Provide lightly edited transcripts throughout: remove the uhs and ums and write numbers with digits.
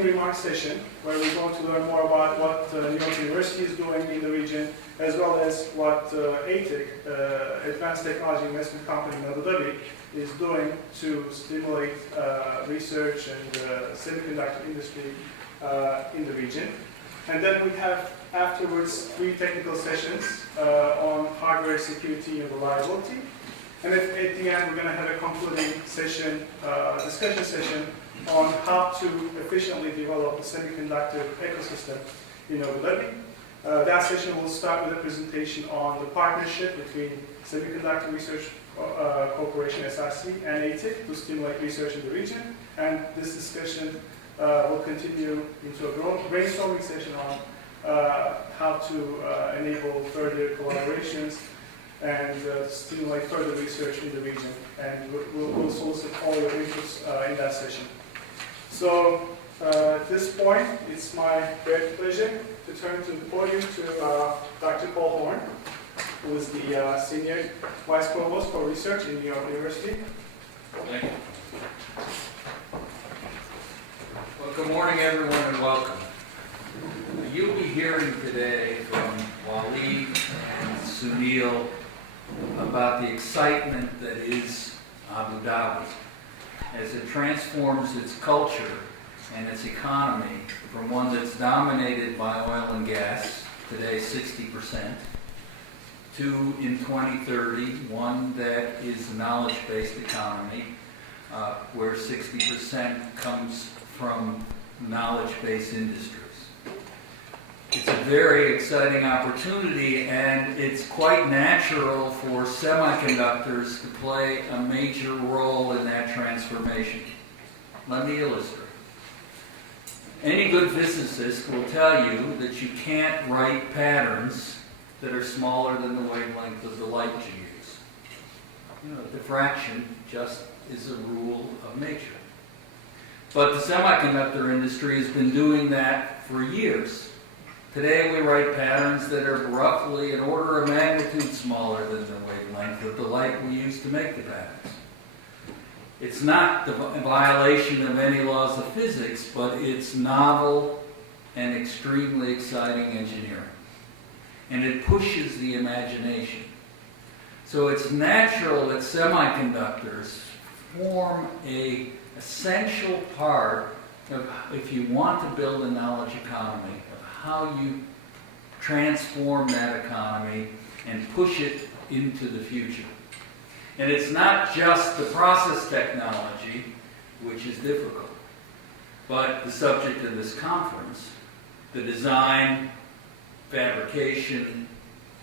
opening remarks session where we're going to learn more about what New York University is doing in the region, as well as what ATIC, Advanced Technology Investment Company in Abu Dhabi, is doing to stimulate research and semiconductor industry in the region. And then we have afterwards 3 technical sessions on hardware security and reliability. And at the end, we're going to have a concluding session, discussion session on how to efficiently develop a semiconductor ecosystem in Abu Dhabi. That session will start with a presentation on the partnership between Semiconductor Research Corporation, SRC, and ATIC to stimulate research in the region. And this discussion will continue into a brainstorming session on how to enable further collaborations and stimulate further research in the region. And we'll solicit all your inputs in that session. So at this point, it's my great pleasure to turn to the podium to Dr. Paul Horn, who is the Senior Vice Provost for Research in New York University. Thank you. Well, good morning, everyone, and welcome. You'll be hearing today from Waleed and Sunil about the excitement that is Abu Dhabi as it transforms its culture and its economy from one that's dominated by oil and gas, today 60%, to, in 2030, one that is a knowledge-based economy, where 60% comes from knowledge-based industries. It's a very exciting opportunity, and it's quite natural for semiconductors to play a major role in that transformation. Let me illustrate. Any good physicist will tell you that you can't write patterns that are smaller than the wavelength of the light you use. You know, diffraction just is a rule of nature. But the semiconductor industry has been doing that for years. Today we write patterns that are roughly an order of magnitude smaller than the wavelength of the light we use to make the patterns. It's not the violation of any laws of physics, but it's novel and extremely exciting engineering. And it pushes the imagination. So it's natural that semiconductors form an essential part of, if you want to build a knowledge economy, of how you transform that economy and push it into the future. And it's not just the process technology, which is difficult, but the subject of this conference, the design, fabrication,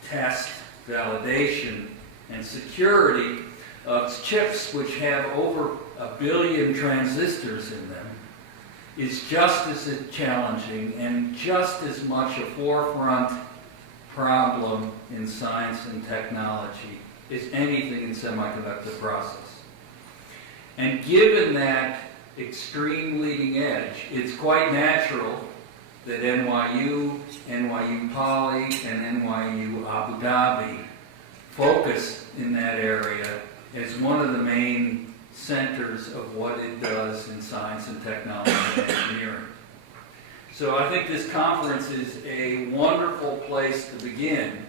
test, validation, and security of chips which have over 1 billion transistors in them is just as challenging and just as much a forefront problem in science and technology as anything in semiconductor process. And given that extreme leading edge, it's quite natural that NYU, NYU Poly, and NYU Abu Dhabi focus in that area as one of the main centers of what it does in science and technology and engineering. So I think this conference is a wonderful place to begin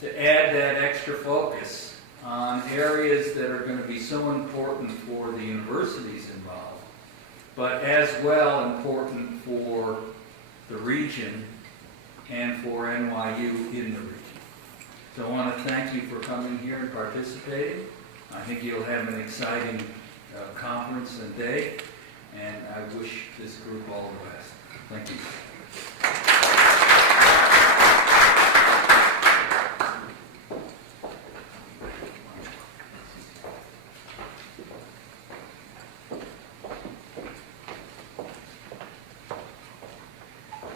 to add that extra focus on areas that are going to be so important for the universities involved, but as well important for the region and for NYU in the region. So I want to thank you for coming here and participating. I think you'll have an exciting conference and day, and I wish this group all the best. Thank you.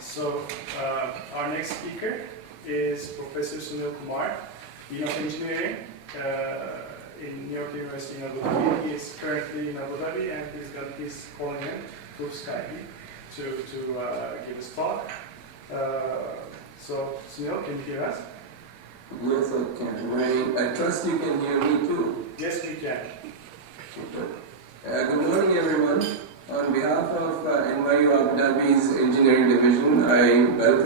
So our next speaker is Professor Sunil Kumar, Dean of Engineering in New York University in Abu Dhabi. He is currently in Abu Dhabi, and he's calling in through Skype to give his talk. So Sunil, can you hear us? Yes, I can. I trust you can hear me too. Yes, we can. Good morning, everyone. On behalf of NYU Abu Dhabi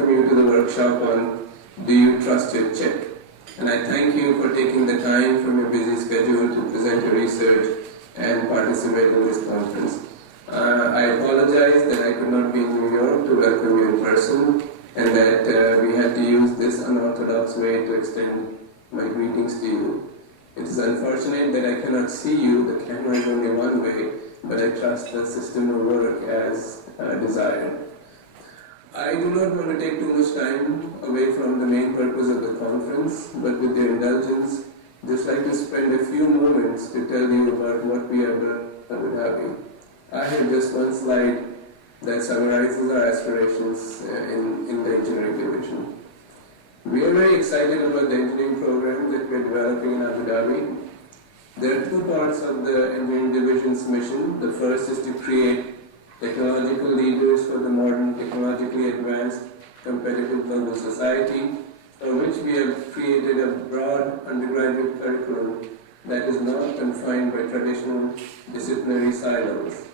welcome you to the workshop on Do You Trust Your Chip? And I thank you for taking the time from your busy schedule to present your research and participate in this conference. I apologize that I could not be in New York to welcome you in person, and that we had to use this unorthodox way to extend my greetings to you. It is unfortunate that I cannot see you. The camera is only one way, but I trust the system will work as desired. I do not want to take too much time away from the main purpose of the conference, but with your indulgence, just like to spend a few moments to tell you about what we have done at Abu Dhabi. I have just one slide that summarizes our aspirations in the engineering division. We are very excited about the engineering program that we are developing in Abu Dhabi. There are two parts of the engineering division's mission. The first is to create technological leaders for the modern, technologically advanced, competitive global society, for which we have created a broad undergraduate curriculum that is not confined by traditional disciplinary silos.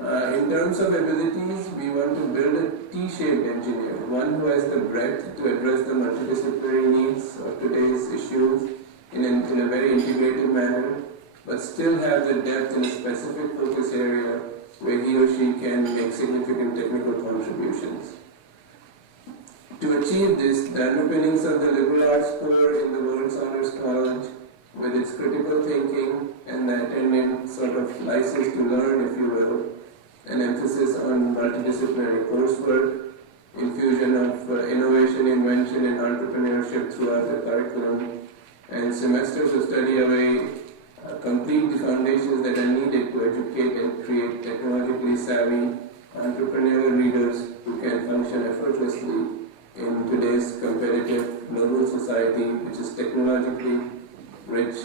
In terms of abilities, we want to build a T-shaped engineer, one who has the breadth to address the multidisciplinary needs of today's issues in a very integrated manner, but still have the depth in a specific focus area where he or she can make significant technical contributions. To achieve this, the underpinnings of the liberal arts core in the World's Honors College, with its critical thinking and the attendant sort of license to learn, if you will, an emphasis on multidisciplinary coursework, infusion of innovation, invention, and entrepreneurship throughout the curriculum, and semesters of study away complete the foundations that are needed to educate and create technologically savvy entrepreneurial leaders who can function effortlessly in today's competitive global society, which is technologically rich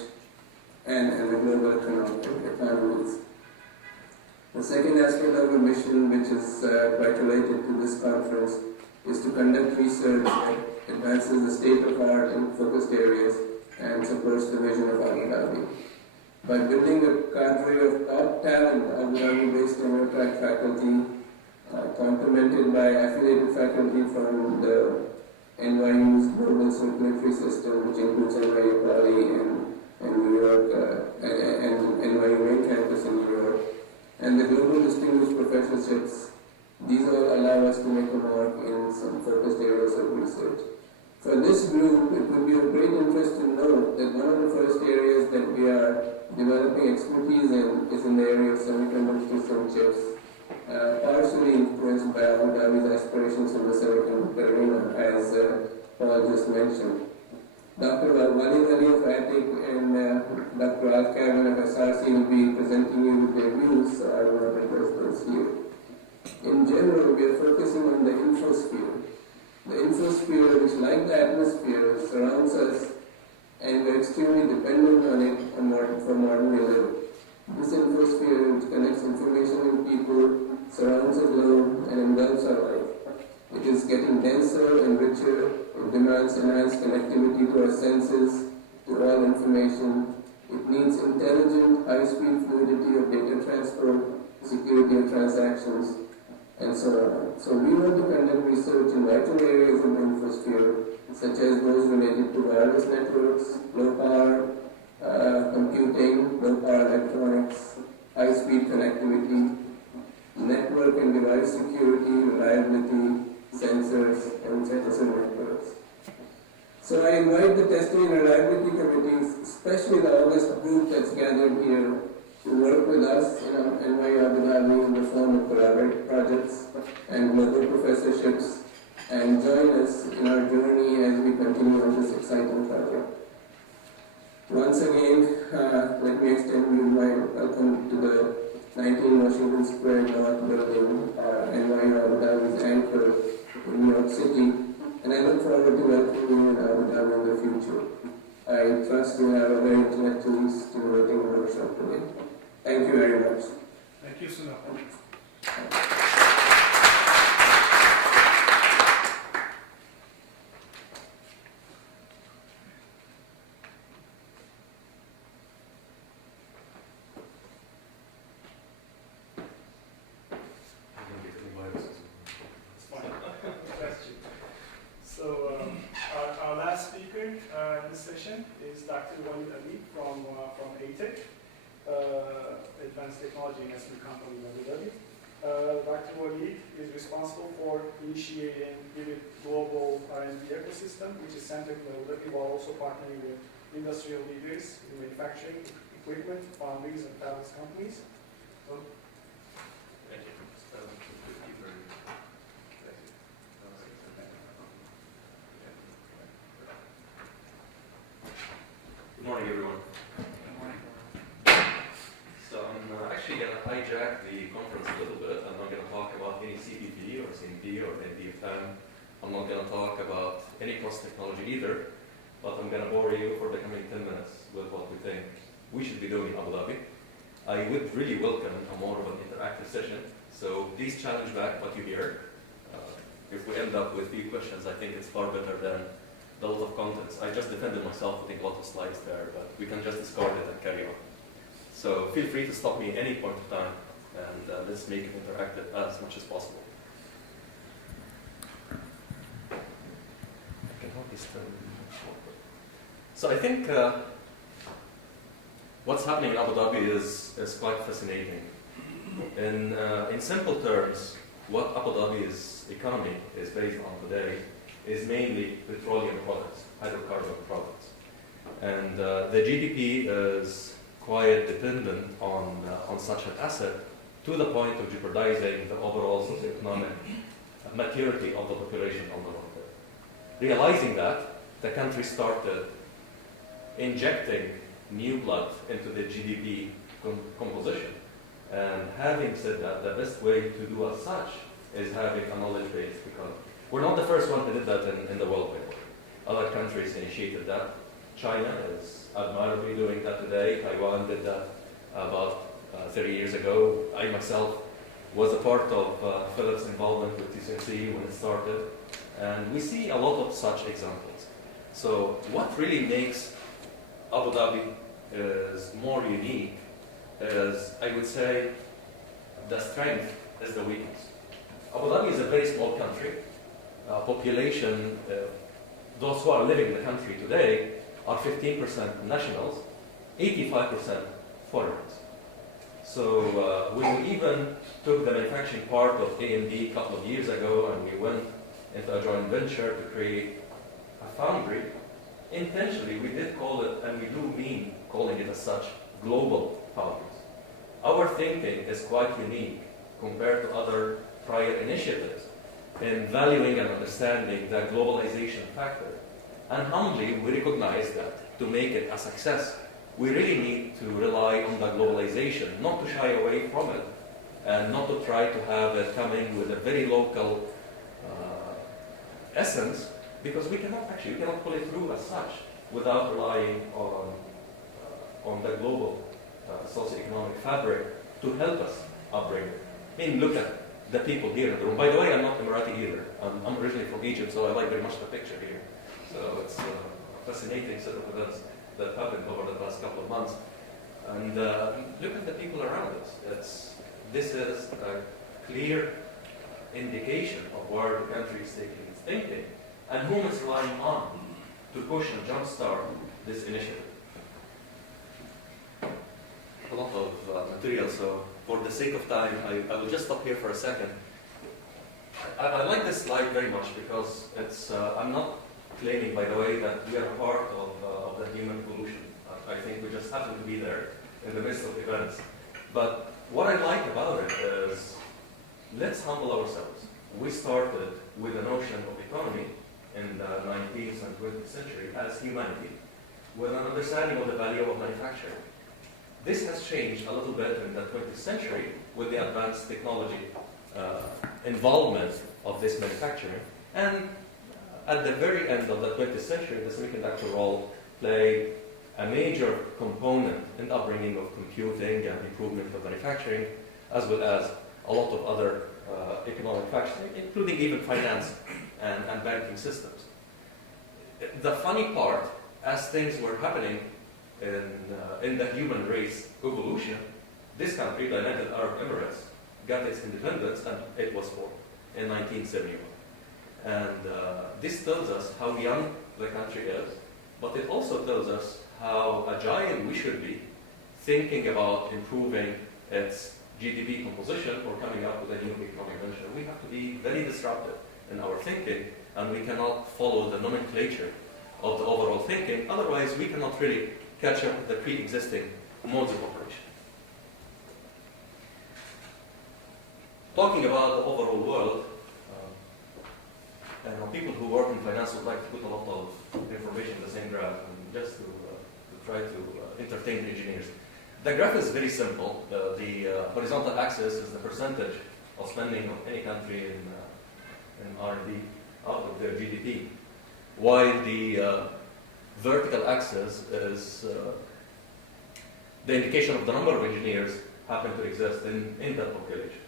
and the global economies. The second aspect of our mission, which is quite related to this conference, is to conduct research that advances the state of art in focused areas and supports the vision of Abu Dhabi. By building a cadre of top talent, Abu Dhabi-based tenure-track faculty, complemented by affiliated faculty from the NYU's global circuitry system, which includes NYU Poly and New York, and NYU main campus in New York, and the global distinguished professorships. These all allow us to make a mark in some focused areas of research. For this group, it would be of great interest to note that one of the first areas that we are developing expertise in is in the area of semiconductors and chips, partially influenced by Abu Dhabi's aspirations in the semiconductor arena, as Paul just mentioned. Dr. Walid Ali of ATIC and Dr. Al Kevin of SRC will be presenting you with their views, so I will not address those here. In general, we are focusing on the infosphere. The infosphere, which like the atmosphere, surrounds us, and we're extremely dependent on it for modern living. This infosphere, which connects information and people, surrounds the globe and envelops our life. It is getting denser and richer. It demands enhanced connectivity to our senses, to all information. It needs intelligent, high-speed fluidity of data transport, security of transactions, and so on. So we want to conduct research in vital areas of the infosphere, such as those related to wireless networks, low power computing, low power electronics, high-speed connectivity, network and device security, reliability, sensors, and citizen networks. So I invite the Testing and Reliability Committees, especially the August group that's gathered here, to work with us in NYU Abu Dhabi in the form of collaborative projects and global professorships, and join us in our journey as we continue on this exciting project. Once again, let me extend you my welcome to the 19 Washington Square North building, NYU Abu Dhabi's anchor in New York City, and I look forward to welcoming you in Abu Dhabi in the future. I trust you have a very intellectually stimulating workshop today. Thank you very much. Thank you, Sunil. Question. ATIC, Advanced Technology Investment Company in Abu Dhabi. Dr. Walid is responsible for initiating the global R&D ecosystem, which is centered in Abu Dhabi, while also partnering with industrial leaders in manufacturing, equipment, foundries, and fabless companies. So, Thank you. Good morning, everyone. So I'm actually going to hijack the conference a little bit. I'm not going to talk about any CPP or CMP or NDFM. I'm not going to talk about any cross technology either, but I'm going to bore you for the coming 10 minutes with what we think we should be doing in Abu Dhabi. I would really welcome a more of an interactive session, so please challenge back what you hear. If we end up with few questions, I think it's far better than a lot of contents. I just defended myself putting a lot of slides there, but we can just discard it and carry on. So feel free to stop me at any point of time, and let's make it interactive as much as possible. So I think what's happening in Abu Dhabi is quite fascinating. In simple terms, what Abu Dhabi's economy is based on today is mainly petroleum products, hydrocarbon products. And the GDP is quite dependent on such an asset to the point of jeopardizing the overall socioeconomic maturity of the population on the long term. Realizing that, the country started injecting new blood into the GDP composition. And having said that, the best way to do as such is having a knowledge-based economy. We're not the first one who did that in the world, by the way. Other countries initiated that. China is admirably doing that today. Taiwan did that about 30 years ago. I myself was a part of Philips' involvement with TSMC when it started. And we see a lot of such examples. So what really makes Abu Dhabi is more unique is, I would say, the strength is the weakness. Abu Dhabi is a very small country. Population, those who are living in the country today are 15% nationals, 85% foreigners. So when we even took the manufacturing part of A&D a couple of years ago and we went into a joint venture to create a foundry, intentionally we did call it, and we do mean calling it as such, global foundries. Our thinking is quite unique compared to other prior initiatives in valuing and understanding the globalization factor. And humbly, we recognize that to make it a success, we really need to rely on the globalization, not to shy away from it, and not to try to have it coming with a very local essence, because we cannot pull it through as such without relying on the global socioeconomic fabric to help us upbring it. I mean, look at the people here in the room. By the way, I'm not Emirati either. I'm originally from Egypt, so I like very much the picture here. So it's a fascinating set of events that happened over the past couple of months. And look at the people around us. This is a clear indication of where the country is taking its thinking and whom it's relying on to push and jumpstart this initiative. A lot of material, so for the sake of time, I will just stop here for a second. I like this slide very much because it's, I'm not claiming, by the way, that we are part of the human evolution. I think we just happen to be there in the midst of events. But what I like about it is, let's humble ourselves. We started with a notion of economy in the 19th and 20th century as humanity, with an understanding of the value of manufacturing. This has changed a little bit in the 20th century with the advanced technology involvement of this manufacturing. And at the very end of the 20th century, the semiconductor role played a major component in the upbringing of computing and improvement of manufacturing, as well as a lot of other economic factors, including even finance and banking systems. The funny part, as things were happening in the human race evolution, this country, the United Arab Emirates, got its independence and it was formed in 1971. And this tells us how young the country is, but it also tells us how agile we should be thinking about improving its GDP composition or coming up with a new economic venture. We have to be very disruptive in our thinking, and we cannot follow the nomenclature of the overall thinking. Otherwise, we cannot really catch up with the pre-existing modes of operation. Talking about the overall world, and people who work in finance would like to put a lot of information in the same graph, and just to try to entertain the engineers. The graph is very simple. The horizontal axis is the percentage of spending of any country in R&D out of their GDP, while the vertical axis is the indication of the number of engineers happen to exist in that population.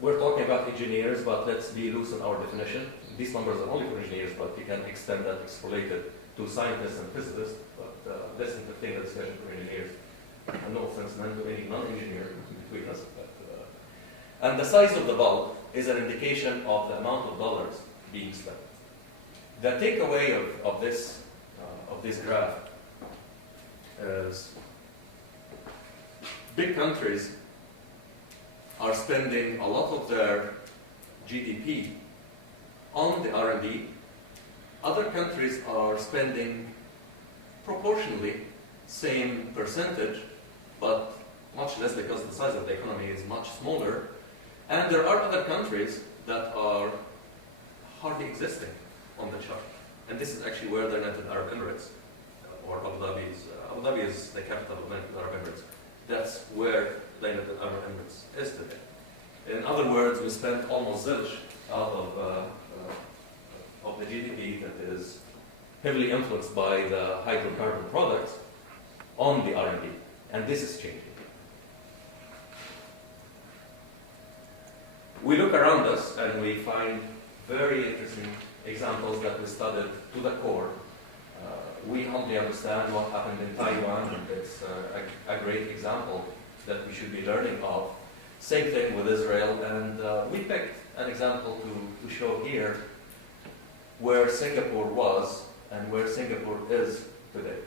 We're talking about engineers, but let's be loose in our definition. These numbers are only for engineers, but you can extend that, extrapolate it to scientists and physicists, but let's entertain the discussion for engineers. And no offense meant to any non-engineer between us. And the size of the bulb is an indication of the amount of dollars being spent. The takeaway of this graph is big countries are spending a lot of their GDP on the R&D. Other countries are spending proportionally same percentage, but much less because the size of the economy is much smaller. And there are other countries that are hardly existing on the chart. And this is actually where the United Arab Emirates, or Abu Dhabi is the capital of the United Arab Emirates. That's where the United Arab Emirates is today. In other words, we spend almost zilch out of the GDP that is heavily influenced by the hydrocarbon products on the R&D, and this is changing. We look around us and we find very interesting examples that we studied to the core. We humbly understand what happened in Taiwan, and it's a great example that we should be learning of. Same thing with Israel, and we picked an example to show here where Singapore was and where Singapore is today.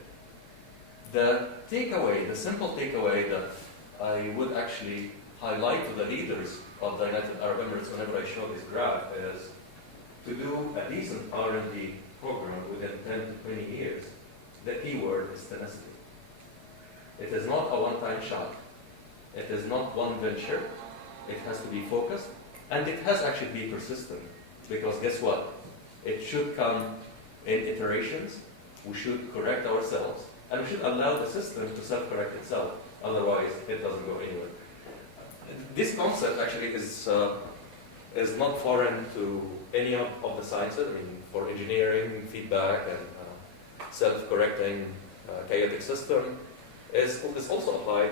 The takeaway, the simple takeaway that I would actually highlight to the leaders of the United Arab Emirates whenever I show this graph is to do a decent R&D program within 10 to 20 years. The key word is tenacity. It is not a one-time shot. It is not one venture. It has to be focused, and it has actually to be persistent, because guess what? It should come in iterations. We should correct ourselves, and we should allow the system to self-correct itself. Otherwise, it doesn't go anywhere. This concept actually is not foreign to any of the sciences. I mean, for engineering, feedback, and self-correcting chaotic system is also applied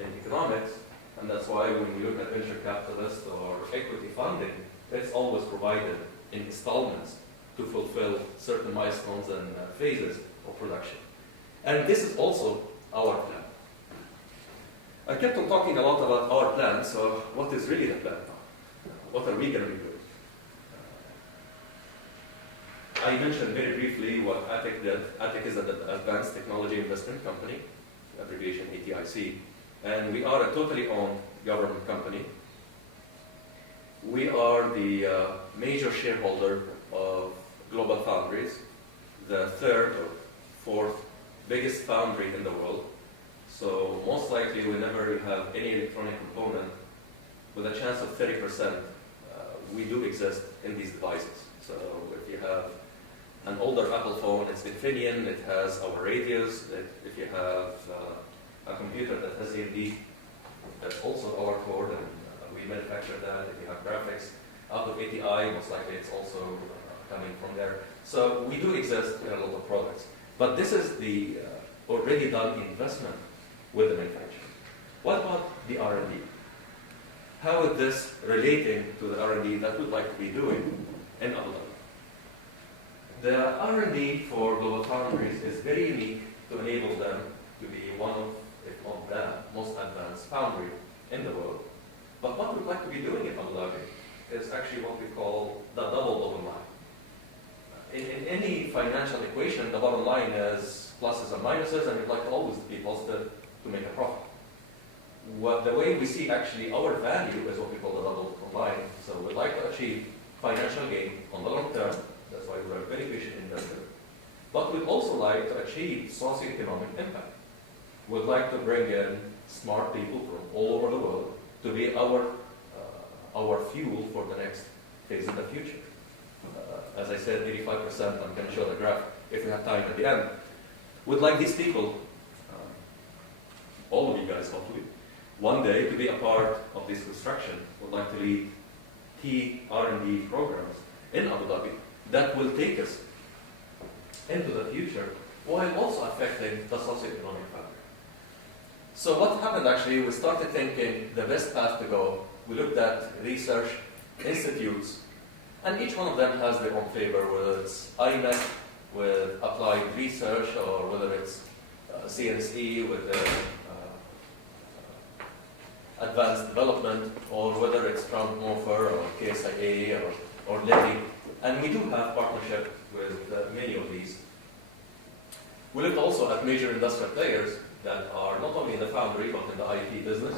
in economics, and that's why when we look at venture capitalists or equity funding, it's always provided in installments to fulfill certain milestones and phases of production. And this is also our plan. I kept on talking a lot about our plan, so what is really the plan now? What are we going to be doing? I mentioned very briefly what ATIC did. ATIC is an Advanced Technology Investment Company, abbreviation ATIC, and we are a totally owned government company. We are the major shareholder of Global Foundries, the third or fourth biggest foundry in the world. So most likely, whenever you have any electronic component with a chance of 30%, we do exist in these devices. So if you have an older Apple phone, it's Infineon, it has our radios. If you have a computer that has AMD, that's also our core, and we manufacture that. If you have graphics out of ATI, most likely it's also coming from there. So we do exist in a lot of products. But this is the already done investment with the manufacturer. What about the R&D? How is this relating to the R&D that we'd like to be doing in Abu Dhabi? The R&D for Global Foundries is very unique to enable them to be one of, if not the most advanced foundry in the world. But what we'd like to be doing in Abu Dhabi is actually what we call the double bottom line. In any financial equation, the bottom line is pluses and minuses, and we'd like to always be positive to make a profit. The way we see actually our value is what we call the double combine. So we'd like to achieve financial gain on the long term. That's why we're a very patient investor. But we'd also like to achieve socioeconomic impact. We'd like to bring in smart people from all over the world to be our fuel for the next phase in the future. As I said, 85%, I'm going to show the graph if we have time at the end. We'd like these people, all of you guys hopefully, one day to be a part of this construction. We'd like to lead key R&D programs in Abu Dhabi that will take us into the future while also affecting the socioeconomic fabric. So what happened actually, we started thinking the best path to go. We looked at research institutes, and each one of them has their own flavor, whether it's INET with applied research, or whether it's CNSE with advanced development, or whether it's Trump-Mofer or KSIA or LITI. And we do have partnership with many of these. We looked also at major industrial players that are not only in the foundry, but in the IP business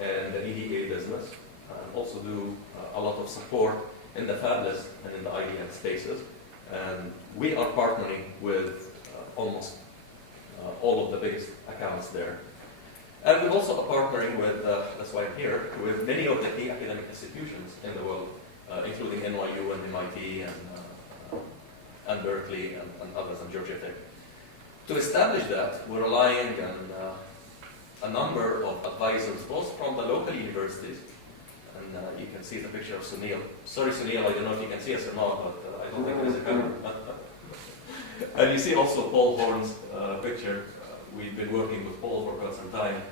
and the EDA business, and also do a lot of support in the fabless and in the IDM spaces. And we are partnering with almost all of the biggest accounts there. And we're also partnering with, that's why I'm here, with many of the key academic institutions in the world, including NYU and MIT and Berkeley and others, and Georgia Tech. To establish that, we're relying on a number of advisors, both from the local universities, and you can see the picture of Sunil. Sorry, Sunil, I don't know if you can see us or not, but I don't think there's a camera. And you see also Paul Horn's picture. We've been working with Paul for quite some time,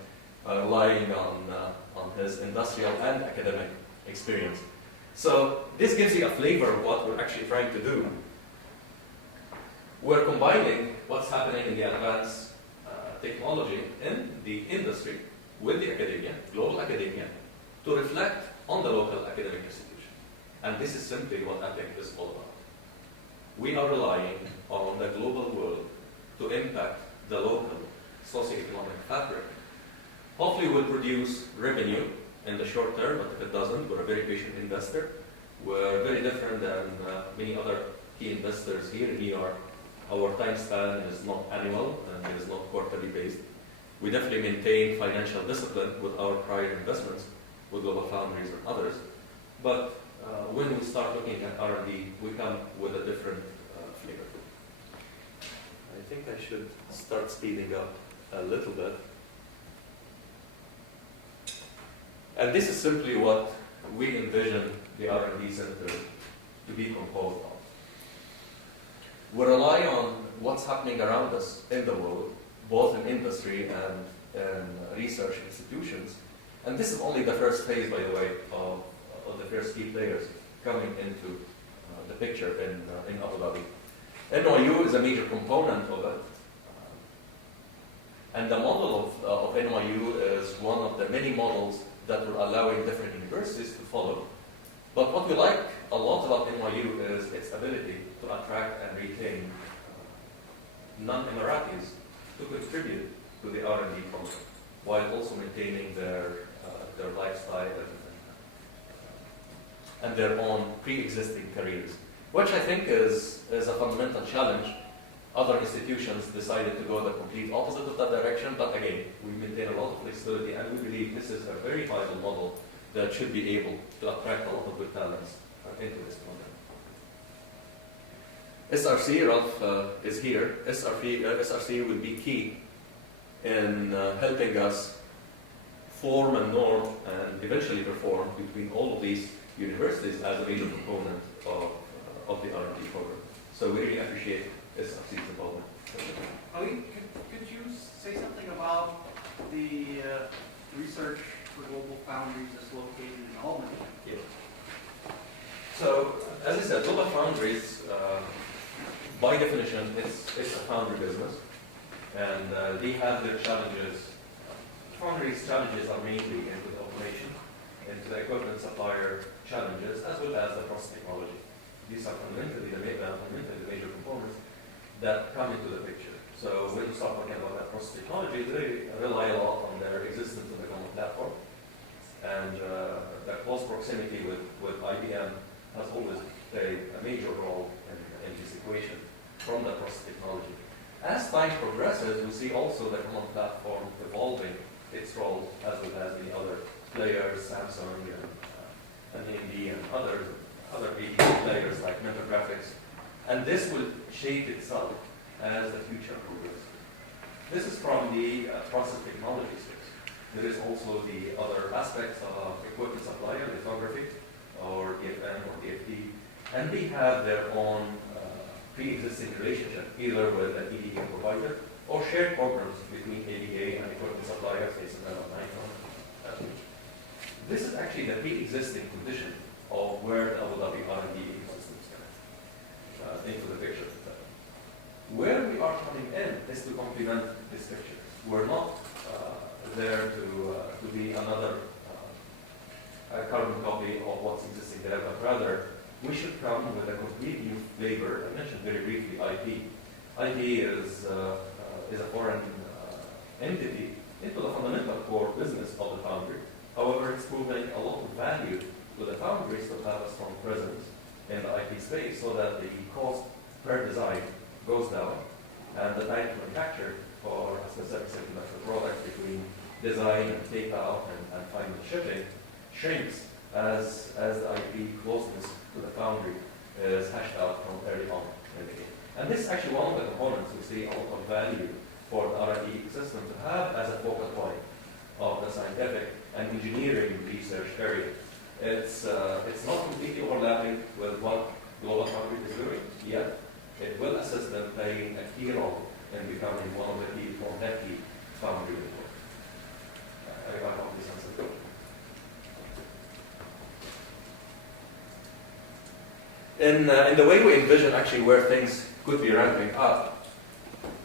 relying on his industrial and academic experience. So this gives you a flavor of what we're actually trying to do. We're combining what's happening in the advanced technology in the industry with the academia, global academia, to reflect on the local academic institution. And this is simply what APEC is all about. We are relying on the global world to impact the local socioeconomic fabric. Hopefully we'll produce revenue in the short term, but if it doesn't, we're a very patient investor. We're very different than many other key investors here in New York. Our time span is not annual and it is not quarterly based. We definitely maintain financial discipline with our prior investments with Global Foundries and others. But when we start looking at R&D, we come with a different flavor. I think I should start speeding up a little bit. And this is simply what we envision the R&D Center to be composed of. We rely on what's happening around us in the world, both in industry and research institutions. And this is only the first phase, by the way, of the first key players coming into the picture in Abu Dhabi. NYU is a major component of it. And the model of NYU is one of the many models that we're allowing different universities to follow. But what we like a lot about NYU is its ability to attract and retain non-Emiratis to contribute to the R&D program, while also maintaining their lifestyle and their own pre-existing careers, which I think is a fundamental challenge. Other institutions decided to go the complete opposite of that direction, but again, we maintain a lot of flexibility, and we believe this is a very vital model that should be able to attract a lot of good talents into this program. SRC, Ralph is here. SRC will be key in helping us form a norm and eventually perform between all of these universities as a major component of the R&D program. So we really appreciate SRC's involvement. Ali, could you say something about the research for Global Foundries that's located in Albany? Yes. So, as I said, Global Foundries, by definition, it's a foundry business, and they have their challenges. Foundries' challenges are mainly into the automation, into the equipment supplier challenges, as well as the process technology. These are fundamentally the major components that come into the picture. So when you start talking about that process technology, they rely a lot on their existence in the common platform. And the close proximity with IBM has always played a major role in this equation from the process technology. As time progresses, we see also the common platform evolving its role as well as the other players, Samsung and AMD and other AD players like Mentor Graphics. And this will shape itself as the future progresses. This is from the process technology space. There is also the other aspects of equipment supplier, lithography, or DFM or DFT, and they have their own pre-existing relationship, either with an EDA provider or shared programs between EDA and equipment suppliers, ASML and Nikon. This is actually the pre-existing condition of where the Abu Dhabi R&D ecosystem is coming into the picture. Where we are coming in is to complement this picture. We're not there to be another carbon copy of what's existing there, but rather we should come with a complete new flavor. I mentioned very briefly IP. IP is a foreign entity into the fundamental core business of the foundry. However, it's proving a lot of value to the foundries to have a strong presence in the IP space so that the cost per design goes down and the time to manufacture for a specific semiconductor product between design and takeout and final shipping shrinks as the IP closeness to the foundry is hashed out from early on in the game. And this is actually one of the components we see a lot of value for the R&D ecosystem to have as a focal point of the scientific and engineering research area. It's not completely overlapping with what Global Foundry is doing yet. It will assist them playing a key role in becoming one of the key foundry in the world. I hope this answers the question. In the way we envision actually where things could be ramping up,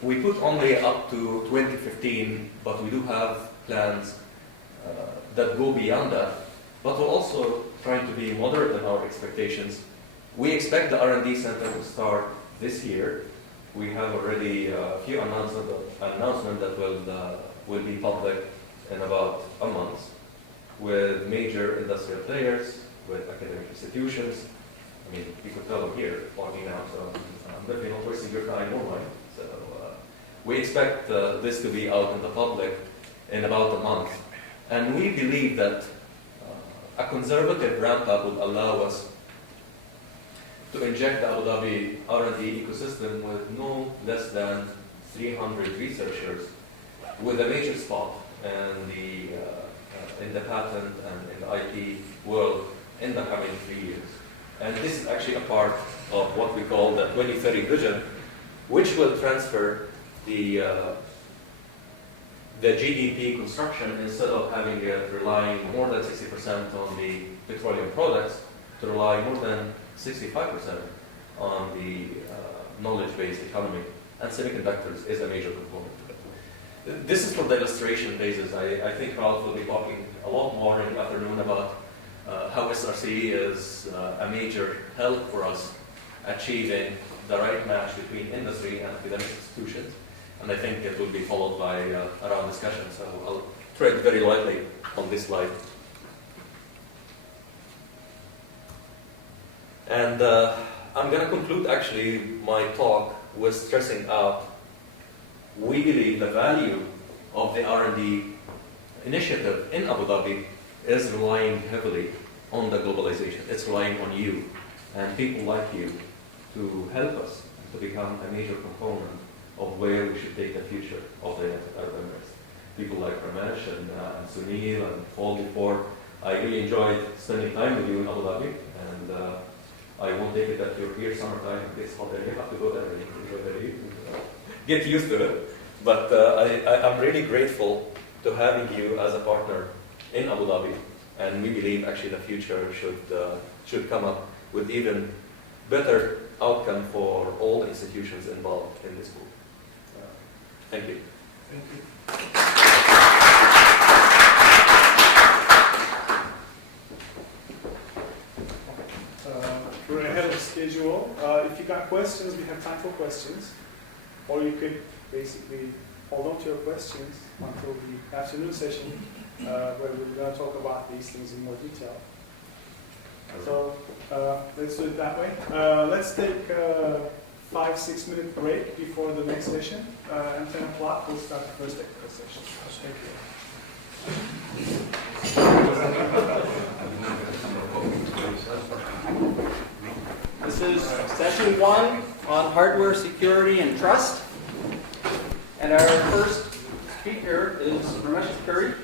we put only up to 2015, but we do have plans that go beyond that. But we're also trying to be moderate in our expectations. We expect the R&D center to start this year. We have already a few announcements that will be public in about a month with major industrial players, with academic institutions. I mean, you could tell them here, walking now, so I'm definitely not wasting your time or mine. So we expect this to be out in the public in about a month. And we believe that a conservative ramp-up would allow us to inject the Abu Dhabi R&D ecosystem with no less than 300 researchers with a major spot in the patent and in the IP world in the coming 3 years. And this is actually a part of what we call the 2030 vision, which will transfer the GDP construction, instead of having it relying more than 60% on the petroleum products, to rely more than 65% on the knowledge-based economy. And semiconductors is a major component of it. This is for the illustration basis. I think Ralph will be talking a lot more in the afternoon about how SRC is a major help for us achieving the right match between industry and academic institutions. And I think it will be followed by a round discussion. So I'll tread very lightly on this slide. And I'm going to conclude actually my talk with stressing out, we believe the value of the R&D initiative in Abu Dhabi is relying heavily on the globalization. It's relying on you and people like you to help us to become a major component of where we should take the future of the United Arab Emirates. People like Ramesh and Sunil and Paul before. I really enjoyed spending time with you in Abu Dhabi, and I won't take it that you're here summertime and this holiday. You have to go there and get used to it. But I'm really grateful to having you as a partner in Abu Dhabi, and we believe actually the future should come up with even better outcome for all the institutions involved in this group. Thank you. Thank you. We're ahead of schedule. If you got questions, we have time for questions. Or you could basically hold on to your questions until the afternoon session, where we're going to talk about these things in more detail. So let's do it that way. Let's take a 5-6 minute break before the next session, and 10 o'clock we'll start the first technical session. Thank you. This is session 1 on hardware security and trust. And our first speaker is Malicious,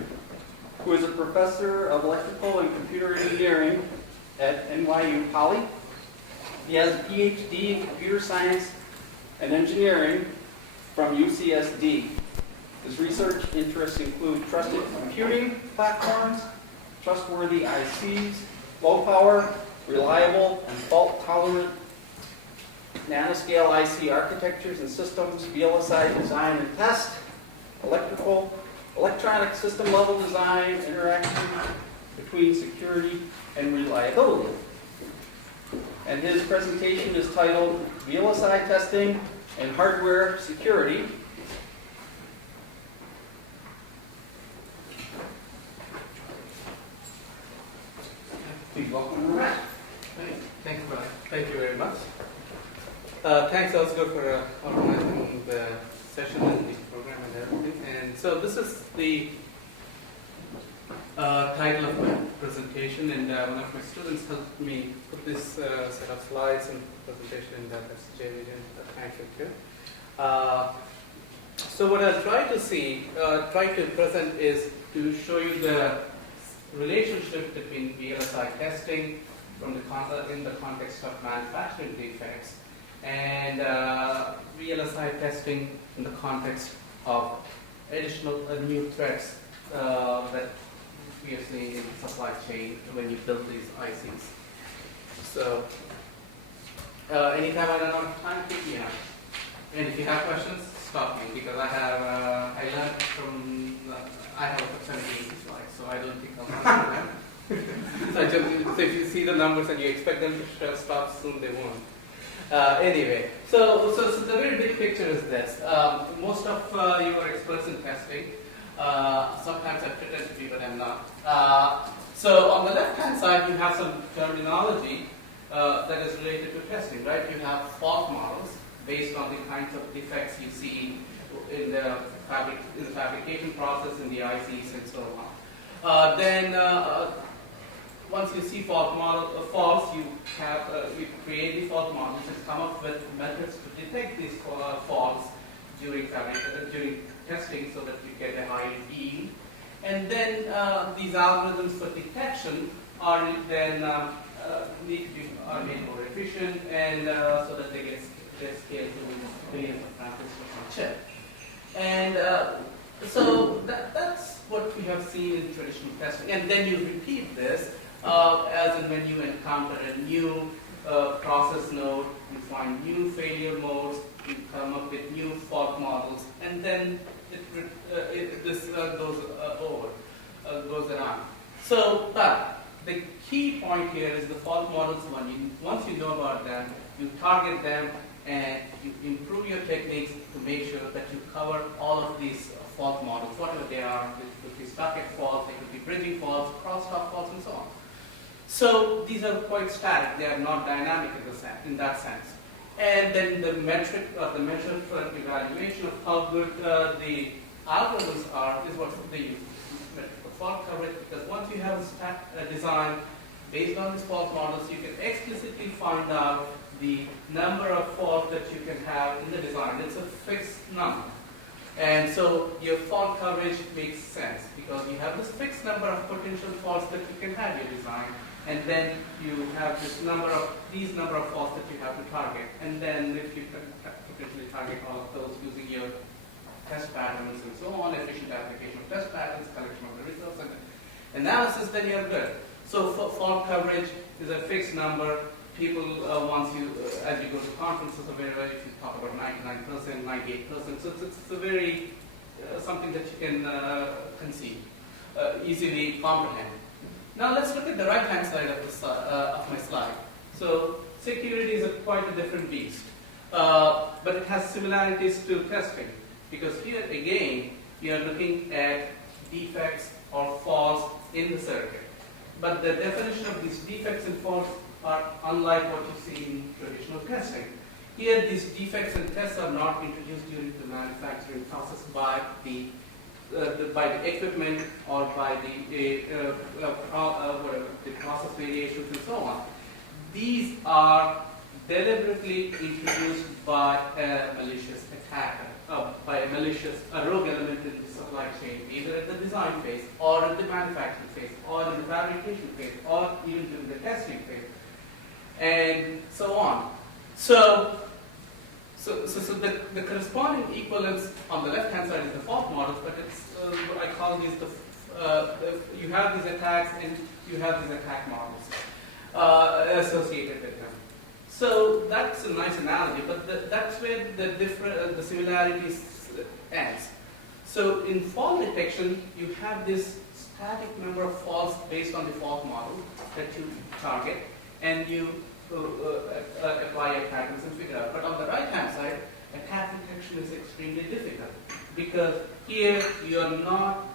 who is a professor of electrical and computer engineering at NYU Poly. He has a PhD in computer science and engineering from UCSD. His research interests include trusted computing platforms, trustworthy ICs, low power, reliable, and fault-tolerant nanoscale IC architectures and systems, VLSI design and test, electronic system level design, interaction between security and reliability. And his presentation is titled VLSI Testing and Hardware Security. Please welcome Matt. Thanks, Brian. Thank you very much. Thanks also for organizing the session and the program and everything. And so this is the title of my presentation, and one of my students helped me put this set of slides and presentation in that. That's Jared, and thank you too. So what I'll try to present is to show you the relationship between VLSI testing in the context of manufacturing defects and VLSI testing in the context of additional new threats that we are seeing in the supply chain when you build these ICs. So anytime I run out of time, pick me up. And if you have questions, stop me, because I learned from I have 17 slides, so I don't think I'll answer them. So if you see the numbers and you expect them to stop soon, they won't. Anyway, so the very big picture is this. Most of you are experts in testing. Sometimes I pretend to be, but I'm not. So on the left-hand side, you have some terminology that is related to testing, right? You have fault models based on the kinds of defects you see in the fabrication process, in the ICs, and so on. Then once you see faults, you create the fault models and come up with methods to detect these faults during testing, so that you get a high yield. And then these algorithms for detection are then are made more efficient, and so that they get scaled to millions of transistors on chip. And so that's what we have seen in traditional testing. And then you repeat this as in when you encounter a new process node, you find new failure modes, you come up with new fault models, and then this goes around. So, but the key point here is the fault models. Once you know about them, you target them and you improve your techniques to make sure that you cover all of these fault models, whatever they are. They could be static faults, they could be bridging faults, crosstalk faults, and so on. So these are quite static; they are not dynamic in that sense. And then the metric or the measure for evaluation of how good the algorithms are is what they use, metric for fault coverage. Because once you have a design based on these fault models, you can explicitly find out the number of faults that you can have in the design. It's a fixed number. And so your fault coverage makes sense because you have this fixed number of potential faults that you can have in your design, and then you have these number of faults that you have to target. And then if you can potentially target all of those using your test patterns and so on, efficient application of test patterns, collection of the results, and analysis, then you're good. So fault coverage is a fixed number. People, as you go to conferences or wherever, if you talk about 99%, 98%, so it's a very, something that you can conceive, easily comprehend. Now let's look at the right-hand side of my slide. So security is quite a different beast, but it has similarities to testing. Because here again, you are looking at defects or faults in the circuit. But the definition of these defects and faults are unlike what you see in traditional testing. Here, these defects and tests are not introduced during the manufacturing process by the equipment or by the process variations and so on. These are deliberately introduced by a malicious attacker, a rogue element in the supply chain, either at the design phase, or at the manufacturing phase, or in the fabrication phase, or even during the testing phase, and so on. So the corresponding equivalence on the left-hand side is the fault models, but it's I call these you have these attacks and you have these attack models associated with them. So that's a nice analogy, but that's where the similarities ends. So in fault detection, you have this static number of faults based on the fault model that you target, and you apply your patterns and figure out. But on the right-hand side, attack detection is extremely difficult because here you are not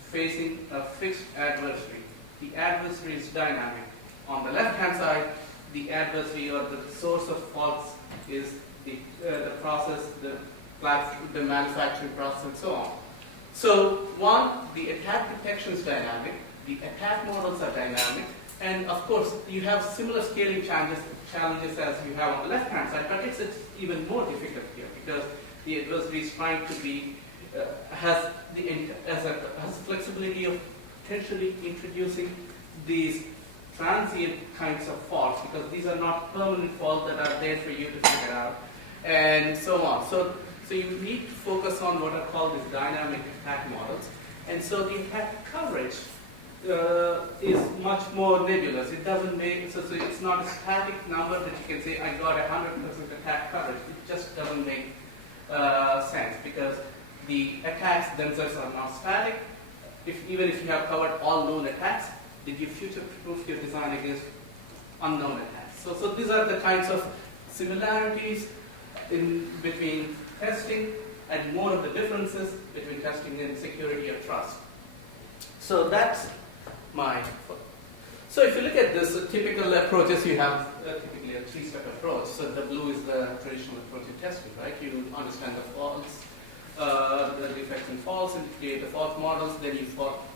facing a fixed adversary. The adversary is dynamic. On the left-hand side, the adversary or the source of faults is the process, the manufacturing process, and so on. So one, the attack detection is dynamic, the attack models are dynamic, and of course you have similar scaling challenges as you have on the left-hand side, but it's even more difficult here because the adversary is trying to be has flexibility of potentially introducing these transient kinds of faults, because these are not permanent faults that are there for you to figure out, and so on. So you need to focus on what are called these dynamic attack models, and so the attack coverage is much more nebulous. It doesn't make so it's not a static number that you can say I got 100% attack coverage. It just doesn't make sense because the attacks themselves are not static. Even if you have covered all known attacks, did you future-proof your design against unknown attacks? So these are the kinds of similarities in between testing and more of the differences between testing and security or trust. So that's my. So if you look at this typical approaches, you have typically a three-step approach. So the blue is the traditional approach in testing, right? You understand the faults, the defects and faults, and create the fault models. Then you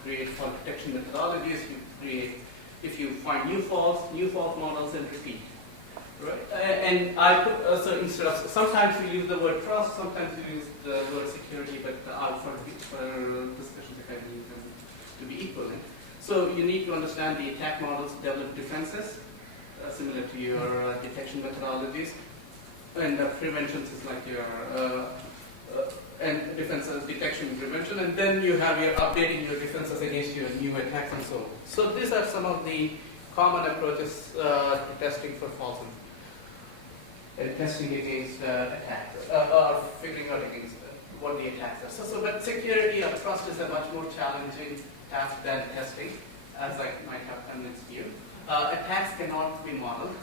create fault detection methodologies. You create, if you find new fault models, and repeat. Right? And I put so instead of sometimes we use the word trust, sometimes we use the word security, but for discussions I need them to be equivalent. So you need to understand the attack models, develop defenses similar to your detection methodologies, and preventions is like your and defenses, detection and prevention, and then you have your updating your defenses against your new attacks and so on. So these are some of the common approaches to testing for faults and testing against attacks, or figuring out against what the attacks are. But security or trust is a much more challenging task than testing, as I might have convinced you. Attacks cannot be modeled,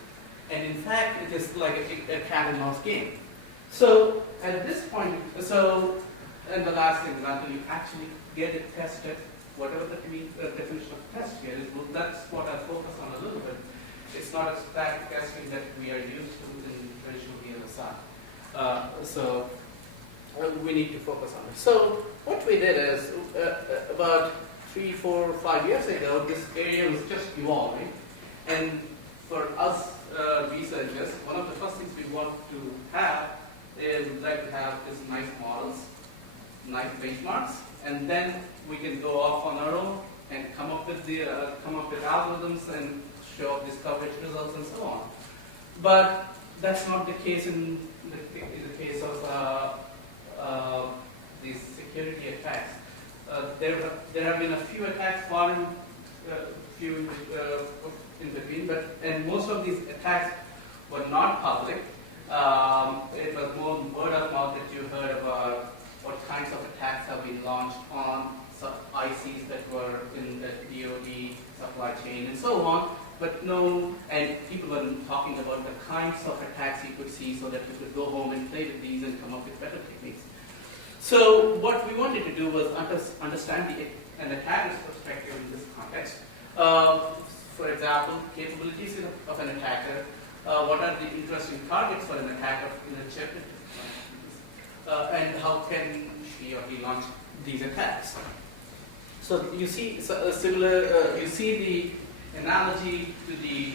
and in fact, it is like a cat and mouse game. So at this point, and the last example, you actually get it tested, whatever the definition of test here is, well, that's what I focus on a little bit. It's not a static testing that we are used to in traditional VLSI. So we need to focus on it. So what we did is, about 3, 4, 5 years ago, this area was just evolving. And for us researchers, one of the first things we want to have is we'd like to have is nice models, nice benchmarks, and then we can go off on our own and come up with algorithms and show up these coverage results and so on. But that's not the case in the case of these security attacks. There have been a few attacks, one few in between, and most of these attacks were not public. It was more word of mouth that you heard about what kinds of attacks have been launched on ICs that were in the DoD supply chain and so on. But no, and people were talking about the kinds of attacks you could see so that you could go home and play with these and come up with better techniques. So what we wanted to do was understand an attacker's perspective in this context. For example, capabilities of an attacker. What are the interesting targets for an attacker in a chip? And how can she or he launch these attacks? So you see you see the analogy to the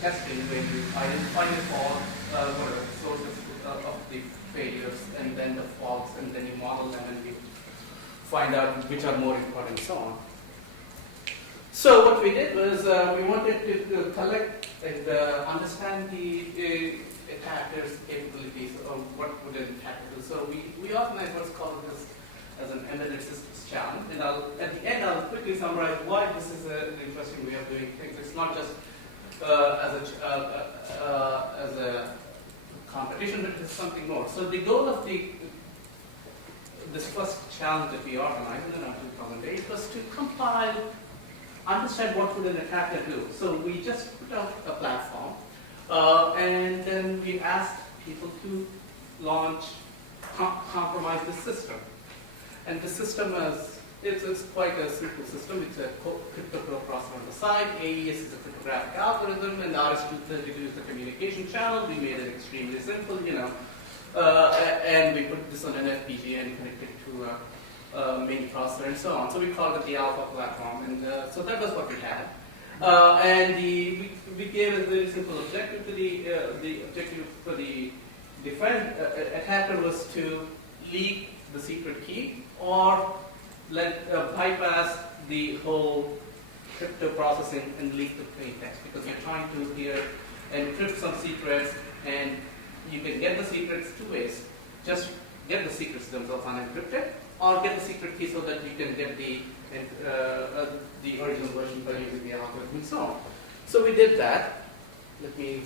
testing where you identify the fault, what are the sources of the failures, and then the faults, and then you model them and you find out which are more important and so on. So what we did was we wanted to collect and understand the attacker's capabilities of what would an attacker do. So we organized what's called this as an embedded systems challenge, and at the end I'll quickly summarize why this is an interesting way of doing things. It's not just as a competition, but it's something more. So the goal of this first challenge that we organized in 2008 was to compile, understand what would an attacker do. So we just put out a platform, and then we asked people to launch, compromise the system. And the system it's quite a simple system. It's a crypto processor on the side. AES is a cryptographic algorithm, and RS-232 is the communication channel. We made it extremely simple, and we put this on an FPGA and connected to a main processor and so on. So we called it the Alpha platform, and so that was what we had. And we gave a very simple objective to the objective for the attacker was to leak the secret key or bypass the whole crypto processing and leak the plain text, because you're trying to here encrypt some secrets, and you can get the secrets two ways. Just get the secrets themselves unencrypted, or get the secret key so that you can get the original version by using the algorithm and so on. So we did that. Let me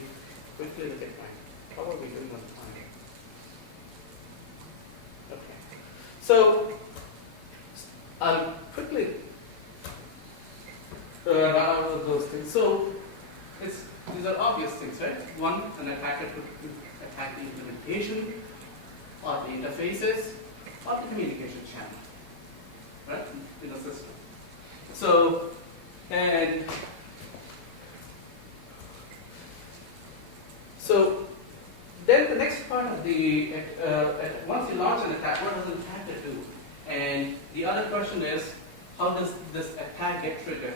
quickly look at mine. How are we doing on time? Okay. So I'll quickly run over those things. So these are obvious things, right? One, an attacker could attack the implementation, or the interfaces, or the communication channel, right, in the system. So, then the next part of the, once you launch an attack, what does an attacker do? And the other question is, how does this attack get triggered,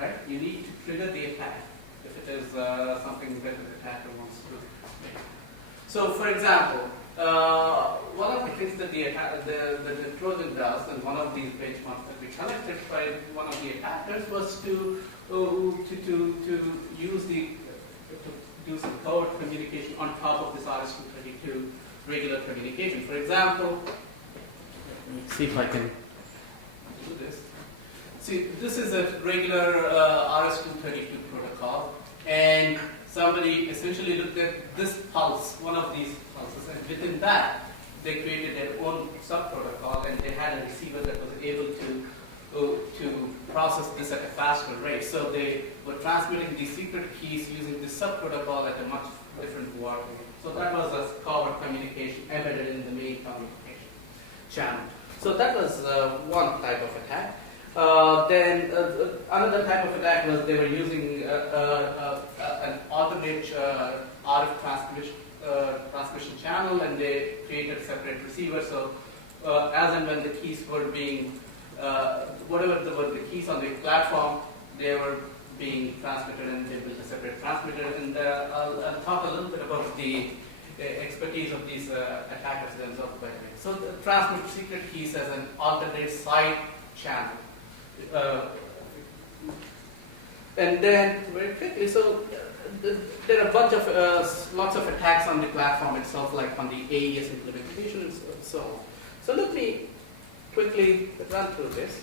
right? You need to trigger the attack if it is something that the attacker wants to make. So, for example, one of the things that the Trojan does, and one of these benchmarks that we collected by one of the attackers, was to use to do some code communication on top of this RS-232 regular communication. For example, let me see if I can do this. See, this is a regular RS-232 protocol, and somebody essentially looked at this pulse, one of these pulses, and within that, they created their own sub-protocol, and they had a receiver that was able to process this at a faster rate. So they were transmitting the secret keys using this sub-protocol at a much different word rate. So that was a covert communication embedded in the main communication channel. So that was one type of attack. Then another type of attack was they were using an alternate RF transmission channel, and they created a separate receiver. So as and when the keys were being, whatever were the keys on the platform, they were being transmitted, and they built a separate transmitter. And I'll talk a little bit about the expertise of these attackers themselves. By the way, so transmit secret keys as an alternate side channel. And then very quickly, so there are a bunch of lots of attacks on the platform itself, like on the AES implementation and so on. So let me quickly run through this.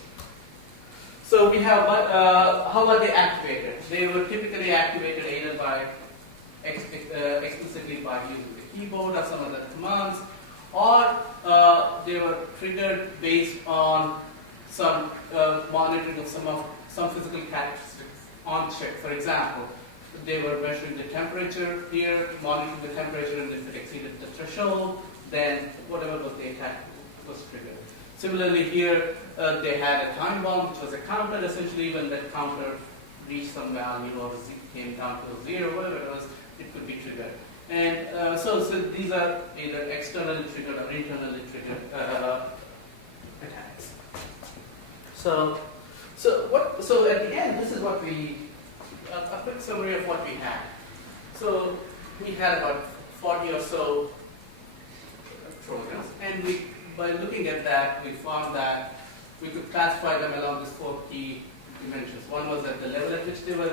So we have how are they activated? They were typically activated either by explicitly by using the keyboard or some other commands, or they were triggered based on some monitoring of some physical characteristics on chip. For example, they were measuring the temperature here, monitoring the temperature, and if it exceeded the threshold, then whatever was the attack was triggered. Similarly here, they had a time bomb, which was a counter. Essentially, when that counter reached some value or came down to 0, whatever it was, it could be triggered. And so these are either externally triggered or internally triggered attacks. So at the end, this is what a quick summary of what we had. So we had about 40 or so Trojans, and by looking at that, we found that we could classify them along these 4 key dimensions. One was at the level at which they were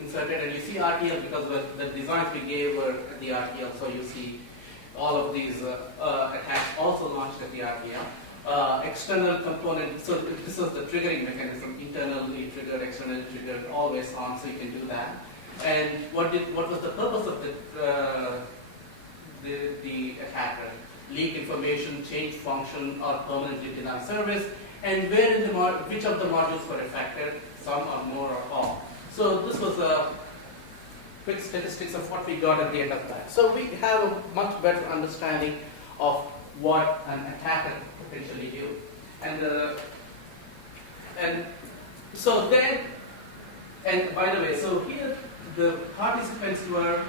inserted, and you see RTL because the designs we gave were at the RTL, so you see all of these attacks also launched at the RTL. External component, so this is the triggering mechanism, internally triggered, externally triggered, always on, so you can do that. And what was the purpose of the attacker? Leak information, change function, or permanently deny service, and where in which of the modules were affected, some or more or all. So this was a quick statistics of what we got at the end of that. So we have a much better understanding of what an attacker potentially do. And so then, and by the way, so here the participants were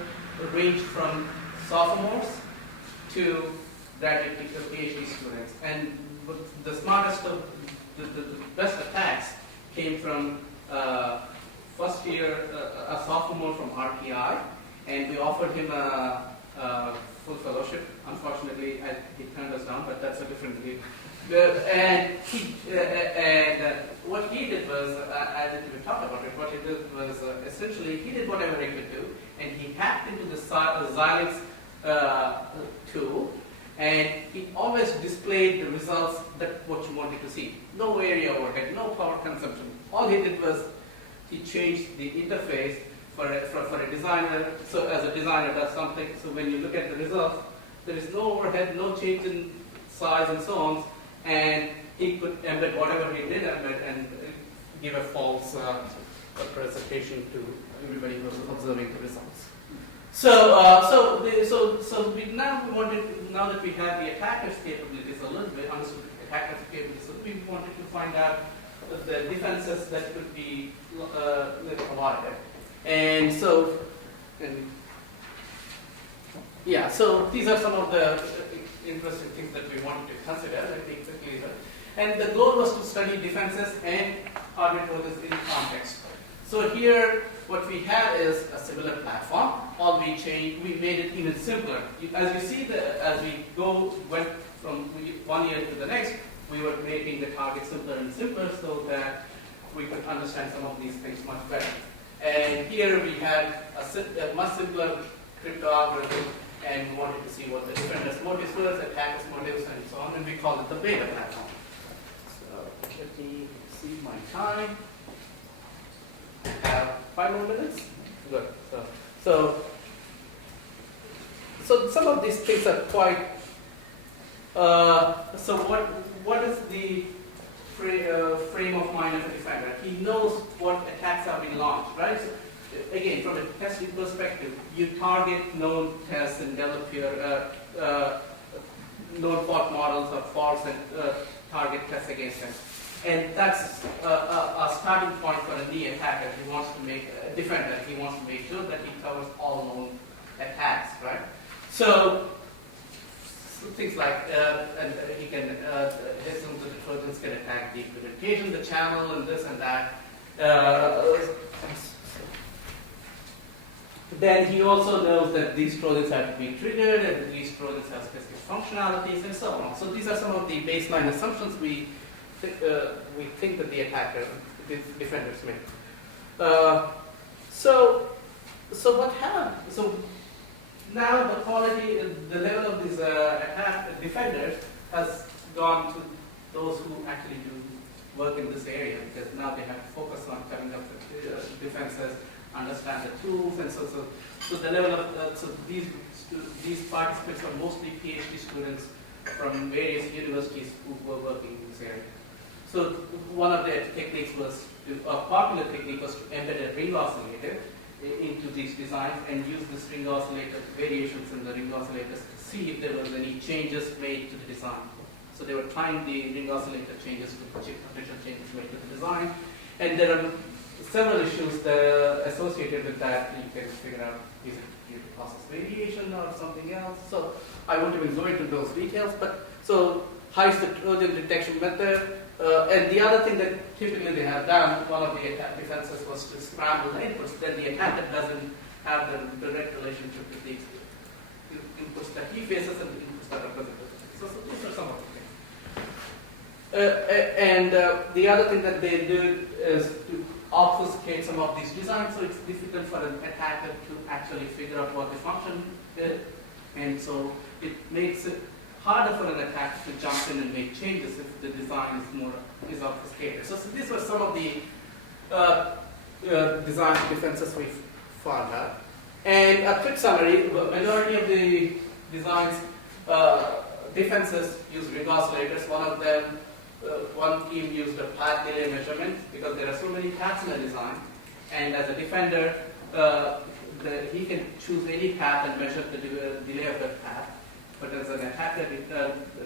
ranged from sophomores to graduate to PhD students, and the smartest of the best attacks came from first year, a sophomore from RTI, and we offered him a full fellowship. Unfortunately, he turned us down, but that's a different deal. And what he did was, I didn't even talk about it, what he did was essentially he did whatever he could do, and he hacked into the Xilinx tool, and he always displayed the results that what you wanted to see. No area overhead, no power consumption. All he did was he changed the interface for a designer. So as a designer does something, so when you look at the results, there is no overhead, no change in size and so on, and he could embed whatever he did embed and give a false presentation to everybody who was observing the results. So now that we have the attacker's capabilities a little bit, understood the attacker's capabilities, we wanted to find out the defenses that could be provided. And so, so these are some of the interesting things that we wanted to consider. Let me quickly. And the goal was to study defenses and hardware trojans in context. So here, what we had is a similar platform. All we changed, we made it even simpler. As you see, as we went from one year to the next, we were making the target simpler and simpler so that we could understand some of these things much better. And here we had a much simpler crypto algorithm, and we wanted to see what the defender's motives were, attackers' motives, and so on, and we called it the beta platform. So let me see my time. I have 5 more minutes? Good. So some of these things are quite. So what is the frame of mind of a defender? He knows what attacks have been launched, right? So, again, from a testing perspective, you target known tests and develop your known fault models or faults and target tests against them. And that's a starting point for a knee attacker. He wants to make a defender. He wants to make sure that he covers all known attacks, right? So things like, and he can assume that the Trojans can attack the implementation, the channel, and this and that. Then he also knows that these Trojans have to be triggered, and these Trojans have specific functionalities, and so on. So these are some of the baseline assumptions we think that the attacker, the defenders make. So what happened? So now the quality, the level of these defenders has gone to those who actually do work in this area, because now they have to focus on coming up with defenses, understand the tools, and so the level of so these participants are mostly PhD students from various universities who were working in this area. So one of the techniques was, a popular technique was to embed a ring oscillator into these designs and use this ring oscillator variations in the ring oscillators to see if there was any changes made to the design. So they were trying the ring oscillator changes to potential changes made to the design. And there are several issues that are associated with that. You can figure out, is it due to process variation or something else? So I won't even go into those details, but so how is the Trojan detection method? And the other thing that typically they have done, one of the attack defenses was to scramble the inputs, then the attacker doesn't have the direct relationship with the inputs that he faces and the inputs that are present. So these are some of the things. The other thing that they do is to obfuscate some of these designs, so it's difficult for an attacker to actually figure out what the function is, and so it makes it harder for an attacker to jump in and make changes if the design is obfuscated. So these were some of the design defenses we found out. And a quick summary: the majority of the designs defenses use ring oscillators. One of them. One team used a path delay measurement because there are so many paths in a design, and as a defender, he can choose any path and measure the delay of that path. But as an attacker,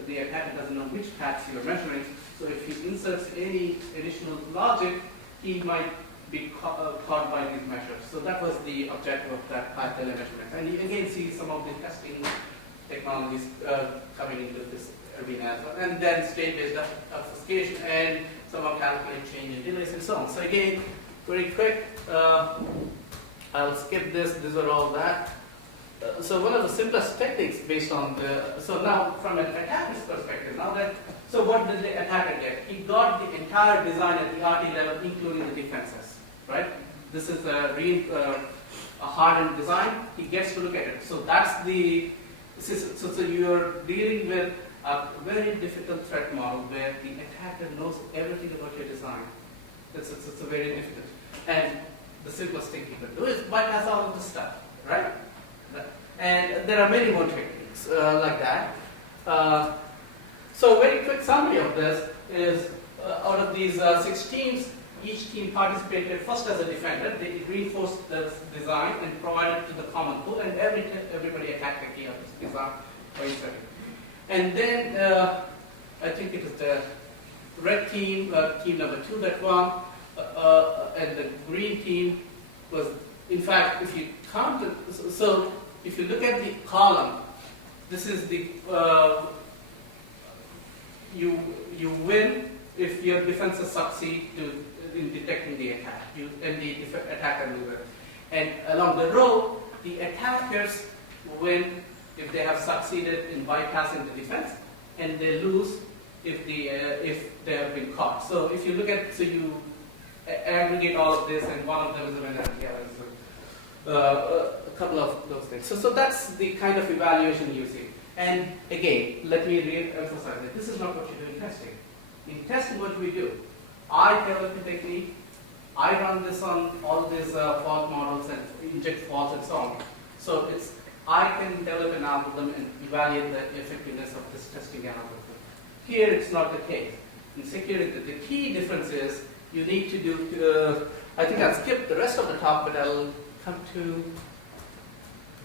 the attacker doesn't know which paths you are measuring. So if he inserts any additional logic, he might be caught by these measures. So that was the objective of that path delay measurement. And you again see some of the testing technologies coming into this arena as well. And then state-based obfuscation and some of calculate change in delays and so on. So again, very quick, I'll skip this. These are all that. So one of the simplest techniques based on the, so now from an attacker's perspective, so what did the attacker get? He got the entire design at the RT level, including the defenses, right? This is a hardened design. He gets to look at it. So that's the, so you're dealing with a very difficult threat model where the attacker knows everything about your design. It's very difficult. And the simplest thing he can do is bypass all of this stuff, right? And there are many more techniques like that. So very quick summary of this is out of these 6 teams, each team participated first as a defender. They reinforced the design and provided to the common pool, and everybody attacked the key of this design by inserting. And then I think it is the red team, team number 2 that won, and the green team was, in fact, if you count it, so if you look at the column, this is the, you win if your defenses succeed in detecting the attack, and the attacker loses. And along the row, the attackers win if they have succeeded in bypassing the defense, and they lose if they have been caught. So if you look at, so you aggregate all of this, and one of them is a winner, and the other is a couple of those things. So that's the kind of evaluation you see. And again, let me re-emphasize that this is not what you do in testing. In testing, what we do, I develop a technique, I run this on all these fault models and inject faults and so on. So I can develop an algorithm and evaluate the effectiveness of this testing algorithm. Here, it's not the case. In security, the key difference is you need to do, I think I'll skip the rest of the talk, but I'll come to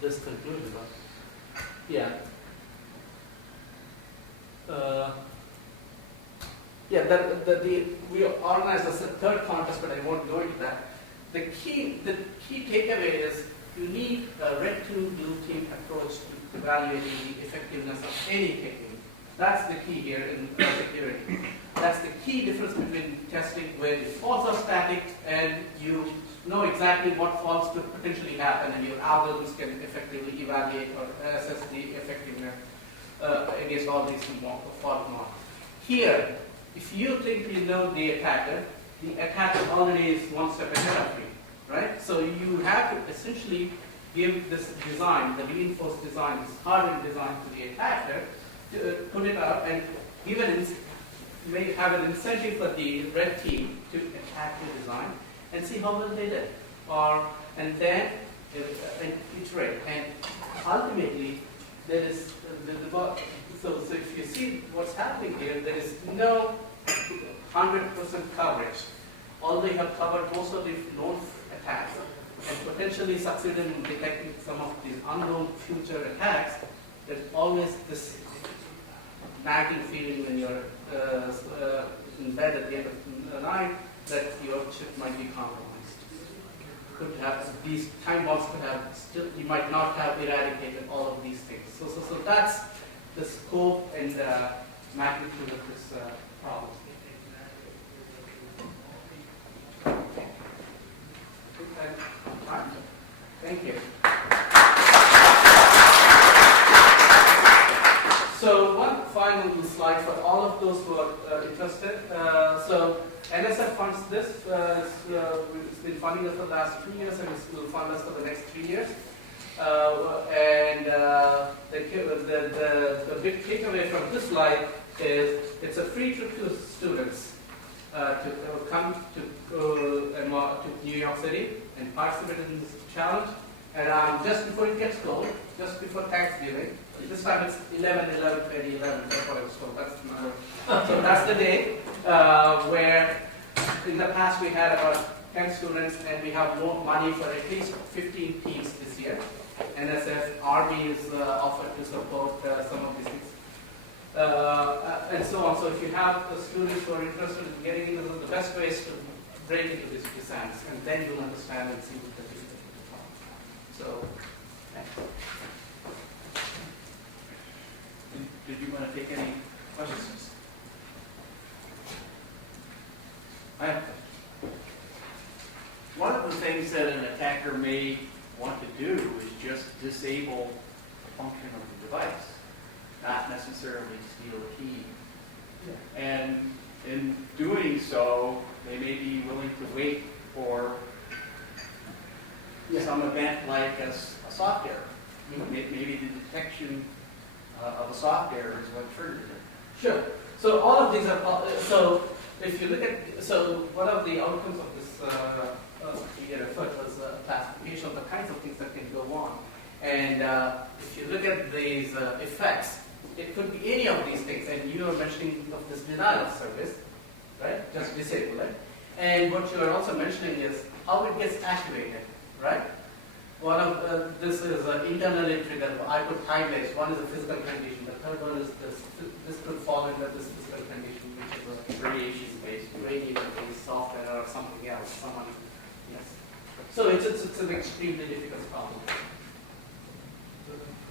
this conclusion. Yeah. We organized a third contest, but I won't go into that. The key takeaway is you need a red team, blue team approach to evaluating the effectiveness of any technique. That's the key here in security. That's the key difference between testing where the faults are static and you know exactly what faults could potentially happen, and your algorithms can effectively evaluate or assess the effectiveness against all these fault models. Here, if you think you know the attacker already is one step ahead of you, right? So you have to essentially give this design, the reinforced design, this hardened design to the attacker, to put it up and may have an incentive for the red team to attack the design and see how well they did. And then iterate. And ultimately, there is so if you see what's happening here, there is no 100% coverage. Although you have covered most of the known attacks and potentially succeeded in detecting some of these unknown future attacks, there's always this nagging feeling when you're in bed at the end of the night that your chip might be compromised. Could have these time bombs could have still, you might not have eradicated all of these things. So that's the scope and magnitude of this problem. Thank you. So one final slide for all of those who are interested. So NSF funds this. It's been funding us for the last 2 years, and it will fund us for the next 3 years. The big takeaway from this slide is it's a free trip to students to come to New York City and participate in this challenge. And just before it gets cold, just before Thanksgiving, this time it's 11/11/2011. That's what I was told. That's my so that's the day where in the past we had about 10 students, and we have more money for at least 15 teams this year. NSF, Army is offered to support some of these things. And so on. So if you have students who are interested in getting into the best ways to break into these designs, and then you'll understand and see what the difficulty is. So, thanks. Did you want to take any questions? I have a question. One of the things that an attacker may want to do is just disable the function of the device, not necessarily steal a key. Yeah. And in doing so, they may be willing to wait for some event like a soft error. Maybe the detection of a soft error is what triggered it. Sure. So all of these are, so if you look at, so one of the outcomes of this effort was classification of the kinds of things that can go on. And if you look at these effects, it could be any of these things. And you were mentioning of this denial of service, right? Just disable it. And what you are also mentioning is how it gets activated, right? One of this is internally triggered. I put time-based. One is a physical condition. The third one is this. This could fall under this physical condition, which is a radiation-based software or something else. Someone, yes. So it's an extremely difficult problem.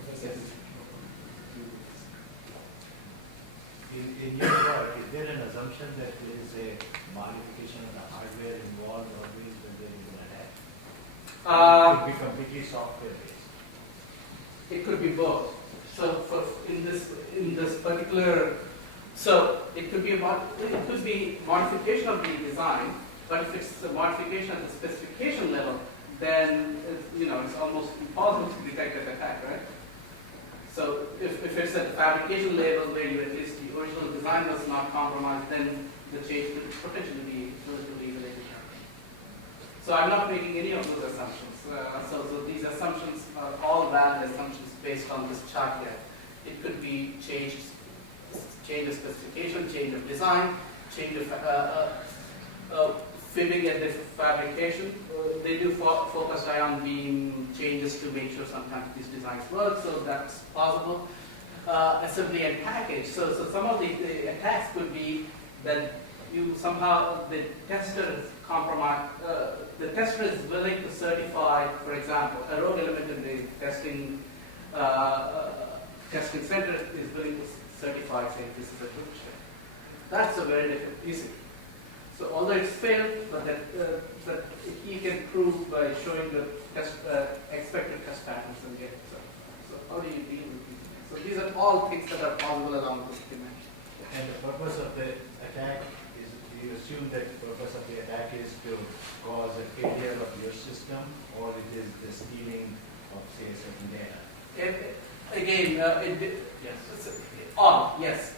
Yes. In your work, is there an assumption that there is a modification of the hardware involved always when there is an attack? It could be completely software based. It could be both. So in this particular, so it could be modification of the design, but if it's a modification at the specification level, then it's almost impossible to detect an attack, right? So if it's at the fabrication level where you at least the original design was not compromised, then the change could potentially be relatively related. So I'm not making any of those assumptions. So these assumptions are all valid assumptions based on this chart here. It could be change of specification, change of design, change of fibbing at the fabrication. They do focus on being changes to make sure sometimes these designs work, so that's possible. Assembly and package. So some of the attacks could be that you somehow, the tester is compromised, the tester is willing to certify, for example, a rogue element in the testing center is willing to certify, saying this is a good check. That's a very different issue. So although it's failed, but that he can prove by showing the expected test patterns and get it. So how do you deal with these things? So these are all things that are possible along this dimension. And the purpose of the attack is, do you assume that the purpose of the attack is to cause a failure of your system, or it is the stealing of, say, certain data? Again, Yes. yes.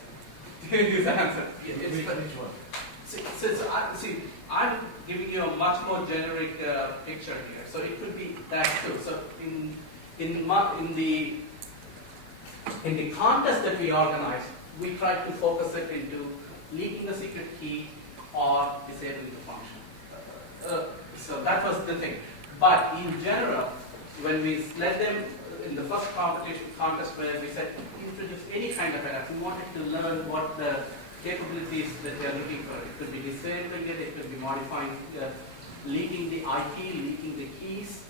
This answer. Which one? See, I'm giving you a much more generic picture here. So it could be that too. So in the contest that we organized, we tried to focus it into leaking the secret key or disabling the function. So that was the thing. But in general, when we let them in the first competition contest where we said introduce any kind of error. We wanted to learn what the capabilities that they are looking for. It could be disabling it could be modifying, leaking the IP, leaking the keys.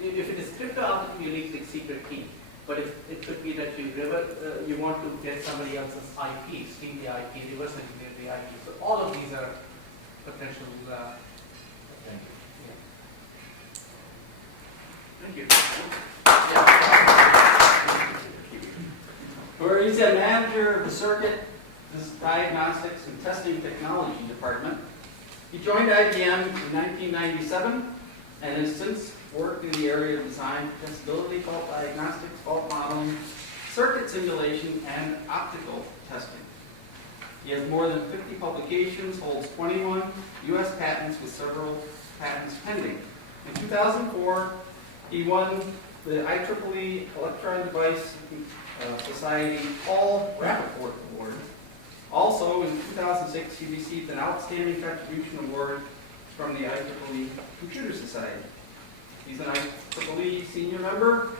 If it is cryptography, you leak the secret key. But it could be that you want to get somebody else's IP, steal the IP, reverse engineer the IP. So all of these are potential. Thank you. Thank you. Where he's a manager of the circuit diagnostics and testing technology department. He joined IBM in 1997 and has since worked in the area of design, testability, fault diagnostics, fault modeling, circuit simulation, and optical testing. He has more than 50 publications, holds 21 U.S. patents with several patents pending. In 2004, he won the IEEE Electron Device Society Paul Rappaport Award. Also, in 2006, he received an Outstanding Contribution Award from the IEEE Computer Society. He's an IEEE senior member.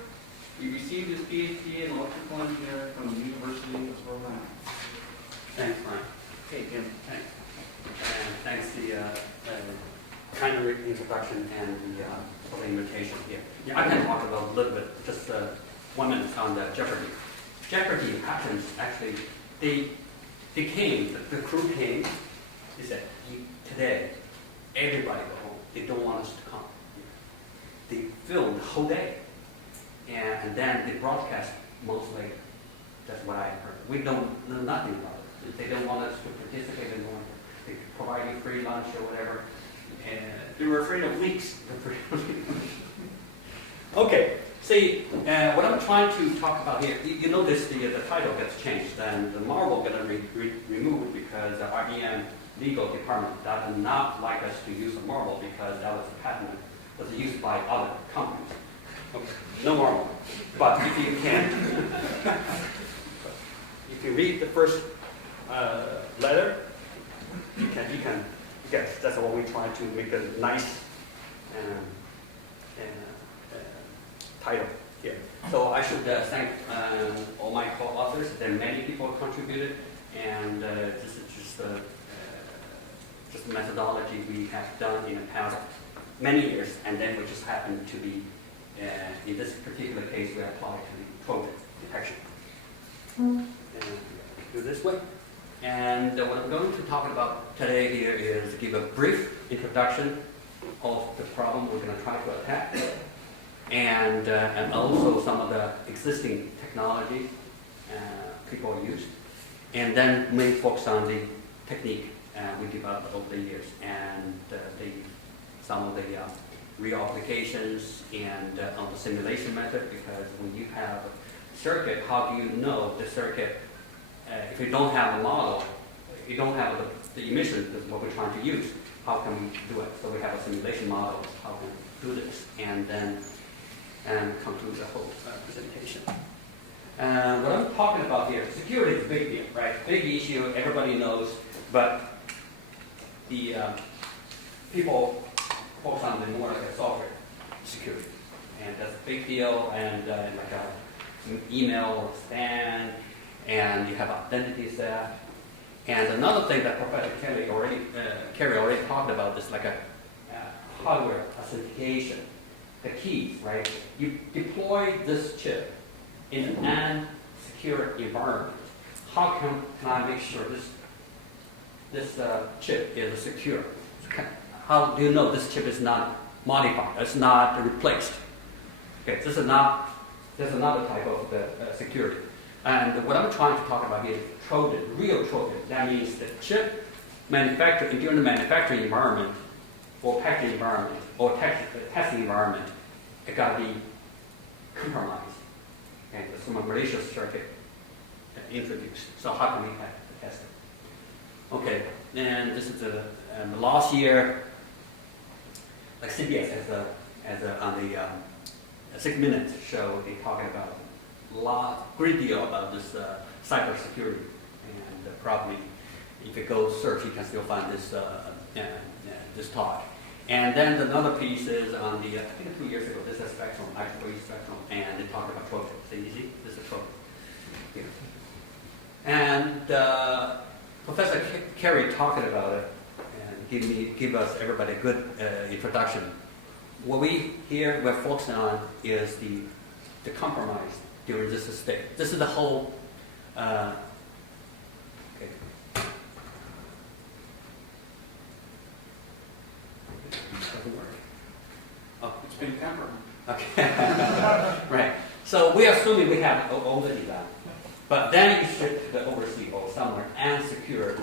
He received his PhD in electrical engineering from the University of Rhode Island. Thanks, Brian. Hey, Jim. Thanks. And thanks the kind of introduction and for the invitation here. Yeah, I can talk about a little bit, just 1 minute on the Jeopardy. Jeopardy patents actually, they came, the crew came, they said, today, everybody go home. They don't want us to come. They filmed the whole day. And then they broadcast months later. That's what I heard. We don't know nothing about it. They don't want us to participate in one. They provide you free lunch or whatever. And they were afraid of leaks. Okay, see, what I'm trying to talk about here, you notice the title gets changed, and the marble got removed because the IBM legal department does not like us to use a marble because that was a patent that was used by other companies. Okay, no marble. But if you can, if you read the first letter, you can guess. That's what we try to make a nice title here. So I should thank all my co-authors. There are many people who contributed, and this is just a methodology we have done in the past many years, and then we just happen to be, in this particular case, we apply to the Trojan detection. And do this way. And what I'm going to talk about today here is give a brief introduction of the problem we're going to try to attack, and also some of the existing technology people use, and then main focus on the technique we developed over the years, and some of the real applications, and on the simulation method, because when you have a circuit, how do you know the circuit? If you don't have a model, you don't have the emission, that's what we're trying to use, how can we do it? So we have a simulation model, how can we do this? And then conclude the whole presentation. What I'm talking about here, security is a big deal, right? Big issue, everybody knows, but the people focus on the more like a software security. And that's a big deal, and like an email spam, and you have identity theft. And another thing that Professor Kerry already talked about is like a hardware authentication. The keys, right? You deploy this chip in an unsecure environment. How can I make sure this chip is secure? How do you know this chip is not modified? It's not replaced. Okay, this is another type of security. And what I'm trying to talk about here is Trojan, real Trojan. That means the chip manufactured during the manufacturing environment, or packaging environment, or testing environment, it got to be compromised. And there's some malicious circuit introduced. So how can we test it? Okay, and this is the last year, like CBS on the 6 Minutes show, they talking about great deal about this cyber security, and probably if you go search, you can still find this this talk. And then another piece is on the, I think 2 years ago, this is spectrum, IEEE spectrum, and they talked about Trojan. So you see, this is Trojan. Here. And Professor Carey talked about it and give us everybody a good introduction. What we're focusing on is the compromise during this state. This is the whole. Okay. Doesn't work. Oh, It's been tempered. okay. Right. So we're assuming we have all the design, but then you ship the overseas or somewhere and secure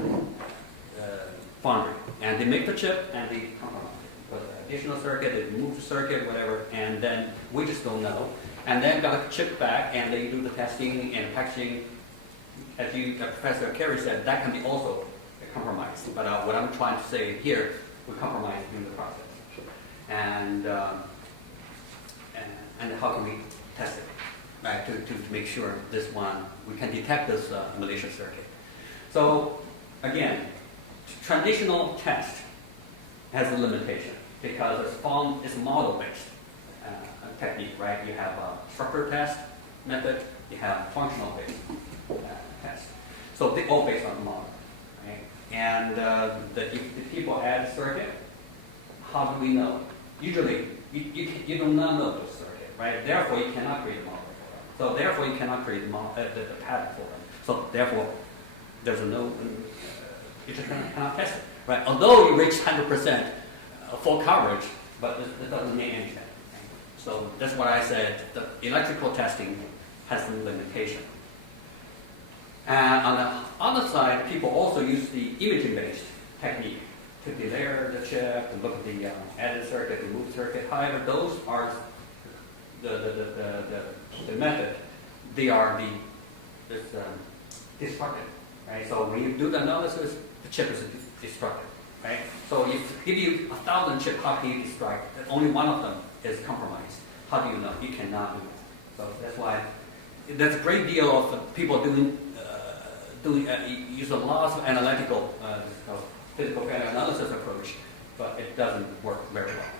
foundry, and they make the chip and they compromise it. Put an additional circuit, they remove the circuit, whatever, and then we just don't know. And then got a chip back, and they do the testing and packaging. As Professor Carey said, that can be also compromised. But what I'm trying to say here, we compromise during the process. And how can we test it, right? To make sure this one we can detect this malicious circuit. So again, traditional test has a limitation because it's model-based technique, right? You have a structure test method, you have functional-based test. So they all based on the model, right? And if people add a circuit, how do we know? Usually, you do not know the circuit, right? Therefore, you cannot create a model for them. So therefore, you cannot create the pattern for them. So therefore, there's no, you just cannot test it, right? Although you reach 100% full coverage, but it doesn't mean anything. So that's what I said, the electrical testing has some limitation. And on the other side, people also use the imaging-based technique to delayer the chip, to look at the added circuit, the moved circuit. However, those are the method. They are destructive, right? So when you do the analysis, the chip is destructive, right? So if give you 1,000 chips, how can you destruct? Only one of them is compromised. How do you know? You cannot do it. So that's why there's a great deal of people use a lot of analytical physical failure analysis approach, but it doesn't work very well.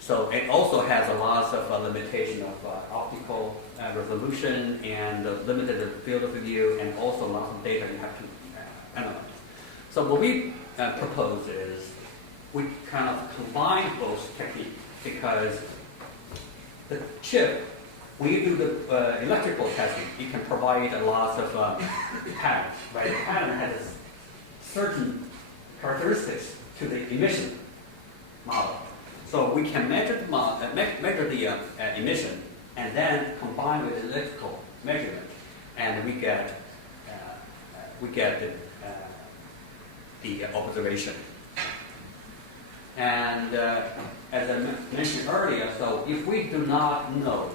So it also has a lot of limitation of optical resolution and limited field of view, and also lots of data you have to analyze. So what we propose is we kind of combine both techniques, because the chip, when you do the electrical testing, you can provide a lot of patterns, right? The pattern has certain characteristics to the emission model. So we can measure the emission and then combine with electrical measurement, and we get the observation. And as I mentioned earlier, so if we do not know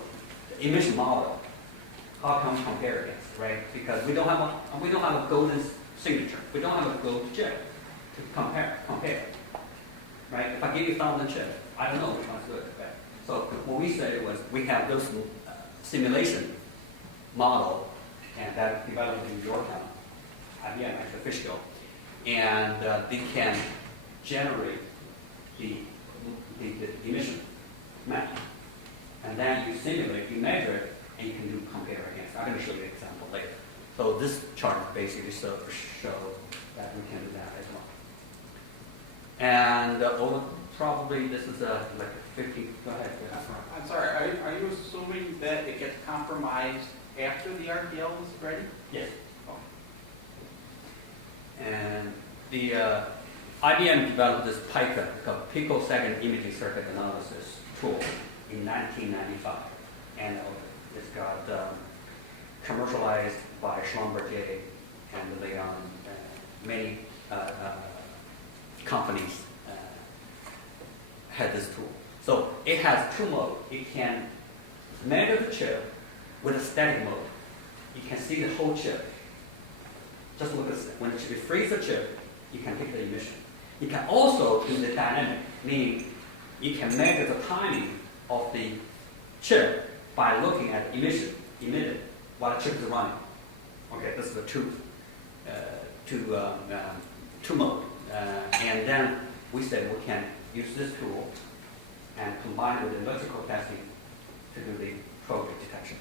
the emission model, how can we compare against, right? Because we don't have a golden signature. We don't have a gold chip to compare, right? If I give you 1,000 chips, I don't know which one's good, right? So what we said was we have those simulation model, and that developed in Georgetown, IBM actually official, and they can generate the emission map, and then you simulate, you measure it, and you can do compare against. I'm going to show you an example later. So this chart basically show that we can do that as well. And probably this is like a 50. Go ahead. I'm sorry, are you assuming that it gets compromised after the RTL is ready? Yes. Oh. And the IBM developed this PICA, called picosecond imaging circuit analysis tool, in 1995, and it's got commercialized by Schlumberger, and later on many companies had this tool. So it has two modes. It can measure the chip with a static mode. You can see the whole chip. Just look at when you freeze the chip, you can pick the emission. You can also do the dynamic, meaning you can measure the timing of the chip by looking at emission emitted while the chip is running. Okay, this is the two mode. And then we said we can use this tool and combine it with electrical testing to do the Trojan detection.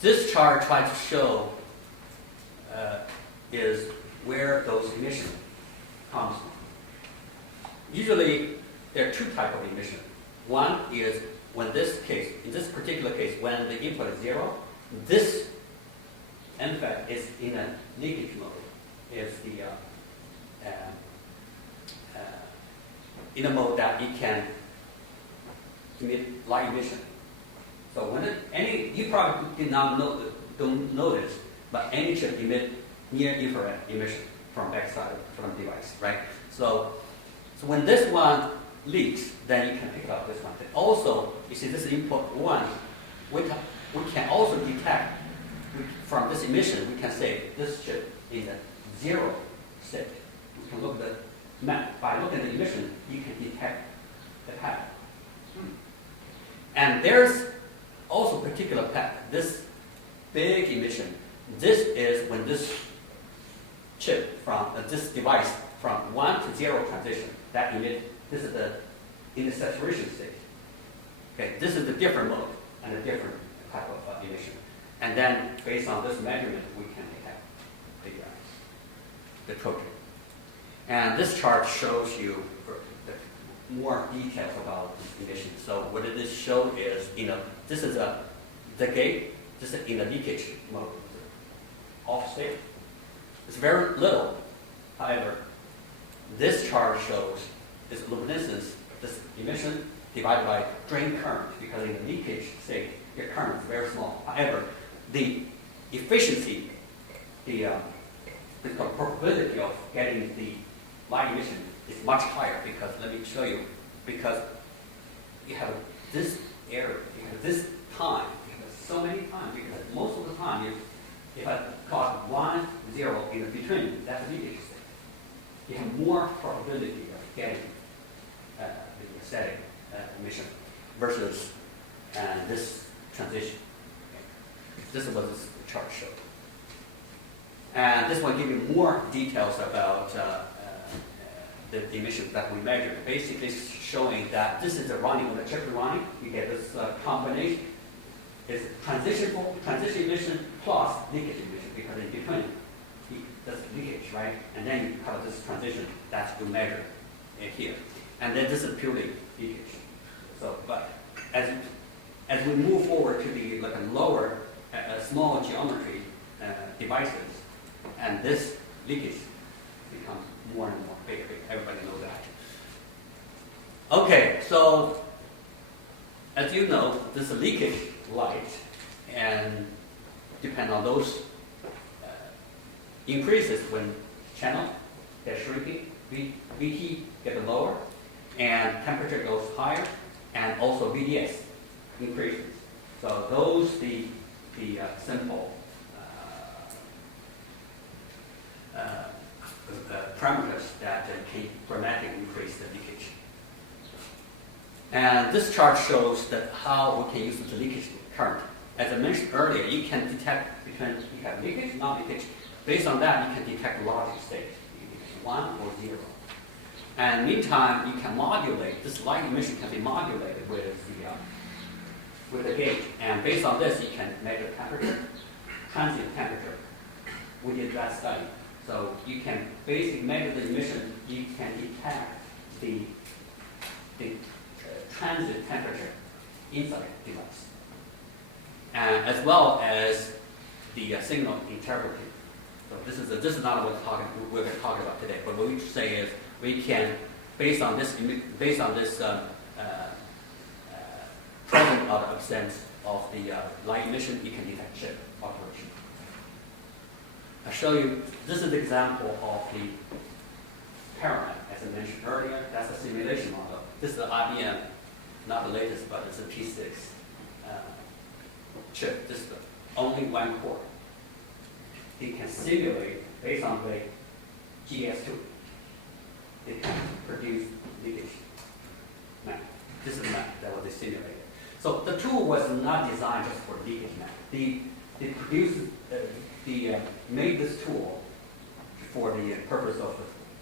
This chart tries to show is where those emissions comes from. Usually, there are two types of emission. One is when in this particular case, when the input is 0, this in fact is in a leakage mode. Is the in a mode that it can emit light emission. So when you probably did not don't notice, but any chip emit near infrared emission from backside from the device, right? So when this one leaks, then you can pick up this one. But also, you see this input 1, we can also detect from this emission, we can say this chip is a 0 state. We can look at the map. By looking at the emission, you can detect the pattern. And there's also particular pattern. This big emission, this is when this chip from this device from 1 to 0 transition that emit. This is in the saturation state. Okay, this is the different mode and a different type of emission. And then based on this measurement, we can detect the Trojan. And this chart shows you more details about this emission. So what it is show is, this is the gate. This is in the leakage mode, off state. It's very little. However, this chart shows this luminescence, this emission divided by drain current, because in the leakage state, your current is very small. However, the efficiency, the probability of getting the light emission is much higher, because let me show you, because you have this area, you have this time, you have so many times, because most of the time, if I plot 1, 0 in between, that's a leakage state. You have more probability of getting the static emission versus this transition. This is what this chart shows. And this one gives you more details about the emissions that we measured. Basically showing that this is the running, when the chip is running, you get this combination. It's transition emission plus leakage emission, because in between, that's leakage, right? And then you have this transition that's to measure it here. And then this is purely leakage. So, but as we move forward to the lower, small geometry devices, and this leakage becomes more and more bigger. Everybody knows that. Okay, so as you know, this is leakage light, and depend on those increases when channel gets shrinking, VT gets lower, and temperature goes higher, and also VDS increases. So those the simple parameters that can dramatically increase the leakage. And this chart shows that how we can use the leakage current. As I mentioned earlier, you can detect between you have leakage, non-leakage. Based on that, you can detect logic state, 1 or 0. And meantime, you can modulate, this light emission can be modulated with the gate. And based on this, you can measure temperature, transient temperature. We did that study. So you can basically measure the emission, you can detect the transient temperature inside the device. And as well as the signal integrity. So this is not what we're talking about today. But what we say is we can, based on this present absence of the light emission, you can detect chip operation. I'll show you. This is an example of the paradigm, as I mentioned earlier. That's a simulation model. This is the IBM, not the latest, but it's a P6 chip. This is the only one core. It can simulate based on the GS2. It can produce leakage map. This is the map that was simulated. So the tool was not designed just for leakage map. It produced, made this tool for the purpose of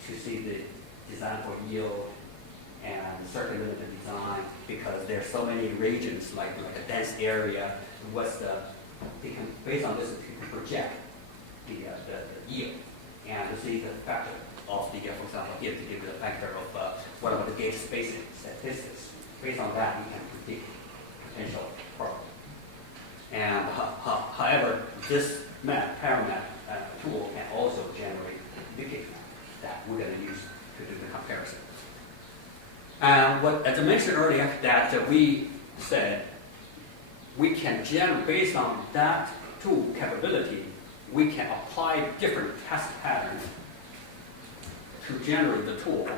to see the designed for yield and circuit limited design because there's so many regions like a dense area. Based on this, you can project the yield and to see the factor of the, for example, here to give you the factor of whatever the gauge spacing statistics. Based on that, you can predict potential problem. And however, this paramap tool can also generate leakage map that we're going to use to do the comparison. And as I mentioned earlier, that we said we can generate, based on that tool capability, we can apply different test patterns to generate the tool.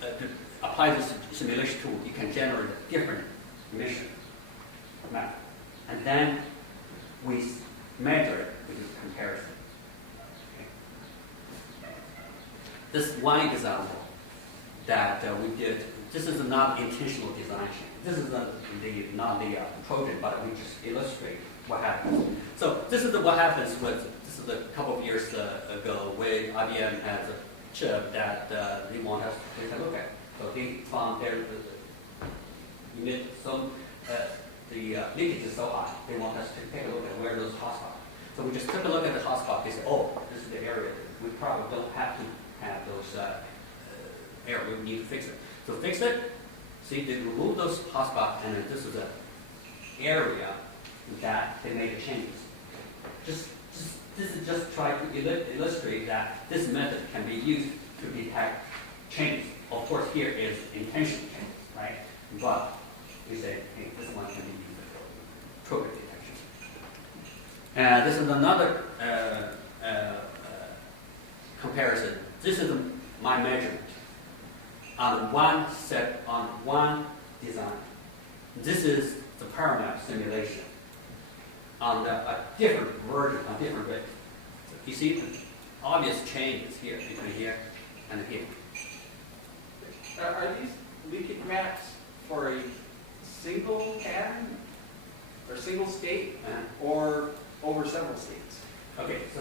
To apply this simulation tool, you can generate a different mission map. And then we measure it with this comparison. Okay. This one example that we did, this is not intentional design change. This is not the Trojan, but we just illustrate what happens. So this is what happens this is a couple of years ago when IBM has a chip that they want us to take a look at. So they found the leakage is so high, they want us to take a look at where those hotspots. So we just took a look at the hotspot. They said, oh, this is the area. We probably don't have to have those area. We need to fix it. So fix it. See, they remove those hotspots, and then this is the area that they made the changes. This is just try to illustrate that this method can be used to detect changes. Of course, here is intentional changes, right? But we say, hey, this one can be used for Trojan detection. This is another comparison. This is my measurement on one design. This is the paramap simulation on a different version, a different bit. You see the obvious changes here between here and here. Are these leakage maps for a single pattern or single state or over several states? Okay, so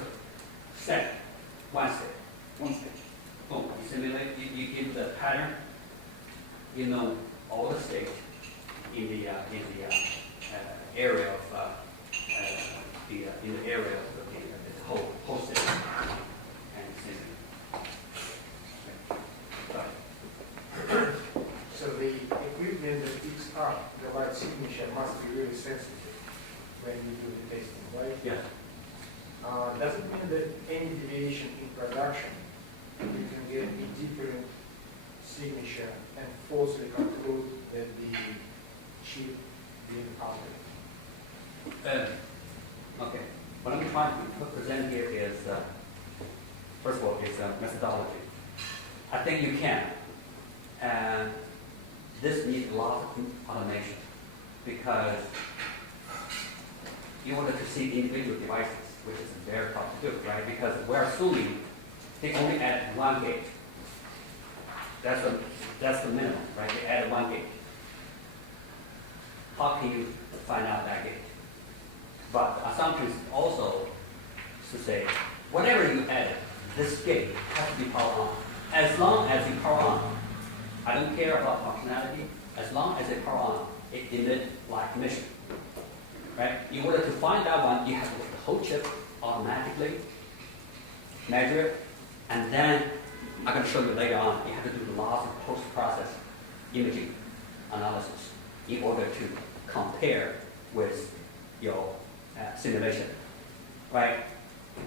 set one state. One state. Boom, you simulate, you give the pattern, you know all the states in the area of the whole state. And So the equipment that picks up the light signature must be really sensitive when you do the testing, right? yeah. Does it mean that any deviation in production, you can get a different signature and falsely conclude that the chip being altered? Okay. What I'm trying to present here is, first of all, is methodology. I think you can. And this needs a lot of automation because in order to see individual devices, which is very tough to do, right? Because we're assuming they only add one gate. That's the minimum, right? They add one gate. How can you find out that gate? But the assumption is also to say, whatever you add, this gate has to be powered on. As long as you power on, I don't care about functionality. As long as it power on, it emits like emission. Right? In order to find that one, you have to look at the whole chip automatically, measure it, and then I'm going to show you later on, you have to do lots of post-process imaging analysis in order to compare with your simulation, right?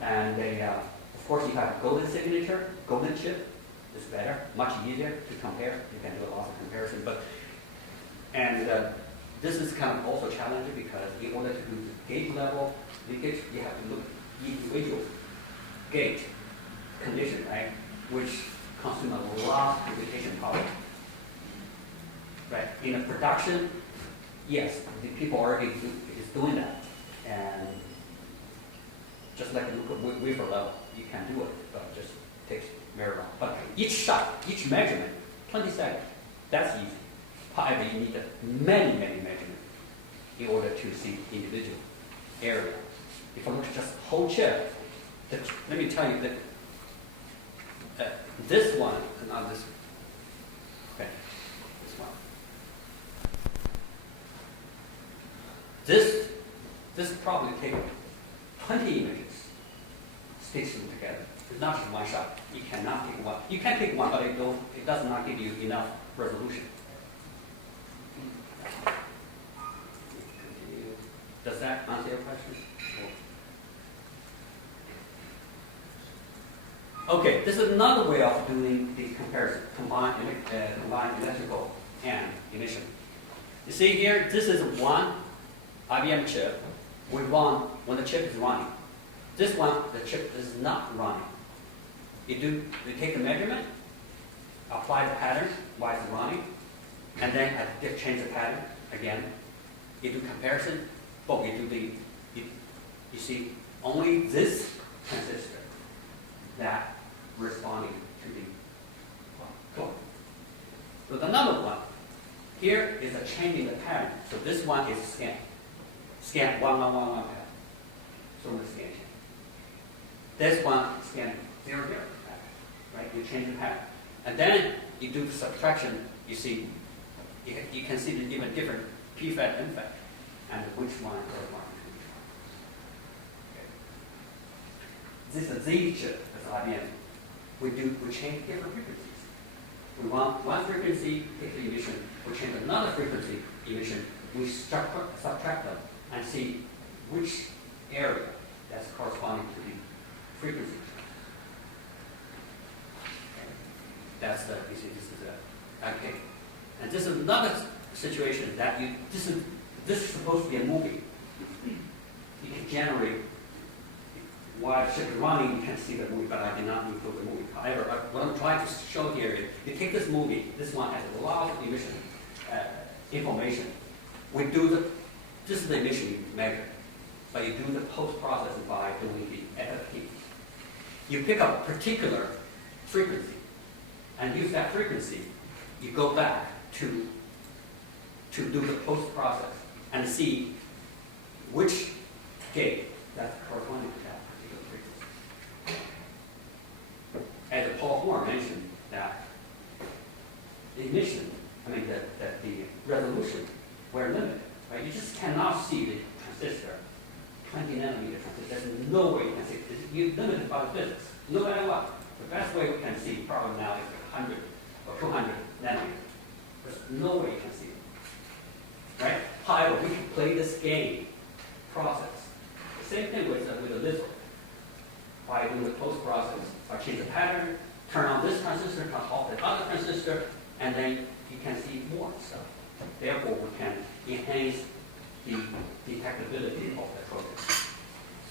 And of course, you have golden signature, golden chip is better, much easier to compare. You can do a lot of comparison, this is kind of also challenging because in order to do the gate level leakage, you have to look individual gate condition, right? Which consume a lot of computation power. Right? In a production, yes, the people already is doing that. And just like look at wafer level, you can do it, but it just takes very long. But each shot, each measurement, 20 seconds, that's easy. However, you need many measurements in order to see individual area. If I look at just the whole chip, let me tell you that this one, not this. Okay, this one. This probably take 20 images, stitch them together. It's not just one shot. You cannot take one. You can take one, but it does not give you enough resolution. Continue. Does that answer your question? Okay, this is another way of doing the comparison, combined electrical and emission. You see here, this is one IBM chip with one when the chip is running. This one, the chip is not running. You take the measurement, apply the pattern while it's running, and then change the pattern again. You do comparison, but you see only this transistor that responding to the clock. So the number one, here is a change in the pattern. So this one is scan. Scan 1111 pattern. So we scan. This one scan 00 pattern. Right? You change the pattern. And then you do the subtraction, you see, you can see the even different p-fed, m-fed, and which one corresponds to which one. Okay. This is Z chip, that's IBM. We change different frequencies. We want one frequency, take the emission, we change another frequency emission, we subtract them and see which area that's corresponding to the frequency. That's the, you see, this is a, okay. And this is another situation that this is supposed to be a movie. You can generate, while the chip is running, you can see the movie, but I did not include the movie. However, what I'm trying to show here is, you take this movie, this one has a lot of emission information. This is the emission you measure, but you do the post-processing by doing the FFT. You pick up a particular frequency, and use that frequency, you go back to do the post-process and see which gate that's corresponding to that particular frequency. As Paul Horn mentioned, that the emission, that the resolution were limited, right? You just cannot see the transistor, 20 nanometer transistor. There's no way you can see it. You're limited by the physics, no matter what. The best way we can see probably now is 100 or 200 nanometers. There's no way you can see it. Right? However, we can play this game process. The same thing with the litho. By doing the post-process, I change the pattern, turn on this transistor, turn off the other transistor, and then you can see more stuff. Therefore, we can enhance the detectability of the Trojan.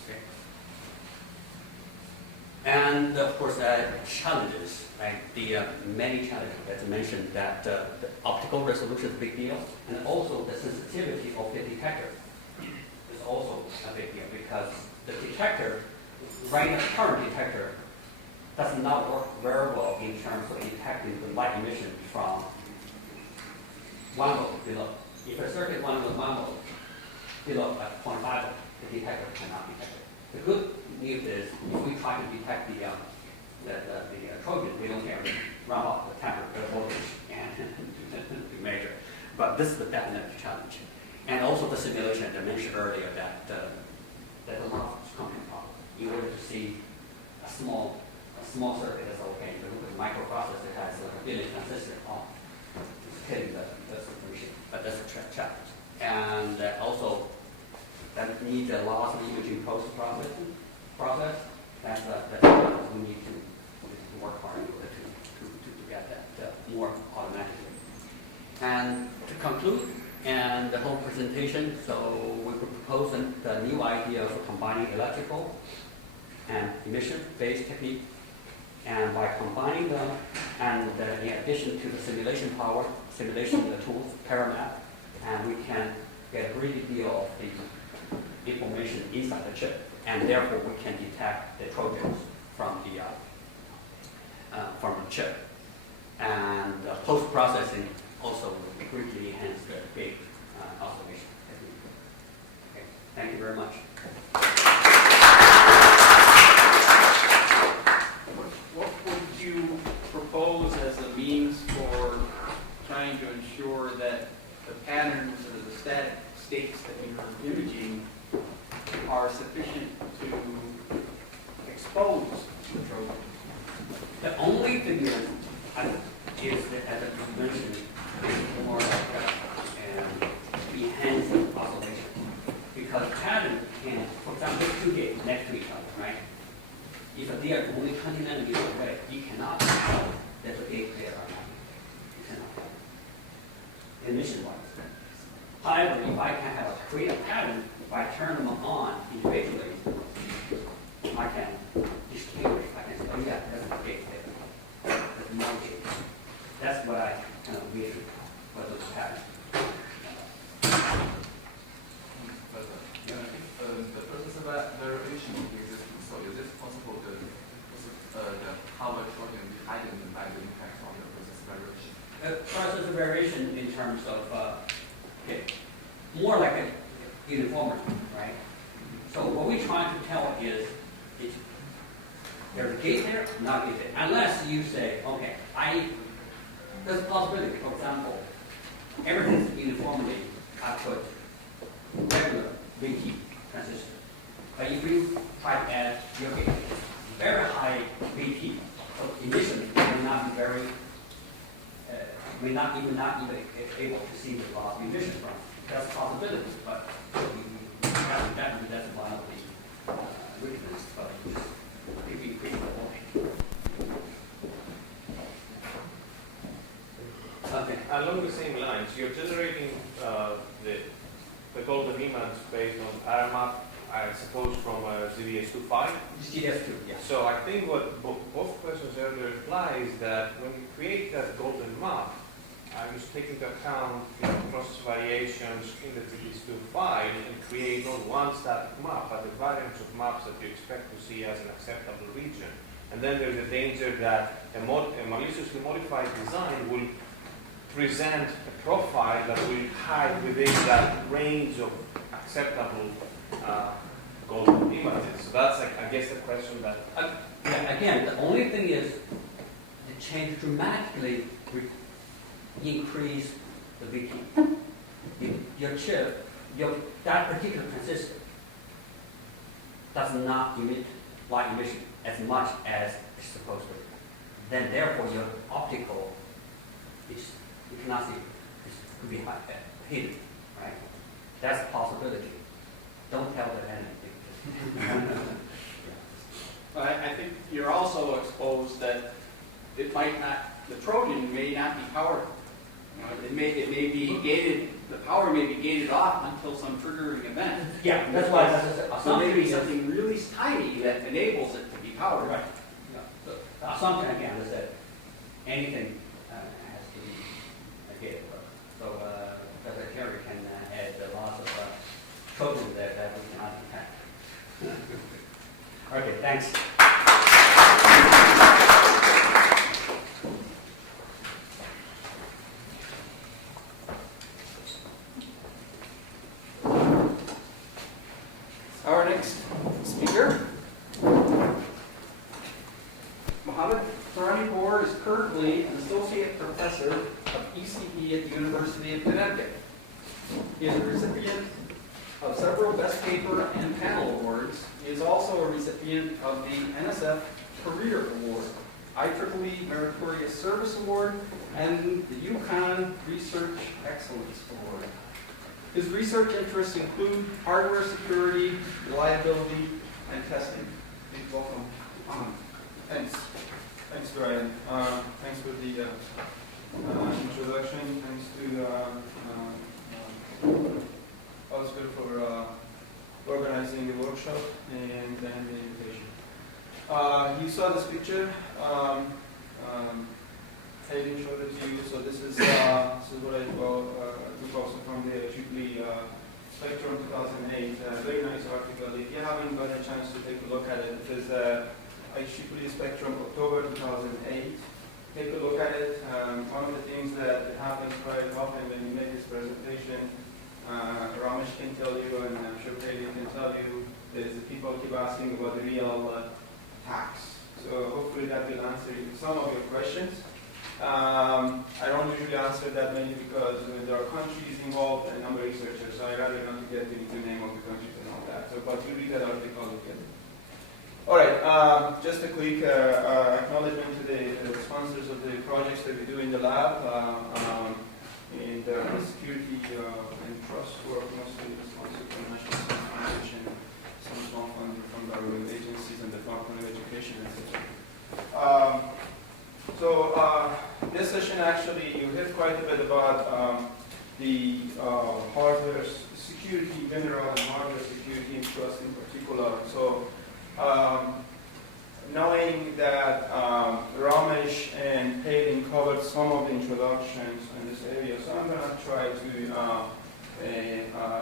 Okay? And of course, challenges, right? The many challenges, as I mentioned, that the optical resolution is a big deal, and also the sensitivity of the detector is also a big deal, because the detector, right, the current detector does not work very well in terms of detecting the light emission from 1 volt below. If a circuit one with 1 volt below at 0.5 volt, the detector cannot detect it. The good news is, if we try to detect the Trojan, we don't care, run off the temperature, voltage, and to measure. But this is the definite challenge. And also the simulation I mentioned earlier, that there's a lot of computing problem. In order to see a small circuit that's okay, if you look at the microprocessor, it has like a billion transistors on. It's hitting the information, but that's a challenge. And also, that needs a lot of imaging process. That's we need to work hard in order to get that more automatically. And to conclude, and the whole presentation, so we propose the new idea of combining electrical and emission-based technique. And by combining them, and in addition to the simulation power, simulation tools, Paramap, and we can get a great deal of the information inside the chip, and therefore we can detect the Trojans from the chip. And post-processing also will greatly enhance the gate observation technique. Okay, thank you very much. What would you trying to ensure that the patterns or the static states that you're imaging are sufficient to expose the Trojan. The only thing is that, as I mentioned, is more like enhancing oscillation. Because pattern can, for example, two gates next to each other, right? If they are only 20 nanometers away, you cannot tell that the gate there or not. You cannot tell. Emission-wise. However, if I can create a pattern, if I turn them on individually, I can distinguish. I can say, oh yeah, there's a gate there. There's no gate. That's what I kind of measure for those patterns. The process of variation exists. So is it possible the power Trojan be hidden by the impact on the process variation? Process of variation in terms of more like a uniformity, right? So what we're trying to tell is there's a gate there, not gate there. Unless you say, okay, there's a possibility. For example, everything's uniformity. I put regular VT transistor. But if you try to add your gate, very high VT, so initially you will not be very, you will not even able to see the loss of emission from. That's a possibility, but definitely that's one of the weaknesses, but just if you increase the voltage. Okay. Along the same lines, you're generating the golden image based on RMAP, I suppose, from ZDS25. ZDS2, yes. So I think what both questions earlier imply is that when you create that golden map, you take into account process variations in the ZDS25 and create not one static map, but a variance of maps that you expect to see as an acceptable region. And then there's a danger that a maliciously modified design will present a profile that will hide within that range of acceptable golden images. So that's, I guess, the question that... Again, the only thing is the change dramatically increase the VT. Your chip, that particular transistor does not emit light emission as much as it's supposed to. Then therefore your optical is, you cannot see, it could be hidden, right? That's a possibility. Don't tell them anything. I think you're also exposed that it might not, the Trojan may not be powered. It may be gated, the power may be gated off until some triggering event. Yeah, that's why So maybe something really tiny that enables it to be powered. Right. Yeah. So the assumption again is that anything has to be gated. So Dr. Kerry can add the loss of Trojan there that we cannot detect. Okay, thanks. Our next speaker, Mohammed Faranipour, is currently an associate professor of ECE at the University of Connecticut. He is a recipient of several Best Paper and Panel Awards. He is also a recipient of the NSF Career Award, IEEE Meritorious Service Award, and the UConn Research Excellence Award. His research interests include hardware security, reliability, and testing. Please welcome Mohammed. Thanks. Thanks, Brian. Thanks for the introduction. Thanks to Oscar for organizing the workshop and the invitation. You saw this picture. I didn't show it to you. So this is what I took also from the IEEE Spectrum 2008. Very nice article. If you haven't got a chance to take a look at it, it is IEEE Spectrum October 2008. Take a look at it. One of the things that happens quite often when you make this presentation, Ramesh can tell you, and I'm sure Haley can tell you, is that people keep asking about the real tax. So hopefully that will answer some of your questions. I don't really answer that many because there are countries involved and number of researchers, so I'd rather not to get into the name of the countries and all that. So, but you read that article again. All right, just a quick acknowledgement to the sponsors of the projects that we do in the lab. And the security and trust work mostly sponsored by the National Science Foundation, some small funding from government agencies and the Department of Education, etc. This session actually, you heard quite a bit about the hardware security in general and hardware security and trust in particular. So knowing that Ramesh and Hayden covered some of the introductions in this area, so I'm going to try to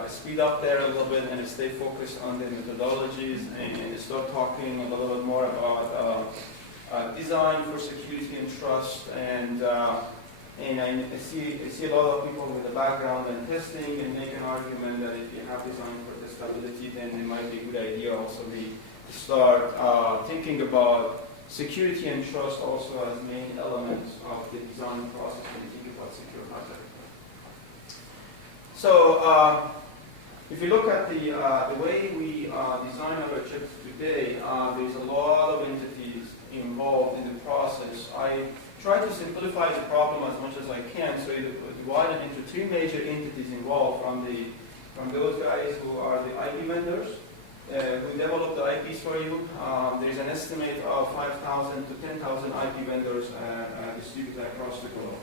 speed up there a little bit and stay focused on the methodologies and start talking a little bit more about design for security and trust. And I see a lot of people with a background in testing and make an argument that if you have design for testability, then it might be a good idea also to start thinking about security and trust also as main elements of the design process when you think about secure hardware. So if you look at the way we design our chips today, there's a lot of entities involved in the process. I try to simplify the problem as much as I can, so you divide it into three major entities involved, from those guys who are the IP vendors, who develop the IPs for you. There's an estimate of 5,000 to 10,000 IP vendors distributed across the globe.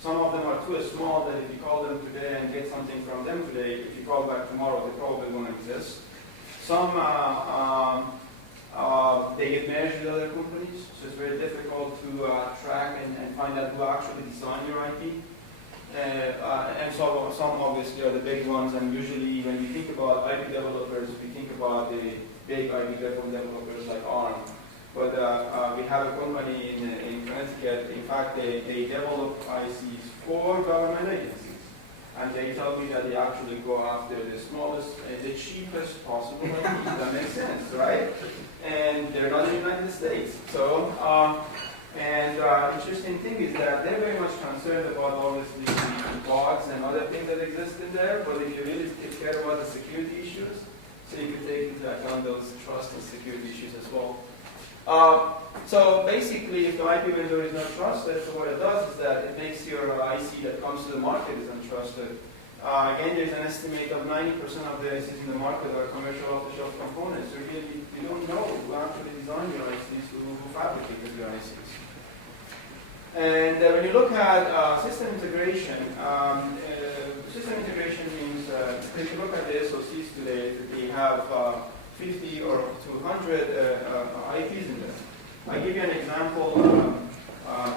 Some of them are too small that if you call them today and get something from them today, if you call back tomorrow, they probably won't exist. Some they get merged with other companies, so it's very difficult to track and find out who actually designed your IP. And so some obviously are the big ones, and usually when we think about IP developers, we think about the big IP developers like ARM. But we have a company in Connecticut, in fact they develop ICs for government agencies. And they tell me that they actually go after the smallest and the cheapest possible IPs. That makes sense, right? And they're not in the United States. So, interesting thing is that they're very much concerned about obviously the bugs and other things that exist in there, but if you really take care about the security issues, so you can take into account those trust and security issues as well. So basically, if the IP vendor is not trusted, so what it does is that it makes your IC that comes to the market is untrusted. Again, there's an estimate of 90% of the ICs in the market are commercial off-the-shelf components. So really, you don't know who actually designed your ICs, who fabricated your ICs. And when you look at system integration means, if you look at the SoCs today, they have 50 or 200 IPs in there. I give you an example.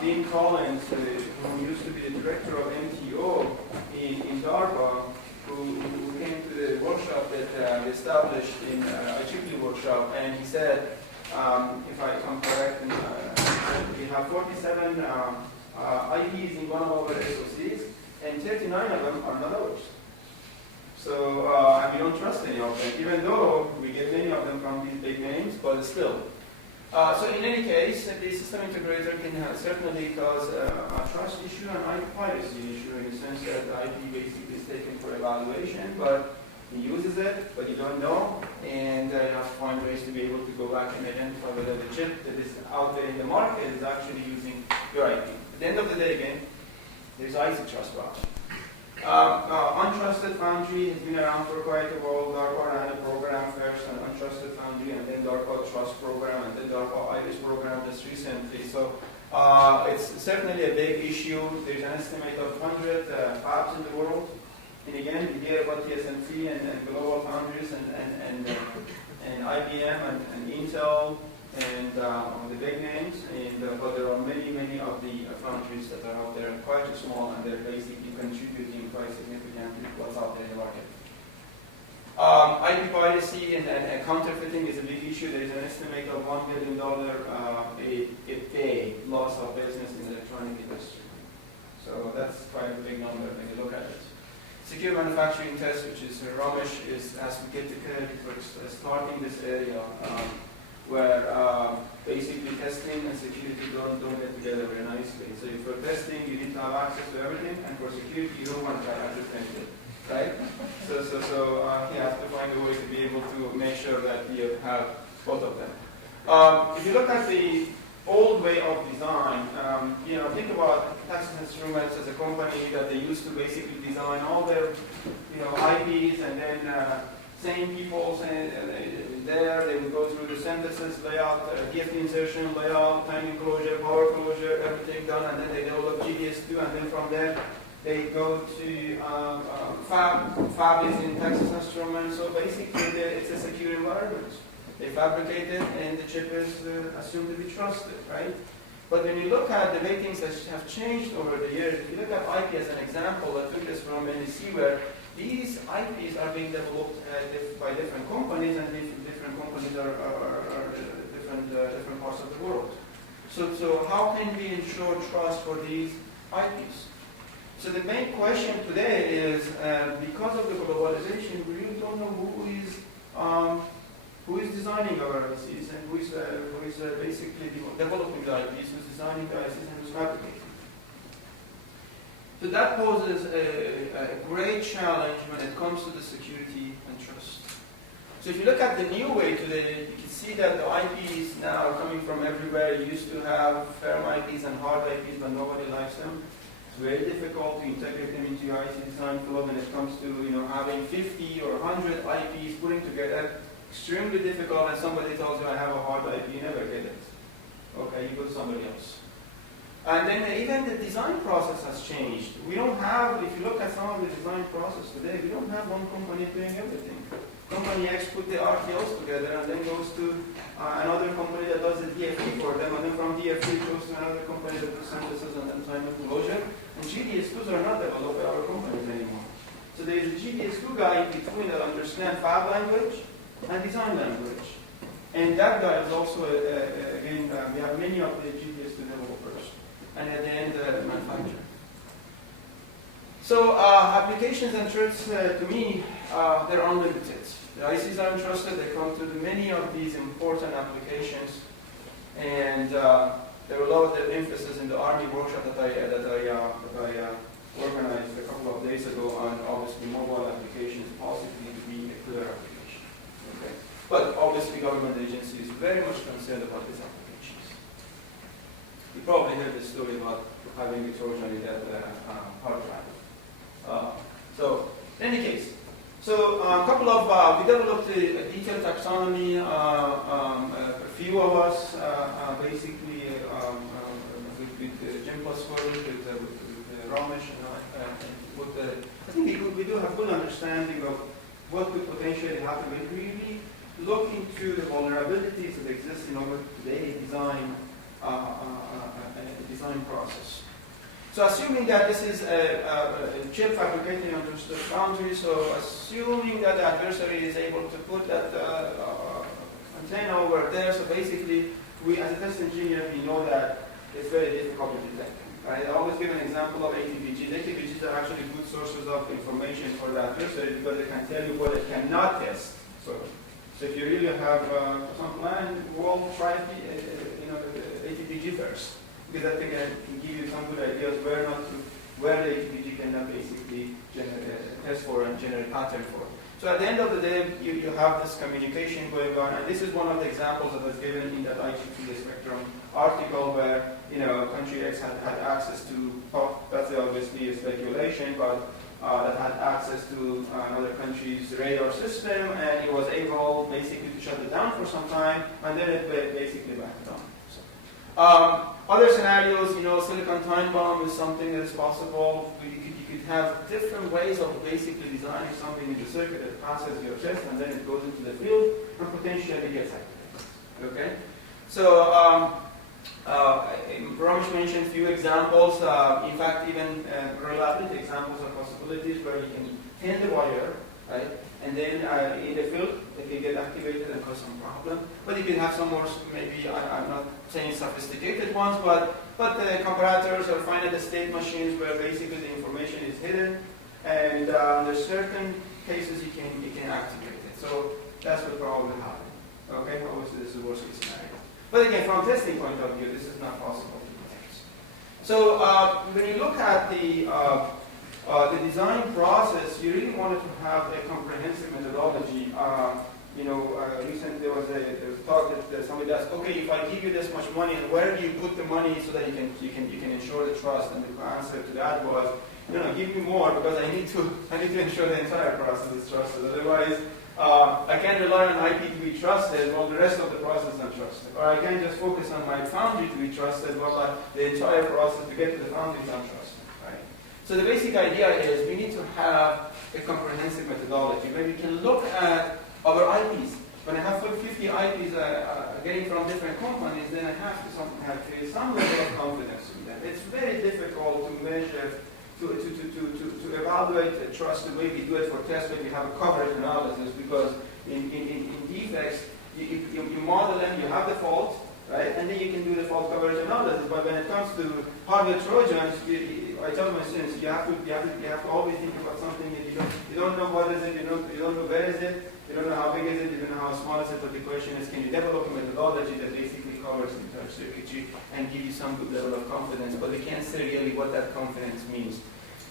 Dean Collins, who used to be the director of MTO in DARPA, who came to the workshop that we established in a IEEE workshop, and he said, if I'm correct, we have 47 IPs in one of our SoCs, and 39 of them are not ours. So, and we don't trust any of them, even though we get many of them from these big names, but still. So in any case, the system integrator can certainly cause a trust issue and IP privacy issue in the sense that the IP basically is taken for evaluation, but he uses it, but you don't know, and you have to find ways to be able to go back and identify whether the chip that is out there in the market is actually using your IP. At the end of the day, again, there's IC trust problem. Untrusted Foundry has been around for quite a while. DARPA ran a program first, an Untrusted Foundry, and then DARPA Trust program, and then DARPA Iris program just recently. So it's certainly a big issue. There's an estimate of 100 fabs in the world. And again, we hear about TSMC and Global Foundries and IBM and Intel and the big names, but there are many of the foundries that are out there, quite small, and they're basically contributing quite significantly to what's out there in the market. IP piracy and counterfeiting is a big issue. There is an estimate of $1 billion a loss of business in the electronic industry. So that's quite a big number when you look at it. Secure manufacturing test, which is Ramesh has to get the credit for starting this area, where basically testing and security don't get together very nicely. So for testing, you need to have access to everything, and for security, you don't want to have everything, right? So you have to find a way to be able to make sure that you have both of them. If you look at the old way of design, think about Texas Instruments as a company that they used to basically design all their, IPs, and then same people there, they would go through the synthesis layout, gift insertion layout, time enclosure, power closure, everything done, and then they develop GDS2, and then from there they go to fab is in Texas Instruments. So basically, it's a secure environment. They fabricate it, and the chip is assumed to be trusted, right? But when you look at the way things have changed over the years, if you look at IP as an example, I took this from NDC, where these IPs are being developed by different companies, and different companies are different parts of the world. So how can we ensure trust for these IPs? So the main question today is, because of the globalization, we really don't know who is designing our ICs, and who is basically developing the IPs, who's designing the ICs, and who's fabricating. So that poses a great challenge when it comes to the security and trust. So if you look at the new way today, you can see that the IPs now are coming from everywhere. You used to have firm IPs and hard IPs, but nobody likes them. It's very difficult to integrate them into your IC design flow when it comes to having 50 or 100 IPs putting together. Extremely difficult, and somebody tells you I have a hard IP, you never get it. Okay, you go to somebody else. And then even the design process has changed. We don't have, if you look at some of the design process today, we don't have one company doing everything. Company X put the RTLs together and then goes to another company that does the DFT for them, and then from DFT it goes to another company that does synthesis and then time enclosure. And GDS2s are not developed by our companies anymore. So there is a GDS2 guy in between that understands fab language and design language. And that guy is also, again, we have many of the GDS2 developers, and at the end, manufacturer. So applications and threats, to me, they're unlimited. The ICs are entrusted, they come to many of these important applications, and there were a lot of emphasis in the Army workshop that I organized a couple of days ago on, obviously, mobile applications possibly to be a clear application. Okay? But obviously, government agencies are very much concerned about these applications. You probably heard the story about having a Trojan in that hard drive. So, in any case, so a couple of, we developed a detailed taxonomy, a few of us, basically, with Jim Pasquale, with Ramesh, and I think we do have good understanding of what could potentially happen. We really look into the vulnerabilities that exist in our today design process. So assuming that this is a chip fabricating under the boundary, so assuming that the adversary is able to put that antenna over there, so basically, we as a test engineer, we know that it's very difficult to detect. Right? I always give an example of ATPGs. ATPGs are actually good sources of information for the adversary because they can tell you what it cannot test. So if you really have some plan, well, try the ATPG first, because I think I can give you some good ideas where the ATPG cannot basically test for and generate pattern for. So at the end of the day, you have this communication going on, and this is one of the examples that was given in that IEEE Spectrum article where country X had access to, that's obviously a speculation, but that had access to another country's radar system, and it was able basically to shut it down for some time, and then it basically backed down. So, other scenarios, silicon time bomb is something that is possible. You could have different ways of basically designing something in the circuit that passes your test, and then it goes into the field and potentially gets activated. Okay? So, Ramesh mentioned a few examples. In fact, even reliability examples are possibilities where you can tend the wire, right? And then in the field, it can get activated and cause some problem. But you can have some more, maybe I'm not saying sophisticated ones, but the comparators or finite state machines where basically the information is hidden, and under certain cases you can activate it. So that's what probably happened. Okay, obviously this is the worst case scenario. But again, from a testing point of view, this is not possible to detect. So when you look at the design process, you really wanted to have a comprehensive methodology. Recently there was a talk that somebody asked, okay, if I give you this much money, and where do you put the money so that you can ensure the trust? And the answer to that was, give me more because I need to ensure the entire process is trusted. Otherwise, I can't rely on IP to be trusted while the rest of the process is untrusted. Or I can't just focus on my foundry to be trusted while the entire process to get to the foundry is untrusted. Right? So the basic idea is we need to have a comprehensive methodology where we can look at our IPs. When I have 50 IPs getting from different companies, then I have to create some level of confidence in them. It's very difficult to measure, to evaluate the trust the way we do it for tests when we have a coverage analysis, because in defects, you model them, you have the fault, right? And then you can do the fault coverage analysis. But when it comes to hardware Trojans, I tell my students, you have to always think about something that you don't know what is it, you don't know where is it, you don't know how big is it, you don't know how small is it, but the question is, can you develop a methodology that basically covers the entire circuitry and give you some good level of confidence, but we can't say really what that confidence means.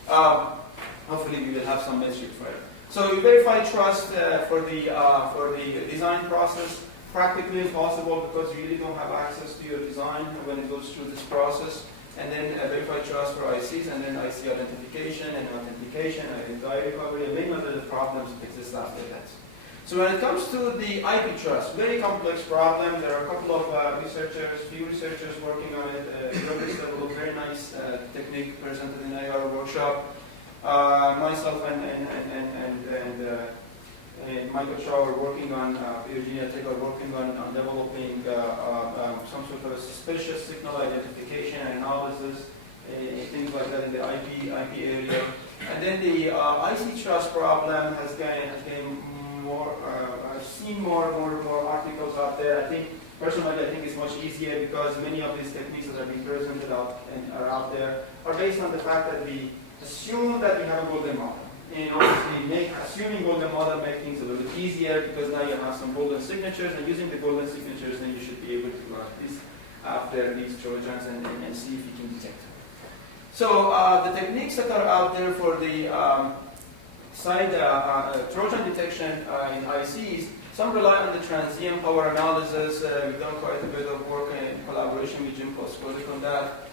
Hopefully we will have some metric for it. So you verify trust for the design process. Practically impossible because you really don't have access to your design when it goes through this process. And then verify trust for ICs, and then IC identification and authentication and identity recovery, and many other problems exist after that. So when it comes to the IP trust, very complex problem. There are a couple of few researchers working on it. Robert developed a very nice technique presented in our workshop. Myself and Michael Shaw are working on, Virginia Tech are working on developing some sort of a suspicious signal identification and analysis, things like that in the IP area. And then the IC trust problem has gained more. I've seen more articles out there. Personally, I think it's much easier because many of these techniques that are being presented out and are out there are based on the fact that we assume that we have a golden model. And obviously, assuming golden model makes things a little bit easier because now you have some golden signatures, and using the golden signatures, then you should be able to go at least after these Trojans and see if you can detect them. So the techniques that are out there for the Trojan detection in ICs, some rely on the transient power analysis. We've done quite a bit of work in collaboration with Jim Poskolik on that.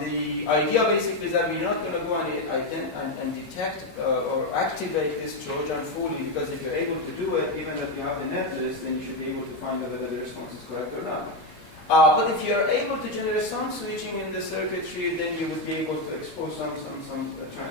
The idea basically is that we're not going to go and detect or activate this Trojan fully, because if you're able to do it, even if you have the net list, then you should be able to find out whether the response is correct or not. But if you're able to generate some switching in the circuitry, then you would be able to expose some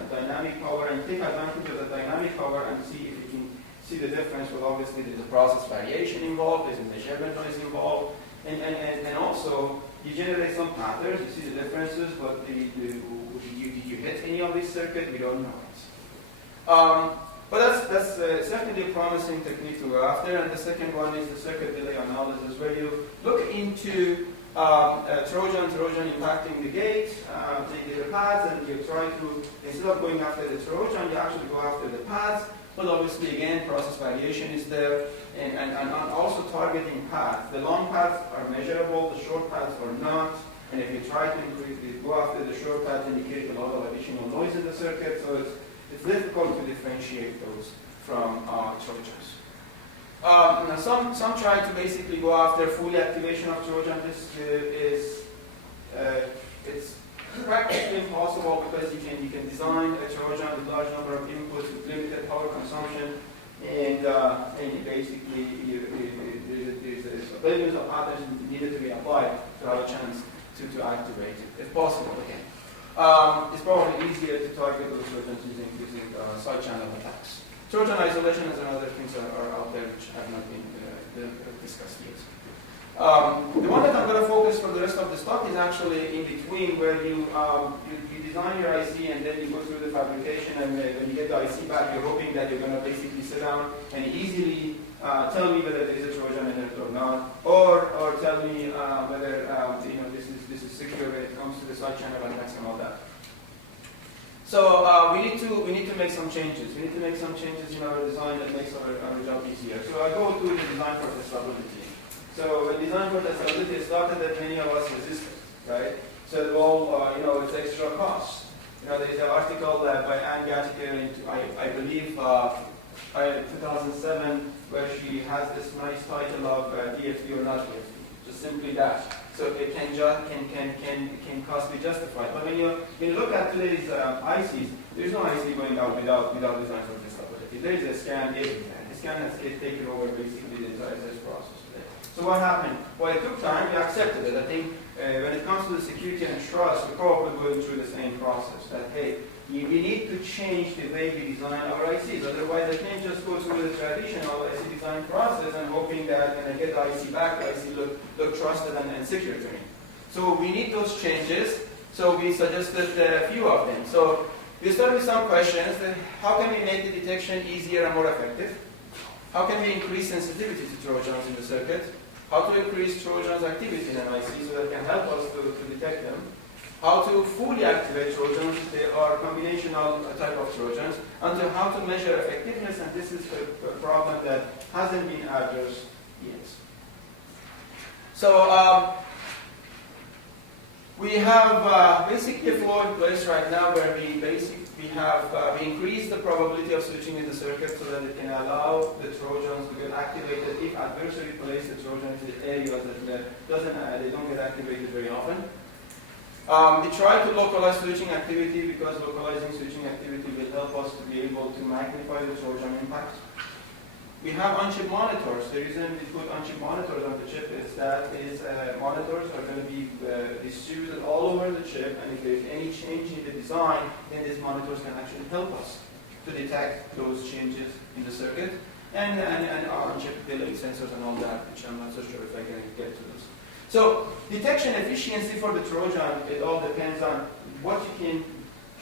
dynamic power and take advantage of the dynamic power and see if you can see the difference. Well, obviously there's a process variation involved, there's a measurement noise involved, and also you generate some patterns, you see the differences, but did you hit any of these circuits? We don't know it. But that's certainly a promising technique to go after. And the second one is the circuit delay analysis, where you look into Trojan impacting the gate, the pads, and you try to, instead of going after the Trojan, you actually go after the pads. But obviously, again, process variation is there, and also targeting paths. The long paths are measurable, the short paths are not. And if you try to go after the short paths, then you create a lot of additional noise in the circuit. So it's difficult to differentiate those from Trojans. Now some try to basically go after full activation of Trojan. This it's practically impossible because you can design a Trojan with large number of inputs with limited power consumption, and basically there's billions of patterns needed to be applied to have a chance to activate it, if possible again. It's probably easier to target those Trojans using side channel attacks. Trojan isolation and other things are out there which have not been discussed yet. The one that I'm going to focus for the rest of this talk is actually in between, where you design your IC and then you go through the fabrication, and when you get the IC back, you're hoping that you're going to basically sit down and easily tell me whether there is a Trojan in it or not, or tell me whether this is secure when it comes to the side channel attacks and all that. So we need to make some changes. We need to make some changes in our design that makes our job easier. So I go to the design for testability. So when design for testability started, that many of us resisted, right? So well, it's extra cost. There is an article by Anne Gattiker in, I believe, 2007, where she has this nice title of DFT or not DFT, just simply that. So it can cost be justified. But when you look at today's ICs, there's no IC going out without design for testability. There is a scan everywhere. The scan has taken over basically the entire test process today. So what happened? Well, it took time. We accepted it. I think when it comes to the security and trust, we're probably going through the same process. That hey, we need to change the way we design our ICs. Otherwise, I can't just go through the traditional IC design process and hoping that when I get the IC back, the IC look trusted and secure to me. So we need those changes. So we suggested a few of them. So we started with some questions. How can we make the detection easier and more effective? How can we increase sensitivity to Trojans in the circuit? How to increase Trojans activity in an IC so that can help us to detect them? How to fully activate Trojans, they are combinational type of Trojans, and how to measure effectiveness, and this is a problem that hasn't been addressed yet. So we have basically a flow in place right now where we increase the probability of switching in the circuit so that it can allow the Trojans to get activated if adversary places the Trojan in the areas that they don't get activated very often. We try to localize switching activity because localizing switching activity will help us to be able to magnify the Trojan impact. We have on-chip monitors. The reason we put on-chip monitors on the chip is that monitors are going to be distributed all over the chip, and if there's any change in the design, then these monitors can actually help us to detect those changes in the circuit, and on-chip delay sensors and all that, which I'm not so sure if I can get to this. So detection efficiency for the Trojan, it all depends on what you can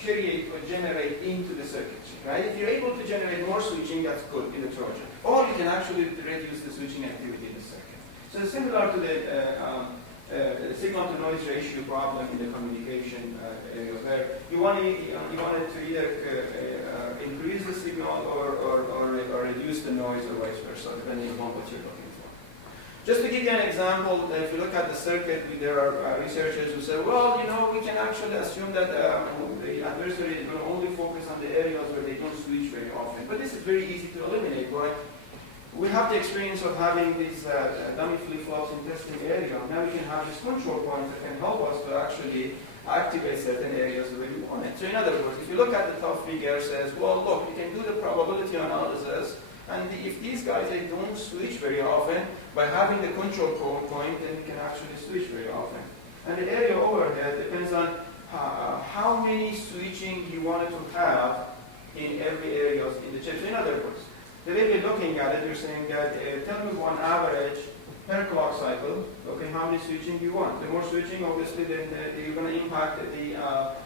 create or generate into the circuitry, right? If you're able to generate more switching, that's good in the Trojan. Or you can actually reduce the switching activity in the circuit. So it's similar to the signal-to-noise ratio problem in the communication area, where you wanted to either increase the signal or reduce the noise or vice versa, depending on what you're looking for. Just to give you an example, if you look at the circuit, there are researchers who say, well, we can actually assume that the adversary is going to only focus on the areas where they don't switch very often. But this is very easy to eliminate, right? We have the experience of having these dummy flip-flops in testing area. Now we can have these control points that can help us to actually activate certain areas where we want it. So in other words, if you look at the top figure, it says, well, look, you can do the probability analysis, and if these guys, they don't switch very often, by having the control point, then you can actually switch very often. And the area overhead depends on how many switching you wanted to have in every area in the chip. So in other words, the way we're looking at it, you're saying that tell me one average per clock cycle, okay, how many switching you want. The more switching, obviously, then you're going to impact the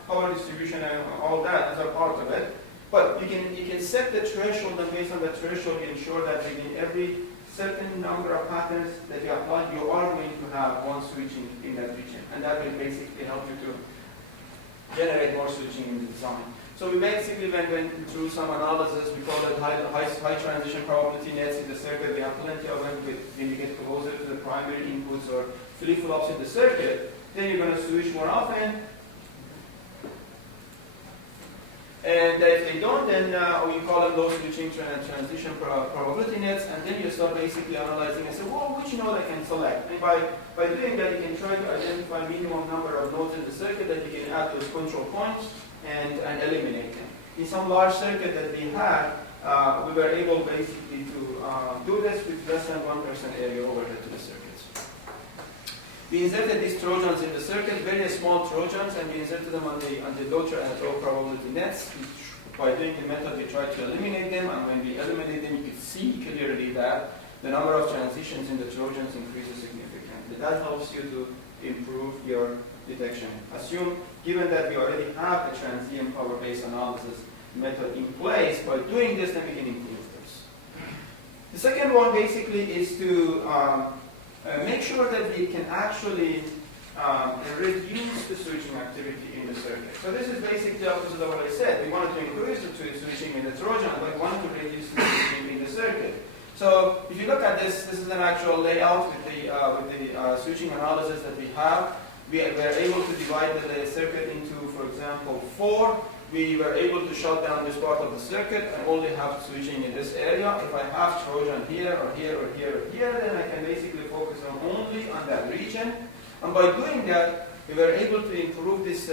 power distribution and all that as a part of it. But you can set the threshold, and based on the threshold, you ensure that within every certain number of patterns that you apply, you are going to have one switching in that region. And that will basically help you to generate more switching in the design. So we basically went through some analysis. We call it high transition probability nets in the circuit. We have plenty of them when you get closer to the primary inputs or flip-flops in the circuit. Then you're going to switch more often. And if they don't, then we call them low switching transition probability nets, and then you start basically analyzing and say, well, which node I can select? And by doing that, you can try to identify minimum number of nodes in the circuit that you can add those control points and eliminate them. In some large circuit that we had, we were able basically to do this with less than 1% area overhead to the circuits. We inserted these Trojans in the circuit, very small Trojans, and we inserted them on the low probability nets. By doing the method, we tried to eliminate them, and when we eliminate them, you could see clearly that the number of transitions in the Trojans increases significantly. That helps you to improve your detection. Assume, given that we already have a transient power-based analysis method in place, by doing this, then we can improve this. The second one basically is to make sure that we can actually reduce the switching activity in the circuit. So this is basically the opposite of what I said. We wanted to increase the switching in the Trojan, but we wanted to reduce the switching in the circuit. So if you look at this, this is an actual layout with the switching analysis that we have. We were able to divide the circuit into, for example, 4. We were able to shut down this part of the circuit and only have switching in this area. If I have Trojan here or here or here or here, then I can basically focus only on that region. And by doing that, we were able to improve this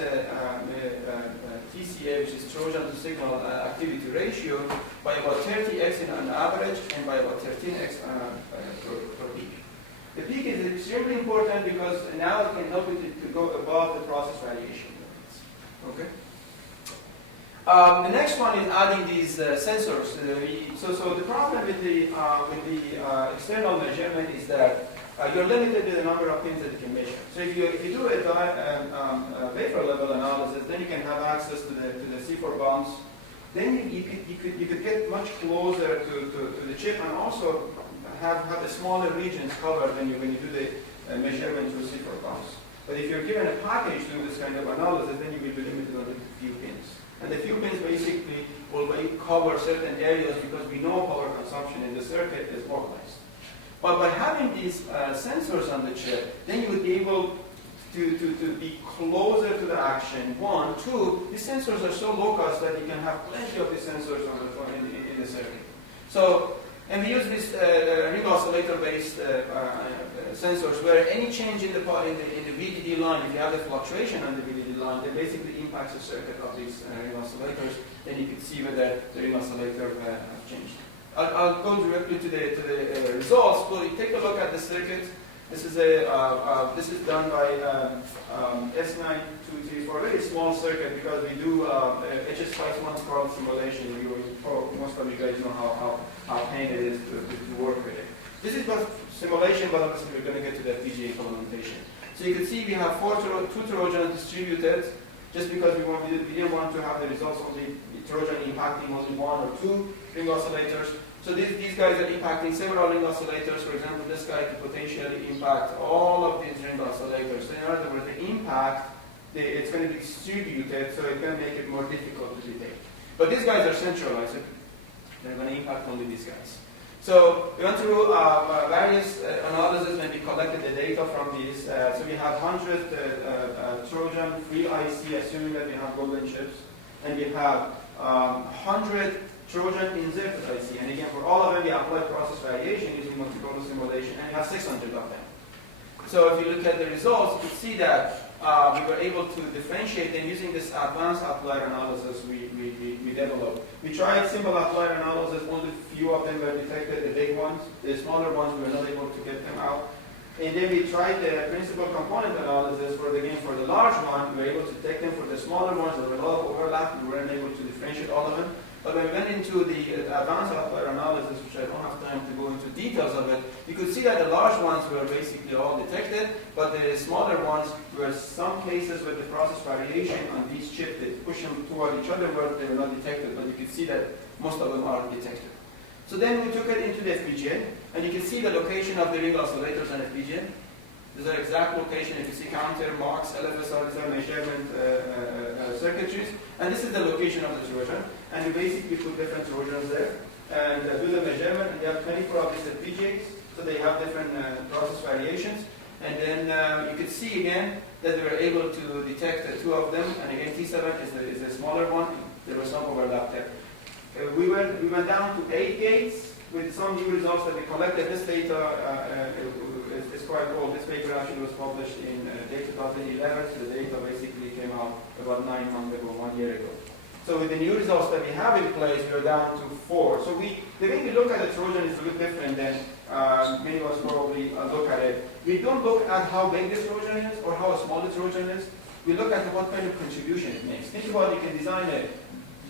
TCA, which is Trojan to signal activity ratio, by about 30x on average and by about 13x per peak. The peak is extremely important because now it can help you to go above the process variation limits. Okay. The next one is adding these sensors. So the problem with the external measurement is that you're limited with the number of pins that you can measure. So if you do a wafer level analysis, then you can have access to the C4 bounds. Then you could get much closer to the chip and also have the smaller regions covered when you do the measurement through C4 bounds. But if you're given a package to do this kind of analysis, then you will be limited on a few pins. And the few pins basically will cover certain areas because we know power consumption in the circuit is localized. But by having these sensors on the chip, then you would be able to be closer to the action. 1, 2, these sensors are so low cost that you can have plenty of these sensors on in the circuit. So, and we use this ring oscillator-based sensors where any change in the VDD line, if you have a fluctuation on the VDD line, that basically impacts the circuit of these ring oscillators. Then you can see whether the ring oscillator has changed. I'll go directly to the results. So you take a look at the circuit. This is done by S9234, very small circuit because we do HS Spice 1 scroll simulation. Most of you guys know how pain it is to work with it. This is just simulation, but obviously we're going to get to the FPGA implementation. So you can see we have 2 Trojans distributed, just because we didn't want to have the results only Trojan impacting only 1 or 2 ring oscillators. So these guys are impacting several ring oscillators. For example, this guy could potentially impact all of these ring oscillators. So in other words, the impact, it's going to be distributed, so it's going to make it more difficult to detect. But these guys are centralized. They're going to impact only these guys. So we went through various analyses when we collected the data from these. So we have 100 Trojan free IC, assuming that we have golden chips. And we have 100 Trojan inserted IC. And again, for all of them, we applied process variation using multimodal simulation, and we have 600 of them. So if you look at the results, you can see that we were able to differentiate them using this advanced outlier analysis we developed. We tried simple outlier analysis, only a few of them were detected, the big ones. The smaller ones, we were not able to get them out. And then we tried the principal component analysis for the large one. We were able to take them for the smaller ones. There were a lot of overlap. We weren't able to differentiate all of them. But when we went into the advanced outlier analysis, which I don't have time to go into details of it, you could see that the large ones were basically all detected, but the smaller ones were some cases with the process variation on these chips that push them toward each other where they were not detected, but you could see that most of them are detected. So then we took it into the FPGA, and you can see the location of the ring oscillators on FPGA. These are exact location. You can see counter, marks, LFSR, these are measurement circuitries. And this is the location of the Trojan. And we basically put different Trojans there and do the measurement. And you have 24 of these FPGAs, so they have different process variations. And then you can see again that we were able to detect 2 of them. And again, T7 is the smaller one. There was some overlap there. We went down to 8 gates with some new results that we collected. This data is quite old. This paper actually was published in data 2011, so the data basically came out about 9 months ago, 1 year ago. So with the new results that we have in place, we are down to 4. So the way we look at the Trojan is a little different than many of us probably look at it. We don't look at how big the Trojan is or how small the Trojan is. We look at what kind of contribution it makes. Think about it, you can design a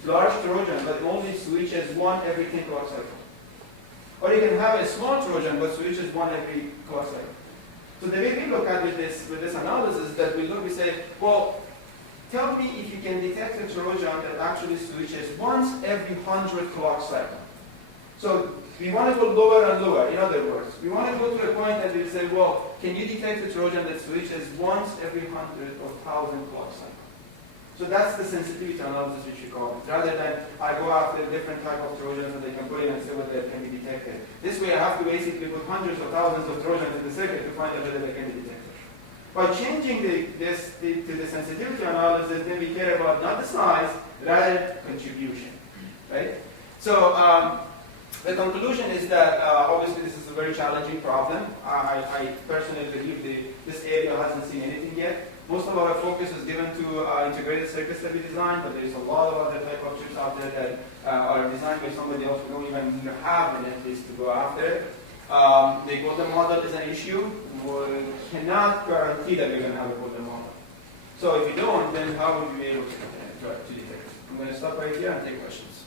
large Trojan that only switches 1 every 10 clock cycle. Or you can have a small Trojan but switches 1 every clock cycle. So the way we look at with this analysis is that we say, well, tell me if you can detect a Trojan that actually switches once every 100 clock cycle. So we want to go lower and lower, in other words. We want to go to a point that we say, well, can you detect a Trojan that switches once every 100 or 1,000 clock cycle? So that's the sensitivity analysis which we call it. Rather than I go after different type of Trojans and they can put in and see whether they can be detected. This way I have to basically put hundreds of thousands of Trojans in the circuit to find out whether they can be detected. By changing to the sensitivity analysis, then we care about not the size, rather contribution, right? So the conclusion is that obviously this is a very challenging problem. I personally believe this area hasn't seen anything yet. Most of our focus is given to integrated circuits that we design, but there's a lot of other type of chips out there that are designed by somebody else. We don't even have the net list to go after. The golden model is an issue. We cannot guarantee that we're going to have a golden model. So if we don't, then how would we be able to detect it? I'm going to stop right here and take questions.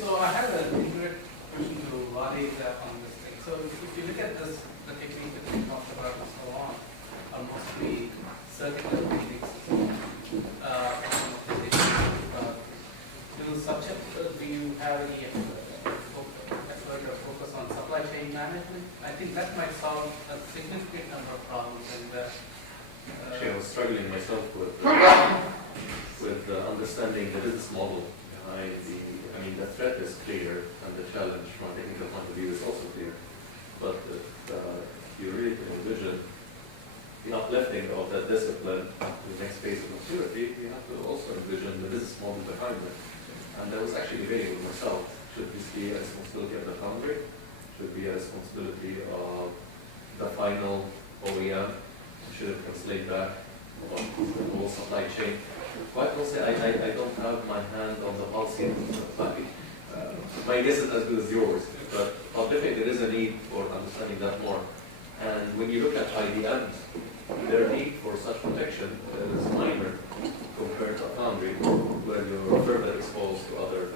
So I have an indirect question to Walid on this thing. So if you look at this, the technique that we talked about and so on, almost the circuit level techniques, do you have any effort or focus on supply chain management? I think that might solve a significant number of problems. And Actually, I was struggling myself with understanding the business model behind the threat is clear, and the challenge from a technical point of view is also clear. But if you really can envision the uplifting of that discipline to the next phase of maturity, you have to also envision the business model behind it. And I was actually debating with myself, should this be a responsibility of the foundry? Should it be a responsibility of the final OEM? Should it translate back on the whole supply chain? Quite honestly, I don't have my hand on the policy of the supply. My guess is as good as yours, but definitely there is a need for understanding that more. And when you look at IDMs, their need for such protection is minor compared to a foundry, where you're further exposed to other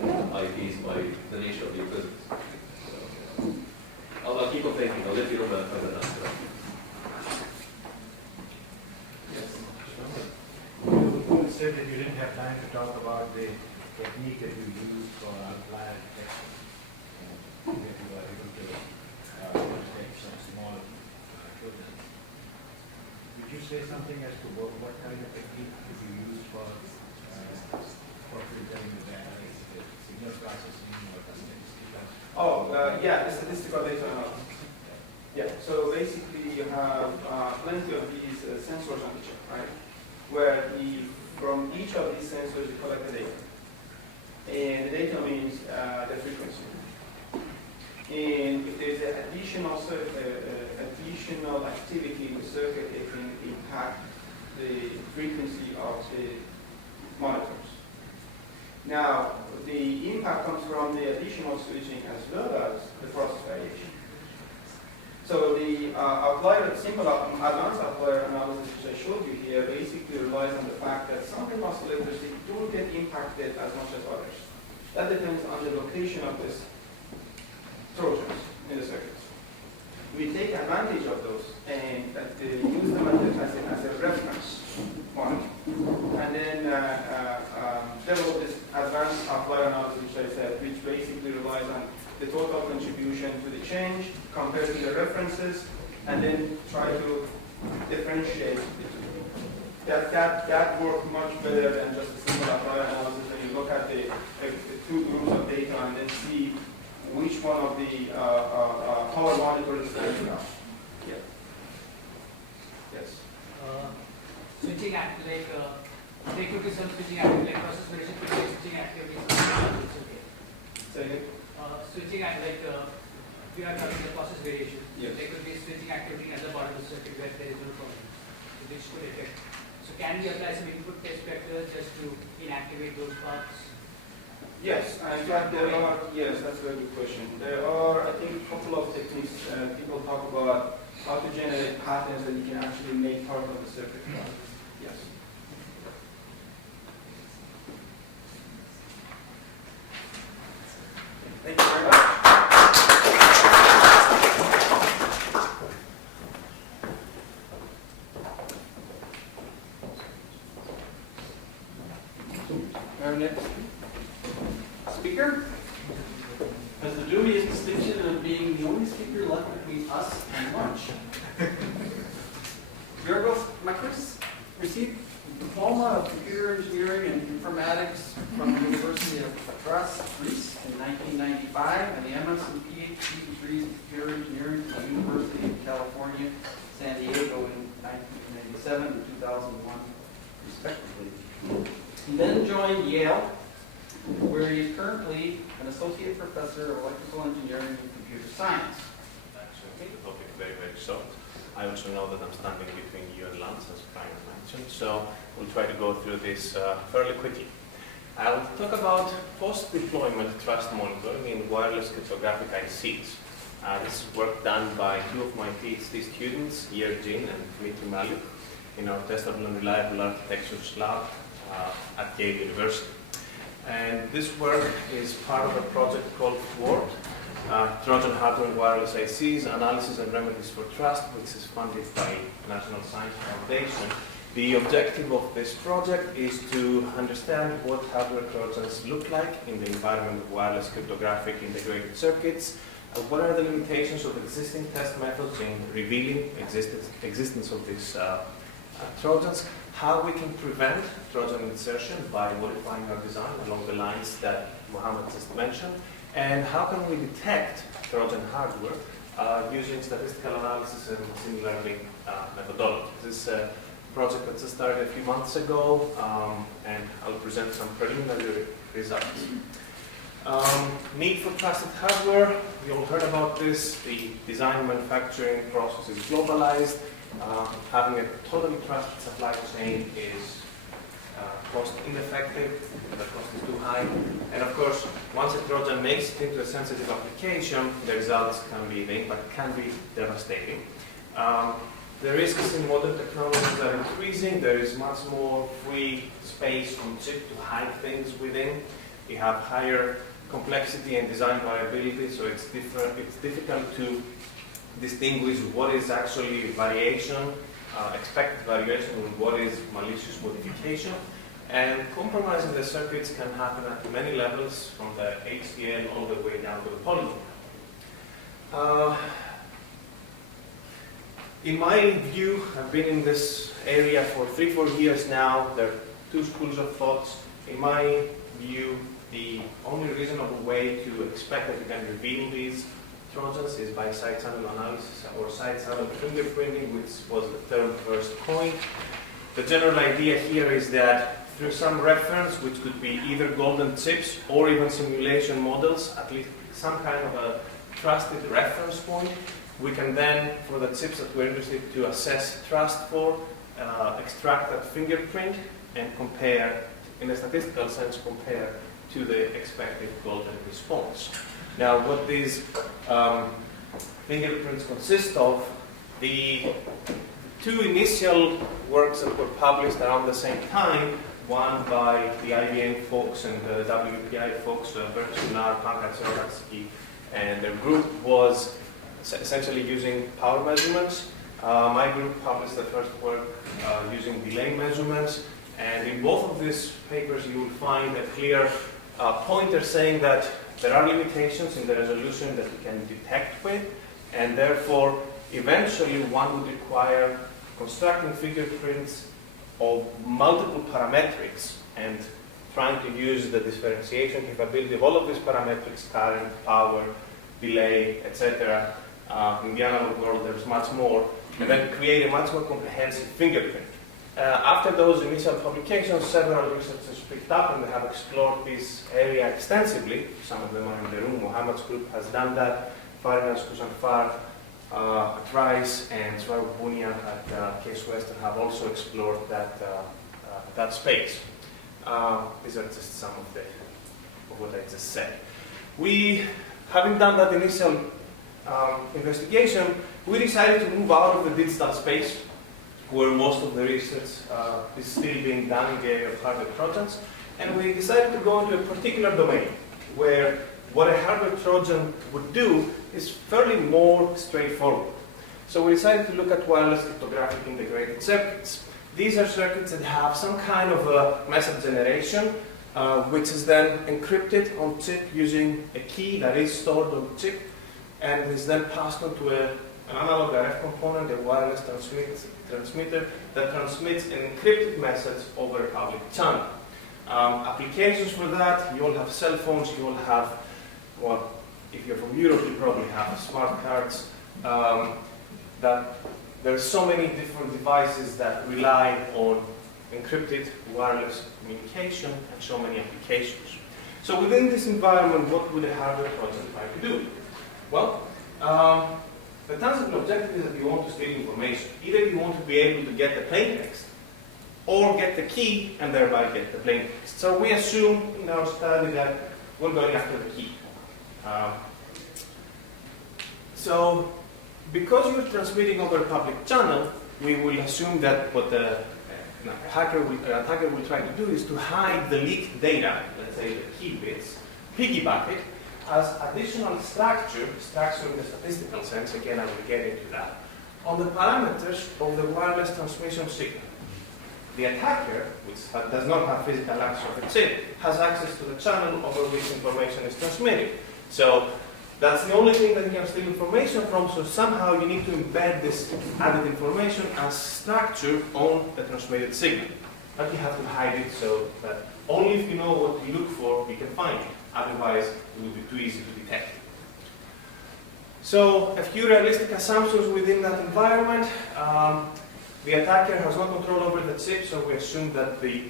IPs by the nature of your business. So, I'll keep on thinking. I'll let you know when I have an answer. You said that you didn't have time to talk about the technique that you used for outlier detection, that you were able to detect some small Trojans. Would you say something as to what kind of technique did you use for filtering the data? Is it signal processing or statistical? The statistical data analysis. Yeah, so basically you have plenty of these sensors on the chip, right? Where from each of these sensors you collect the data. And the data means the frequency. And if there's an additional activity in the circuit, it can impact the frequency of the monitors. Now, the impact comes from the additional switching as well as the process variation. So the simple advanced outlier analysis which I showed you here basically relies on the fact that some oscillators don't get impacted as much as others. That depends on the location of this Trojans in the circuits. We take advantage of those and use them as a reference point, and then develop this advanced outlier analysis which I said, which basically relies on the total contribution to the change compared to the references, and then try to differentiate between. That works much better than just a simple outlier analysis when you look at the two groups of data and then see which one of the power monitors is standing out. Yeah. Yes. Switching activity, there could be some switching activity, like process variation could be switching activities. Say again? Switching activity, we are talking the process variation. Yes. There could be switching activity in other part of the circuit where there is no problem, which could affect. So can we apply some input test vectors just to inactivate those parts? Yes, in fact there are, yes, that's a very good question. There are, I think, a couple of techniques. People talk about how to generate patterns that you can actually make part of the circuit process. Yes. Thank you very much. Our next speaker has the dubious distinction and lunch. Yorgos Makris received a diploma of computer engineering and informatics from the University of Patras, Greece in 1995, and the MS and PhD degrees in computer engineering from the University of California, San Diego in 1997 and 2001, respectively. He then joined Yale, where he is currently an associate professor of electrical engineering and computer science. Actually, make the topic very, very short. I also know that I'm standing between you and Lance, as Brian mentioned, so we'll try to go through this fairly quickly. I'll talk about post-deployment trust monitoring in wireless cryptographic ICs. This is work done by two of my PhD students, Yerjin and Dmitry Maluk, in our Testable and Reliable Architectures lab at Yale University. And this work is part of a project called THWART, Trojan Hardware and Wireless ICs, Analysis and Remedies for Trust, which is funded by National Science Foundation. The objective of this project is to understand what hardware Trojans look like in the environment of wireless cryptographic integrated circuits, what are the limitations of existing test methods in revealing existence of these Trojans, how we can prevent Trojan insertion by modifying our design along the lines that Mohammed just mentioned, and how can we detect Trojan hardware using statistical analysis and machine learning methodology. This is a project that just started a few months ago, and I'll present some preliminary results. Need for trusted hardware, we all heard about this. The design and manufacturing process is globalized. Having a totally trusted supply chain is cost ineffective, the cost is too high. And of course, once a Trojan makes it into a sensitive application, the results can be, the impact can be devastating. The risks in modern technologies are increasing. There is much more free space on chip to hide things within. We have higher complexity and design variability, so it's difficult to distinguish what is actually variation, expected variation, and what is malicious modification. And compromising the circuits can happen at many levels, from the HDL all the way down to the polygon. In my view, I've been in this area for 3-4 years now. There are two schools of thoughts. In my view, the only reasonable way to expect that you can reveal these Trojans is by side channel analysis or side channel fingerprinting, which was the term first coined. The general idea here is that through some reference, which could be either golden chips or even simulation models, at least some kind of a trusted reference point, we can then, for the chips that we're interested to assess trust for, extract that fingerprint and compare, in a statistical sense, compare to the expected golden response. Now, what these fingerprints consist of, the two initial works that were published around the same time, one by the IBM folks and the WPI folks, Bert Sunar, Pankaj Rogatsky, and their group was essentially using power measurements. My group published the first work using delay measurements, and in both of these papers you will find a clear pointer saying that there are limitations in the resolution that we can detect with, and therefore eventually one would require constructing fingerprints of multiple parametrics and trying to use the differentiation capability of all of these parametrics, current, power, delay, etc. In the analog world there's much more, and then create a much more comprehensive fingerprint. After those initial publications, several researchers picked up and they have explored this area extensively. Some of them are in the room. Mohammed's group has done that. Farinas Kusanfar at Rice and Swaru Bunia at Case Western have also explored that space. These are just some of what I just said. We, having done that initial investigation, we decided to move out of the digital space, where most of the research is still being done in the area of hardware Trojans, and we decided to go into a particular domain where what a hardware Trojan would do is fairly more straightforward. So we decided to look at wireless cryptographic integrated circuits. These are circuits that have some kind of a message generation, which is then encrypted on chip using a key that is stored on chip, and is then passed on to an analog wireless transmitter that transmits an encrypted message over a public channel. Applications for that, you all have cell phones, you all have, well, if you're from Europe, you probably have smart cards. That there's so many different devices that rely on encrypted wireless communication and so many applications. So within this environment, what would a hardware Trojan try to do? Well, the tangible objective is that you want to steal information. Either you want to be able to get the plain text or get the key and thereby get the plain text. So we assume in our study that we're going after the key. So because you're transmitting over a public channel, we will assume that what the attacker will try to do is to hide the leaked data, let's say the key bits, piggyback it, as additional structure in the statistical sense, again I will get into that, on the parameters of the wireless transmission signal. The attacker, which does not have physical access to the chip, has access to the channel over which information is transmitted. So that's the only thing that you can steal information from, so somehow you need to embed this added information as structure on the transmitted signal. But you have to hide it so that only if you know what to look for, you can find it. Otherwise, it will be too easy to detect. So, a few realistic assumptions within that environment. The attacker has no control over the chip, so we assume that the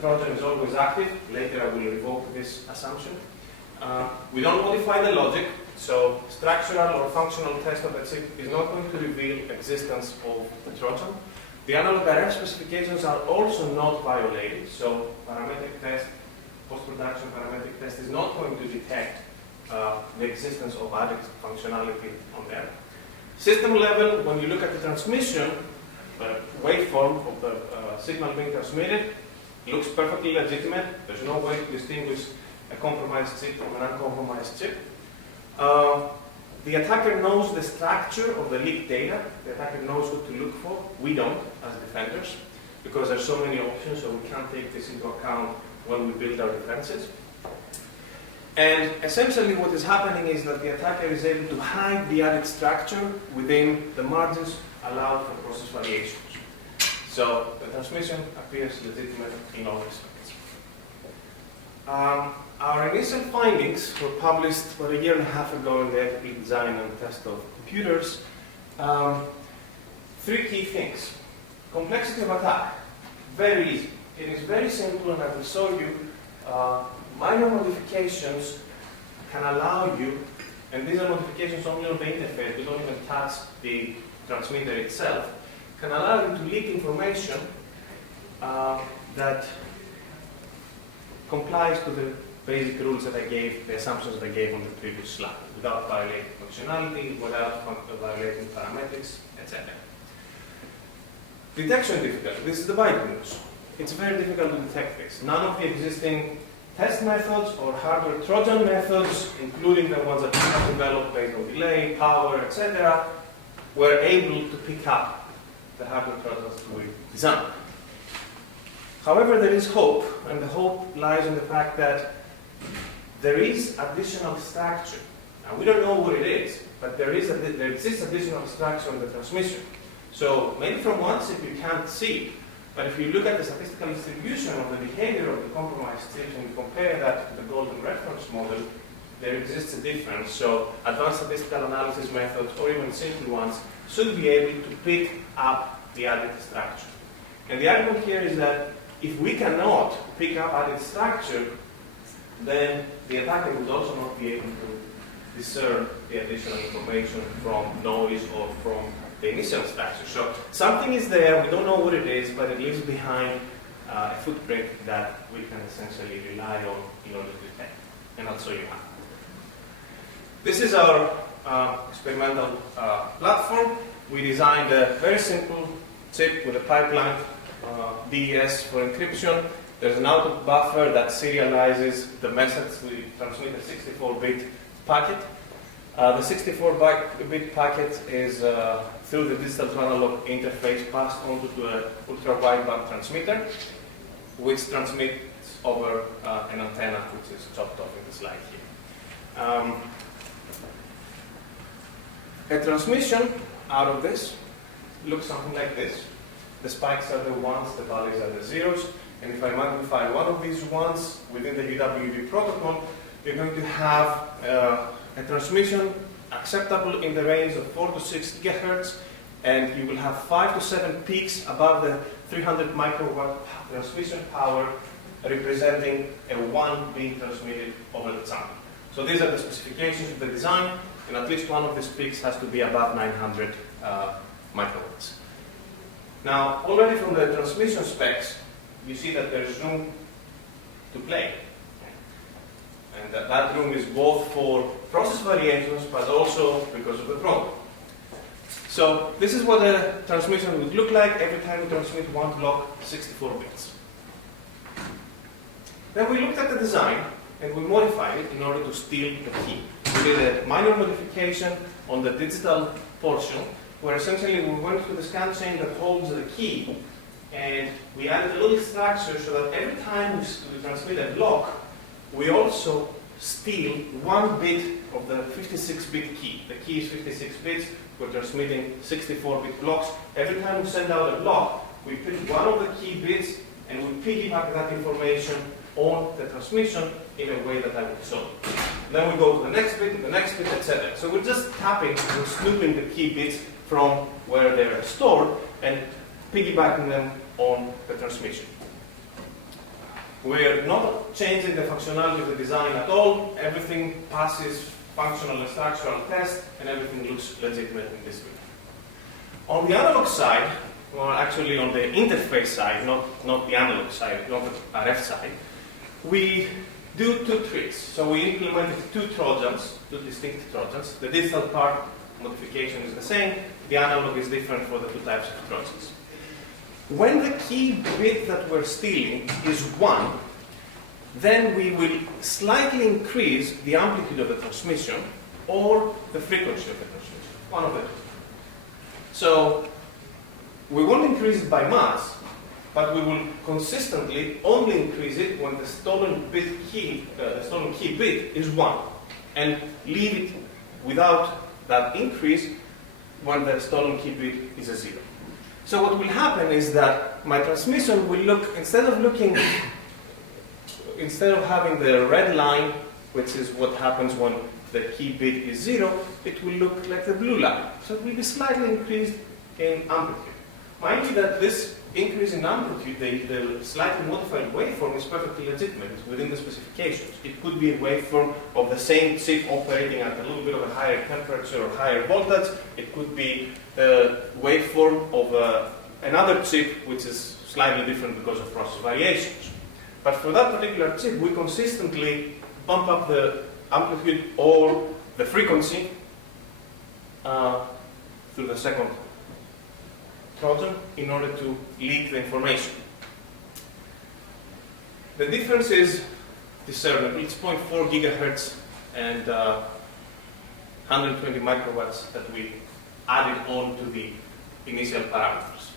Trojan is always active. Later, I will revoke this assumption. We don't modify the logic, so structural or functional test of the chip is not going to reveal existence of the Trojan. The analog RF specifications are also not violated, so parametric test, post-production parametric test is not going to detect the existence of added functionality on there. System level, when you look at the transmission, the waveform of the signal being transmitted, looks perfectly legitimate. There's no way to distinguish a compromised chip from an uncompromised chip. The attacker knows the structure of the leaked data. The attacker knows what to look for. We don't, as defenders, because there's so many options, so we can't take this into account when we build our defenses. And essentially what is happening is that the attacker is able to hide the added structure within the margins allowed for process variations. So the transmission appears legitimate in all respects. Our initial findings were published about 1.5 years ago in the ethical design and test of computers. 3 key things. Complexity of attack, very easy. It is very simple, and I will show you minor modifications can allow you, and these are modifications only on the interface, we don't even touch the transmitter itself, can allow you to leak information that complies to the basic rules that I gave, the assumptions that I gave on the previous slide, without violating functionality, without violating parametrics, etc. Detection difficulty. This is the bad news. It's very difficult to detect this. None of the existing test methods or hardware Trojan methods, including the ones that we have developed based on delay, power, etc., were able to pick up the hardware Trojans we designed. However, there is hope, and the hope lies in the fact that there is additional structure. Now, we don't know what it is, but there exists additional structure in the transmission. So maybe from one chip you can't see, but if you look at the statistical distribution of the behavior of the compromised chips and you compare that to the golden reference model, there exists a difference. So advanced statistical analysis methods, or even simple ones, should be able to pick up the added structure. And the argument here is that if we cannot pick up added structure, then the attacker would also not be able to discern the additional information from noise or from the initial structure. So something is there, we don't know what it is, but it leaves behind a footprint that we can essentially rely on in order to detect. And I'll show you how. This is our experimental platform. We designed a very simple chip with a pipeline DES for encryption. There's an output buffer that serializes the message. We transmit a 64-bit packet. The 64-bit packet is through the digital to analog interface passed onto an ultra-wideband transmitter, which transmits over an antenna, which is chopped off in the slide here. a transmission out of this looks something like this. The spikes are the ones, the values are the zeros, and if I magnify one of these ones within the UWB protocol, you're going to have a transmission acceptable in the range of 4 to 6 gigahertz, and you will have 5 to 7 peaks above the 300 microwatt transmission power, representing a 1 being transmitted over the channel. So these are the specifications of the design, and at least one of these peaks has to be above 900 microwatts. Now, already from the transmission specs, you see that there's room to play. And that room is both for process variations, but also because of the protocol. So this is what a transmission would look like every time we transmit one block 64 bits. Then we looked at the design and we modified it in order to steal the key. We did a minor modification on the digital portion, where essentially we went to the scan chain that holds the key, and we added a little structure so that every time we transmit a block, we also steal 1 bit of the 56-bit key. The key is 56 bits. We're transmitting 64-bit blocks. Every time we send out a block, we pick one of the key bits and we piggyback that information on the transmission in a way that I will show. Then we go to the next bit, etc. So we're just tapping and snooping the key bits from where they're stored and piggybacking them on the transmission. We're not changing the functionality of the design at all. Everything passes functional and structural tests, and everything looks legitimate in this way. On the analog side, or actually on the interface side, not the analog side, not the RF side, we do 2 tricks. So we implemented 2 Trojans, 2 distinct Trojans. The digital part modification is the same. The analog is different for the 2 types of Trojans. When the key bit that we're stealing is 1, then we will slightly increase the amplitude of the transmission or the frequency of the transmission, one of the 2. So we won't increase it by mass, but we will consistently only increase it when the stolen key bit is 1, and leave it without that increase when the stolen key bit is a 0. So what will happen is that my transmission will look, instead of having the red line, which is what happens when the key bit is 0, it will look like the blue line. So it will be slightly increased in amplitude. Mind you that this increase in amplitude, the slightly modified waveform, is perfectly legitimate. It's within the specifications. It could be a waveform of the same chip operating at a little bit of a higher temperature or higher voltage. It could be a waveform of another chip which is slightly different because of process variations. But for that particular chip, we consistently bump up the amplitude or the frequency through the second Trojan in order to leak the information. The difference is discernible. It's 0.4 gigahertz and 120 microwatts that we added on to the initial parameters.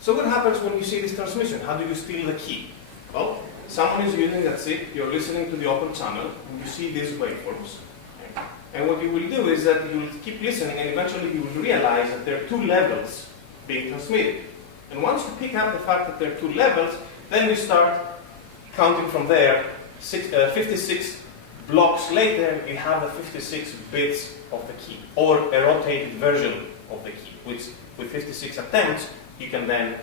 So what happens when you see this transmission? How do you steal the key? Well, someone is using that chip, you're listening to the open channel, and you see these waveforms. Okay? And what you will do is that you will keep listening, and eventually you will realize that there are 2 levels being transmitted. And once you pick up the fact that there are 2 levels, then you start counting from there. 56 blocks later, you have the 56 bits of the key, or a rotated version of the key, which with 56 attempts, you can then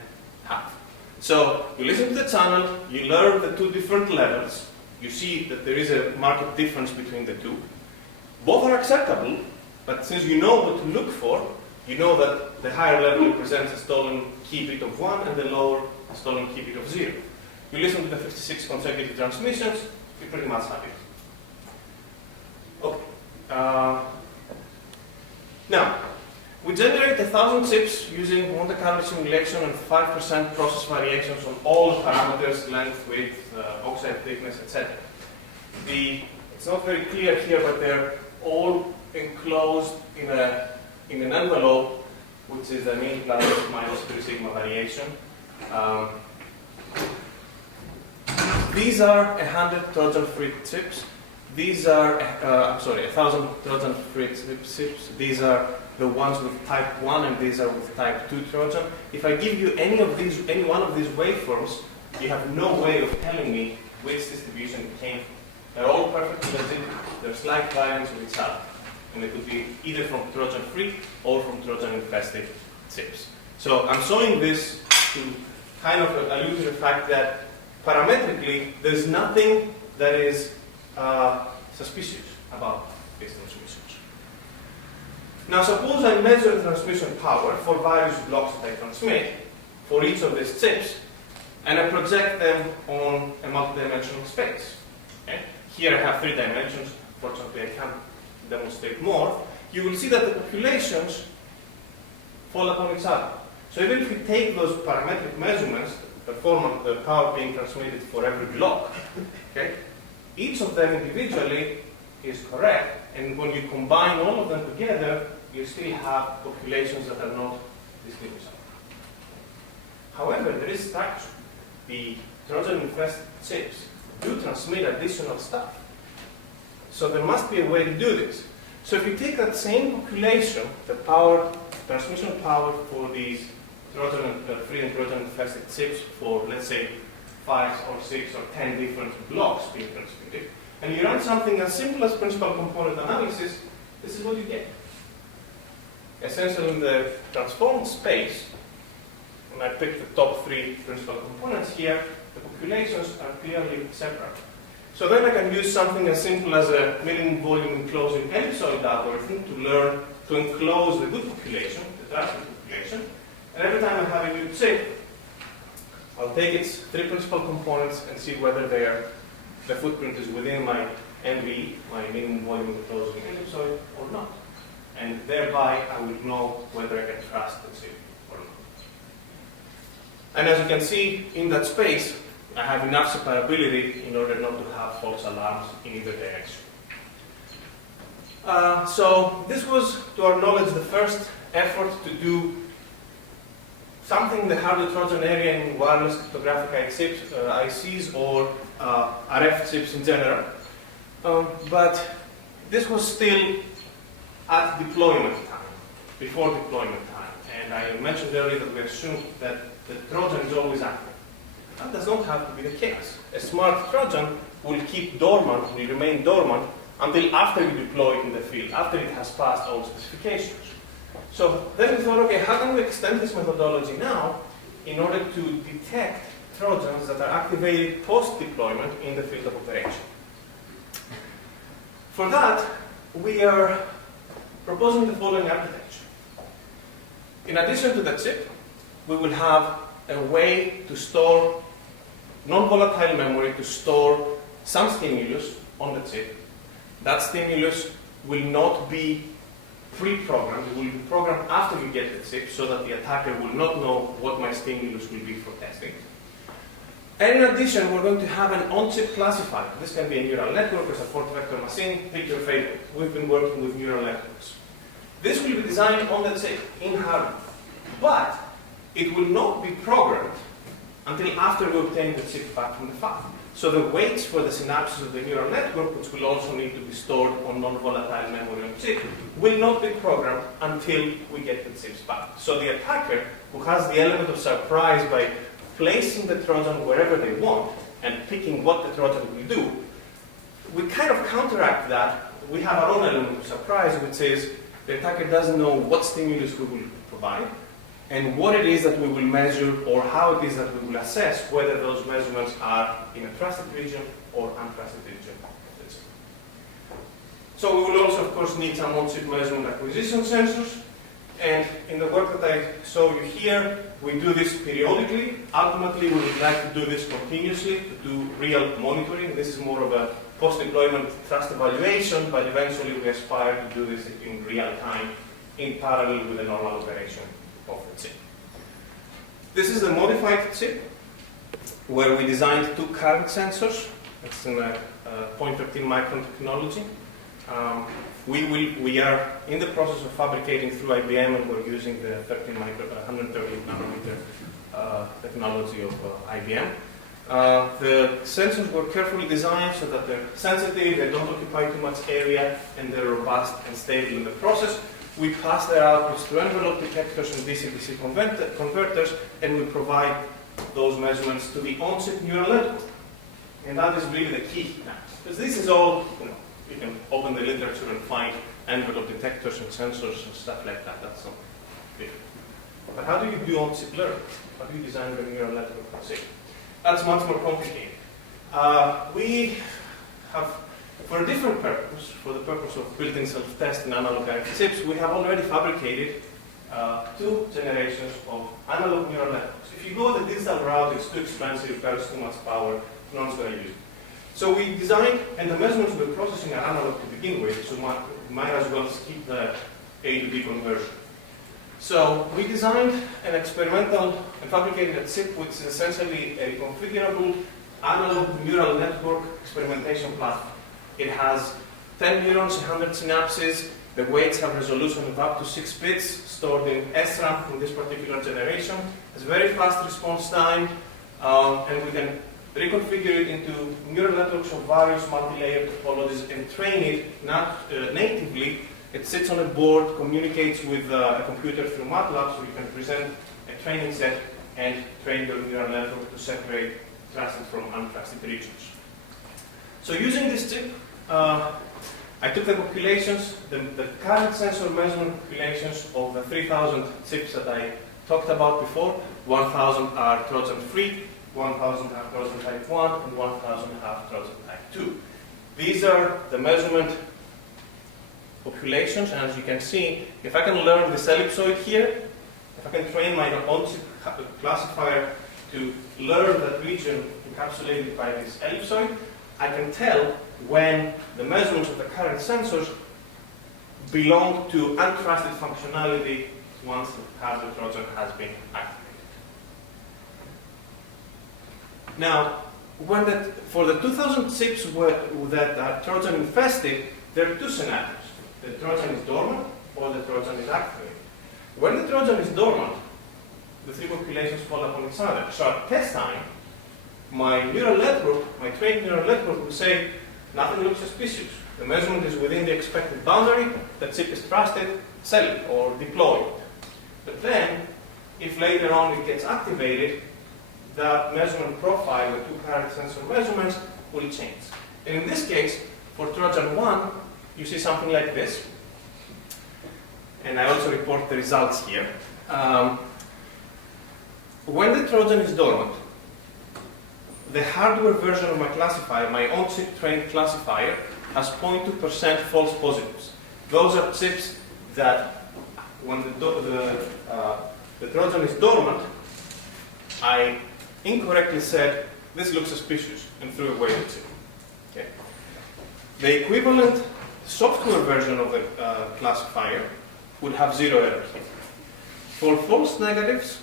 have. So you listen to the channel, you learn the 2 different levels, you see that there is a marked difference between the 2. Both are acceptable, but since you know what to look for, you know that the higher level represents a stolen key bit of 1 and the lower a stolen key bit of 0. You listen to the 56 consecutive transmissions, you pretty much have it. Okay. Now, we generate 1,000 chips using Monte Carlo simulation and 5% process variations on all the parameters, length, width, oxide thickness, etc. It's not very clear here, but they're all enclosed in an envelope, which is the mean plus minus 3 sigma variation. These are 100 Trojan-free chips. These are, 1,000 Trojan-free chips. These are the ones with type 1 and these are with type 2 Trojan. If I give you any one of these waveforms, you have no way of telling me which distribution it came from. They're all perfectly legit. There's slight variance with each other. And it could be either from Trojan-free or from Trojan-infested chips. So I'm showing this to kind of allude to the fact that parametrically, there's nothing that is suspicious about these transmissions. Now suppose I measure the transmission power for various blocks that I transmit for each of these chips, and I project them on a multidimensional space. Okay? Here I have 3 dimensions. Fortunately, I can't demonstrate more. You will see that the populations fall upon each other. So even if we take those parametric measurements, the power being transmitted for every block, okay, each of them individually is correct, and when you combine all of them together, you still have populations that are not distinguishable. However, there is structure. The Trojan-infested chips do transmit additional stuff. So there must be a way to do this. So if you take that same population, the transmission power for these Trojan-free and Trojan-infested chips for, let's say, 5 or 6 or 10 different blocks being transmitted, and you run something as simple as principal component analysis, this is what you get. Essentially, in the transformed space, when I pick the top 3 principal components here, the populations are clearly separate. So then I can use something as simple as a minimum volume enclosing ellipsoid algorithm to learn to enclose the good population, the transient population, and every time I have a new chip, I'll take its 3 principal components and see whether the footprint is within my MV, my minimum volume enclosing ellipsoid, or not. And thereby, I will know whether I can trust the chip or not. And as you can see, in that space, I have enough separability in order not to have false alarms in either direction. So this was, to our knowledge, the first effort to do something in the hardware Trojan area in wireless cryptographic ICs or RF chips in general. But this was still at deployment time, before deployment time. And I mentioned earlier that we assumed that the Trojan is always active. That does not have to be the case. A smart Trojan will keep dormant, will remain dormant until after you deploy it in the field, after it has passed all specifications. So then we thought, okay, how can we extend this methodology now in order to detect Trojans that are activated post-deployment in the field of operation? For that, we are proposing the following architecture. In addition to the chip, we will have a way to store non-volatile memory to store some stimulus on the chip. That stimulus will not be pre-programmed. It will be programmed after you get the chip so that the attacker will not know what my stimulus will be for testing. And in addition, we're going to have an on-chip classifier. This can be a neural network, a support vector machine, pick your favorite. We've been working with neural networks. This will be designed on the chip, in hardware. But it will not be programmed until after we obtain the chip back from the fab. So the weights for the synapses of the neural network, which will also need to be stored on non-volatile memory on chip, will not be programmed until we get the chips back. So the attacker, who has the element of surprise by placing the Trojan wherever they want and picking what the Trojan will do, we kind of counteract that. We have our own element of surprise, which is the attacker doesn't know what stimulus we will provide, and what it is that we will measure, or how it is that we will assess whether those measurements are in a trusted region or untrusted region. So we will also, of course, need some on-chip measurement acquisition sensors. And in the work that I show you here, we do this periodically. Ultimately, we would like to do this continuously, to do real monitoring. This is more of a post-deployment trust evaluation, but eventually we aspire to do this in real time, in parallel with the normal operation of the chip. This is the modified chip, where we designed 2 current sensors. It's in a 0.13 micron technology. We are in the process of fabricating through IBM, and we're using the 130 nanometer technology of IBM. The sensors were carefully designed so that they're sensitive, they don't occupy too much area, and they're robust and stable in the process. We pass their outputs to envelope detectors and DC-DC converters, and we provide those measurements to the on-chip neural network. And that is really the key now. Because this is all, you can open the literature and find envelope detectors and sensors and stuff like that. That's something different. But how do you do on-chip learning? How do you design the neural network on chip? That's much more complicated. We have, for a different purpose, for the purpose of building self-test and analog RF chips, we have already fabricated 2 generations of analog neural networks. If you go the digital route, it's too expensive, requires too much power, no one's going to use it. So we designed, and the measurements we're processing are analog to begin with, so might as well skip the A to B conversion. So we designed an experimental and fabricated a chip which is essentially a configurable analog neural network experimentation platform. It has 10 neurons, 100 synapses. The weights have resolution of up to 6 bits stored in SRAM in this particular generation. It's very fast response time, and we can reconfigure it into neural networks of various multi-layered topologies and train it natively. It sits on a board, communicates with a computer through MATLAB, so you can present a training set and train the neural network to separate trusted from untrusted regions. So using this chip, I took the populations, the current sensor measurement populations of the 3,000 chips that I talked about before. 1,000 are Trojan-free, 1,000 have Trojan type 1, and 1,000 have Trojan type 2. These are the measurement populations, and as you can see, if I can learn this ellipsoid here, if I can train my on-chip classifier to learn that region encapsulated by this ellipsoid, I can tell when the measurements of the current sensors belong to untrusted functionality once the hardware Trojan has been activated. Now, for the 2,000 chips that are Trojan infested, there are 2 scenarios. The Trojan is dormant or the Trojan is activated. When the Trojan is dormant, the 3 populations fall upon each other. So at test time, my neural network, my trained neural network will say, nothing looks suspicious. The measurement is within the expected boundary, the chip is trusted, sell it or deploy it. But then, if later on it gets activated, that measurement profile, the 2 current sensor measurements, will change. And in this case, for Trojan 1, you see something like this. And I also report the results here. When the Trojan is dormant, the hardware version of my classifier, my on-chip trained classifier, has 0.2% false positives. Those are chips that, when the Trojan is dormant, I incorrectly said, this looks suspicious, and threw away the chip. Okay. The equivalent software version of the classifier would have 0 errors. For false negatives,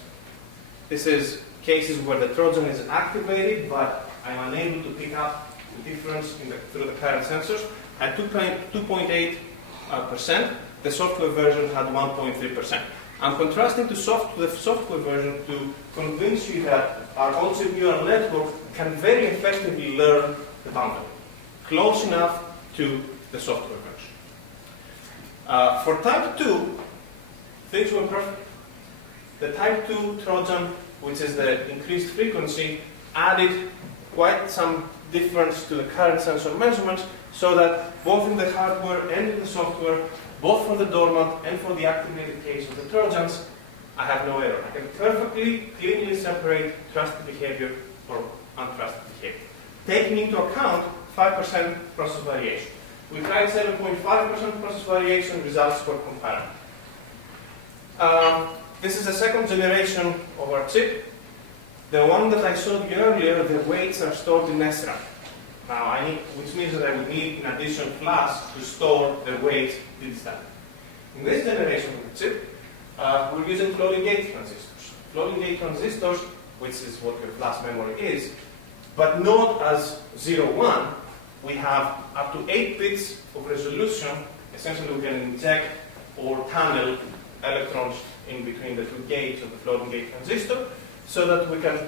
this is cases where the Trojan is activated, but I'm unable to pick up the difference through the current sensors. At 2.8%, the software version had 1.3%. I'm contrasting the software version to convince you that our on-chip neural network can very effectively learn the boundary, close enough to the software version. For type 2, things were perfect. The type 2 Trojan, which is the increased frequency, added quite some difference to the current sensor measurements, so that both in the hardware and in the software, both for the dormant and for the activated case of the Trojans, I have no error. I can perfectly, cleanly separate trusted behavior from untrusted behavior, taking into account 5% process variation. We tried 7.5% process variation, results were comparable. This is the second generation of our chip. The one that I showed you earlier, the weights are stored in SRAM. Now, which means that I would need, in addition, flash to store the weights digitally. In this generation of the chip, we're using floating gate transistors. Floating gate transistors, which is what your flash memory is, but not as 0-1. We have up to 8 bits of resolution. Essentially, we can inject or tunnel electrons in between the 2 gates of the floating gate transistor, so that we can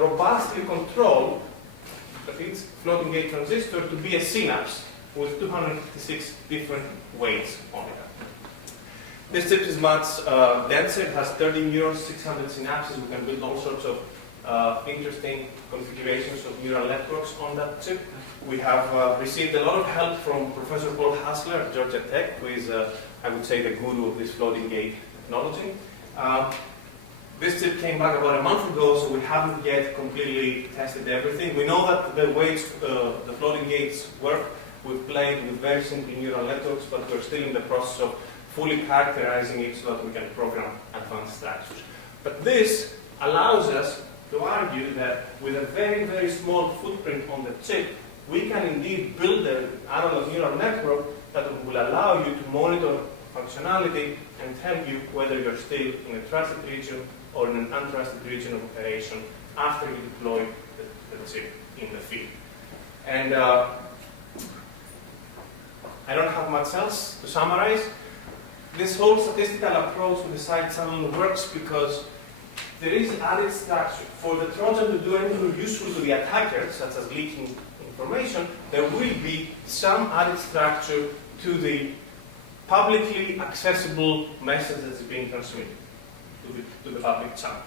robustly control its floating gate transistor to be a synapse with 256 different weights on it. This chip is much denser. It has 30 neurons, 600 synapses. We can build all sorts of interesting configurations of neural networks on that chip. We have received a lot of help from Professor Paul Hassler at Georgia Tech, who is, I would say, the guru of this floating gate technology. This chip came back about a month ago, so we haven't yet completely tested everything. We know that the ways the floating gates work. We've played with very simple neural networks, but we're still in the process of fully characterizing it so that we can program advanced structures. But this allows us to argue that with a very, very small footprint on the chip, we can indeed build an analog neural network that will allow you to monitor functionality and tell you whether you're still in a trusted region or in an untrusted region of operation after you deploy the chip in the field. And I don't have much else to summarize. This whole statistical approach with the side channel works because there is added structure. For the Trojan to do anything useful to the attacker, such as leaking information, there will be some added structure to the publicly accessible message that is being transmitted to the public channel.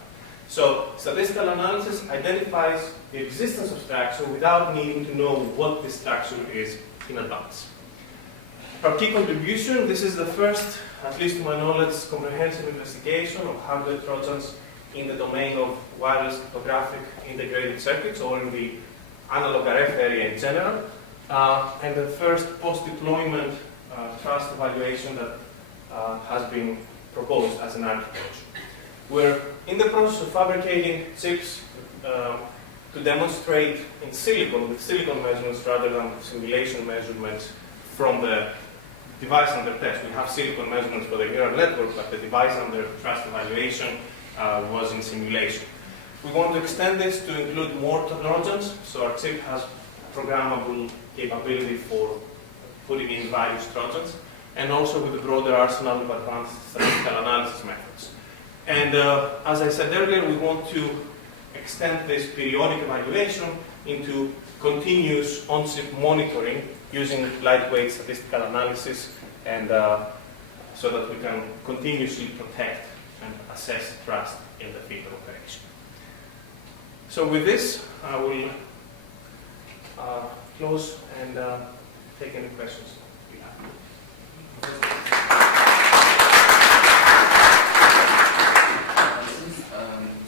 So statistical analysis identifies the existence of structure without needing to know what the structure is in advance. Our key contribution, this is the first, at least to my knowledge, comprehensive investigation of hardware Trojans in the domain of wireless cryptographic integrated circuits, or in the analog RF area in general, and the first post-deployment trust evaluation that has been proposed as an architecture. We're in the process of fabricating chips to demonstrate in silicon, with silicon measurements rather than simulation measurements from the device under test. We have silicon measurements for the neural network, but the device under trust evaluation was in simulation. We want to extend this to include more Trojans, so our chip has programmable capability for putting in various Trojans, and also with a broader arsenal of advanced statistical analysis methods. And as I said earlier, we want to extend this periodic evaluation into continuous on-chip monitoring using lightweight statistical analysis, and so that we can continuously protect and assess trust in the field of operation. So with this, I will close and take any questions you have.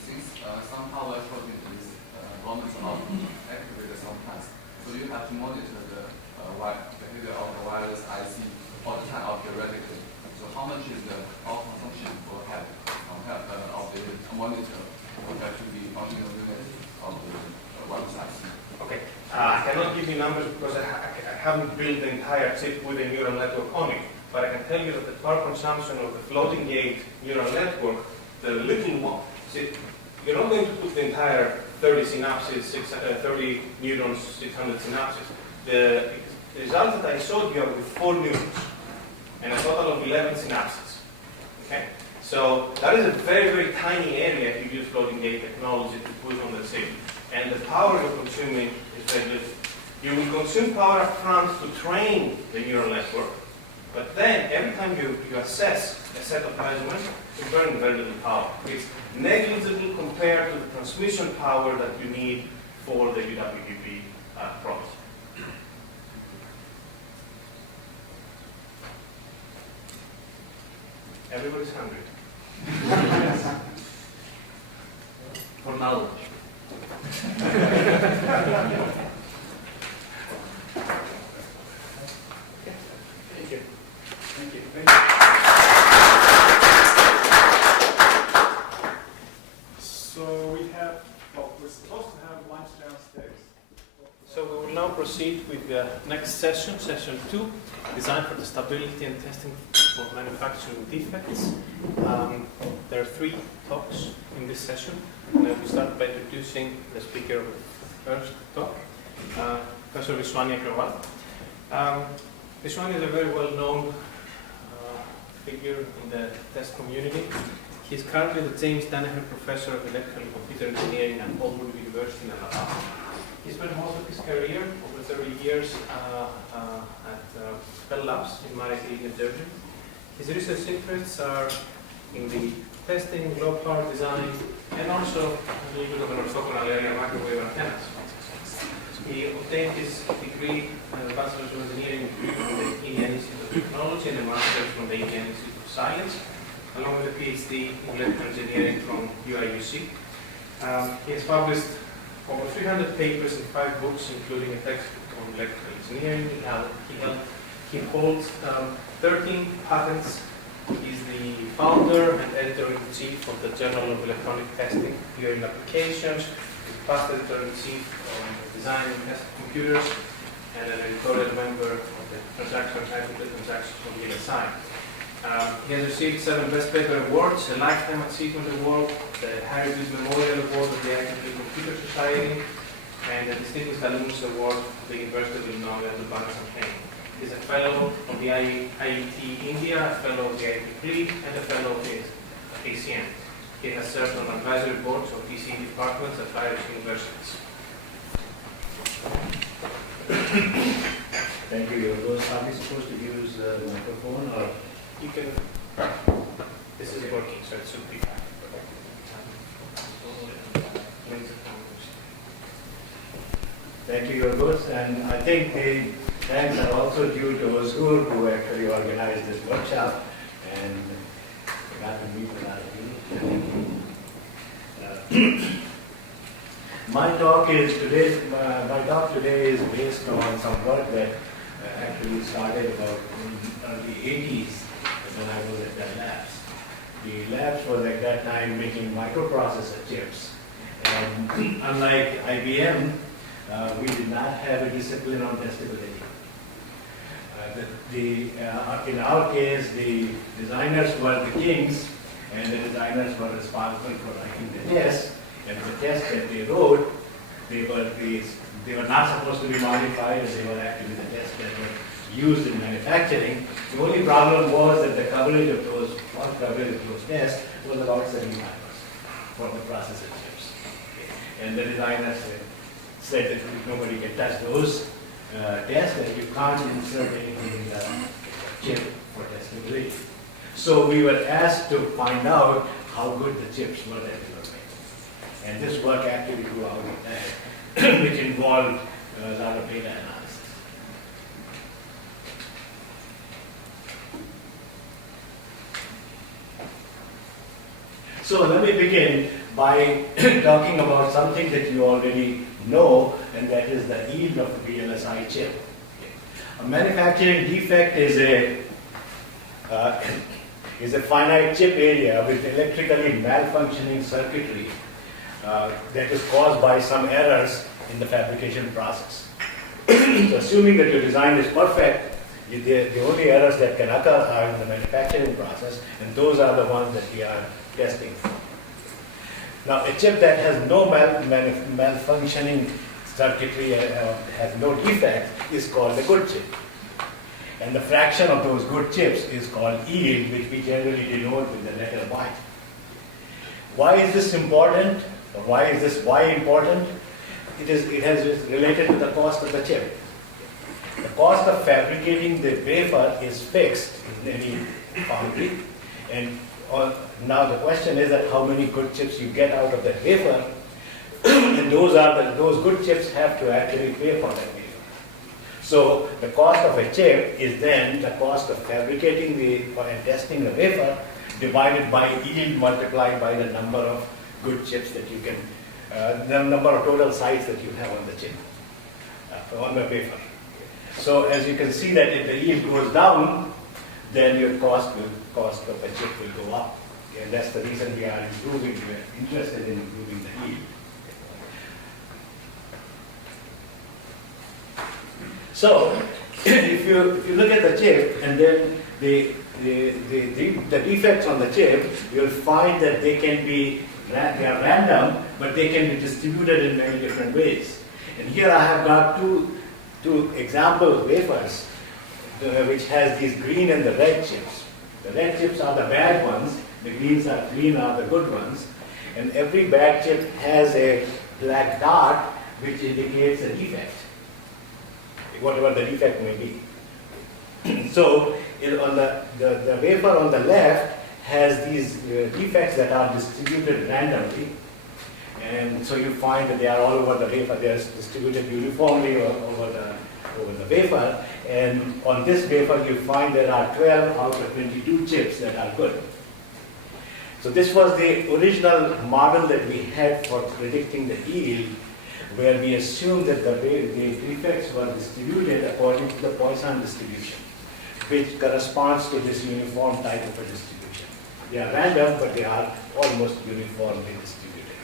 Since some hardware shortage is runs out activated sometimes, so you have to monitor the behavior of the wireless IC all the time periodically. So how much is the power consumption per head of the monitor compared to the functional unit of the wireless IC? Okay, I cannot give you numbers because I haven't built the entire chip with a neural network on it, but I can tell you that the power consumption of the floating gate neural network, the little one, see, you're not going to put the entire 30 synapses, 30 neurons, 600 synapses. The result that I showed you are with 4 neurons and a total of 11 synapses. Okay, so that is a very, very tiny area if you use floating gate technology to put on the chip. And the power you're consuming is very little. You will consume power up front to train the neural network, but then every time you assess a set of measurements, you burn very little power. It's negligible compared to the transmission power that you need for the UWB product. Everybody's hungry. For knowledge. Thank you. Thank you. So we have, well, we're supposed to have lunch downstairs. So we will now proceed with the next session, session 2, design for the stability and testing for manufacturing defects. There are 3 talks in this session, and I will start by introducing the speaker of the first talk, Professor Vishwani Agrawal. Vishwani is a very well-known figure in the test community. He's currently the James Danaher Professor of Electrical and Computer Engineering at Oldwood University in Alabama. He spent most of his career, over 30 years, at Bell Labs in Murray Hill, New Jersey. His research interests are in the testing, low power design, and also a little bit of an orthogonal area microwave antennas. He obtained his degree, Bachelor's of Engineering from the Indian Institute of Technology and a Master's from the Indian Institute of Science, along with a PhD in Electrical Engineering from UIUC. He has published over 300 papers in 5 books, including a textbook on electrical engineering. He holds 13 patents. He's the founder and editor-in-chief of the Journal of Electronic Testing, Theory and Applications. He's past editor-in-chief on design and test computers, and an editorial member of the Transaction from VLSI. He has received 7 Best Paper Awards, a Lifetime Achievement Award, the Harry Bridge Memorial Award of the Academy Computer Society, and the Distinguished Alumnus Award of the University of Illinois and Urbana-Champaign. He's a fellow of the IIT India, a fellow of the IIT Crete, and a fellow of the ACM. He has served on advisory boards of PCE departments at various universities. Thank you. Are we supposed to use the microphone or? You can, this is working, so it should be fine. Thank you, Yorgos. And I think the thanks are also due to Osgur, who actually organized this workshop, and got to meet a lot of you. My talk today is based on some work that actually started about in early 80s when I was at Bell Labs. The labs was at that time making microprocessor chips. And unlike IBM, we did not have a discipline on testability. In our case, the designers were the kings, and the designers were responsible for writing the tests. And the tests that they wrote, they were not supposed to be modified, and they were actually the tests that were used in manufacturing. The only problem was that the coverage of those tests was about 75% for the processor chips. And the designers said that nobody can touch those tests, and you can't insert anything in the chip for testability. So we were asked to find out how good the chips were that we were making. And this work actually grew out of that, which involved a lot of data analysis. So let me begin by talking about something that you already know, and that is the yield of the VLSI chip. A manufacturing defect is a finite chip area with electrically malfunctioning circuitry that is caused by some errors in the fabrication process. So assuming that your design is perfect, the only errors that can occur are in the manufacturing process, and those are the ones that we are testing for. Now, a chip that has no malfunctioning circuitry, has no defect, is called a good chip. And the fraction of those good chips is called yield, which we generally denote with the letter Y. Why is this important? Or why is this Y important? It is related to the cost of the chip. The cost of fabricating the wafer is fixed in any foundry, and now the question is that how many good chips you get out of that wafer, and those good chips have to actually pay for that wafer. So the cost of a chip is then the cost of fabricating and testing the wafer divided by yield multiplied by the number of good chips that you can, the number of total sites that you have on the chip, on the wafer. So as you can see that if the yield goes down, then your cost of a chip will go up. And that's the reason we are interested in improving the yield. So if you look at the chip and then the defects on the chip, you'll find that they are random, but they can be distributed in many different ways. And here I have got two example wafers which has these green and the red chips. The red chips are the bad ones. The green are the good ones. And every bad chip has a black dot which indicates a defect, whatever the defect may be. So on the wafer on the left has these defects that are distributed randomly. And so you find that they are all over the wafer, they are distributed uniformly over the wafer. And on this wafer you find there are 12 out of 22 chips that are good. So this was the original model that we had for predicting the yield, where we assumed that the defects were distributed according to the Poisson distribution, which corresponds to this uniform type of a distribution. They are random, but they are almost uniformly distributed.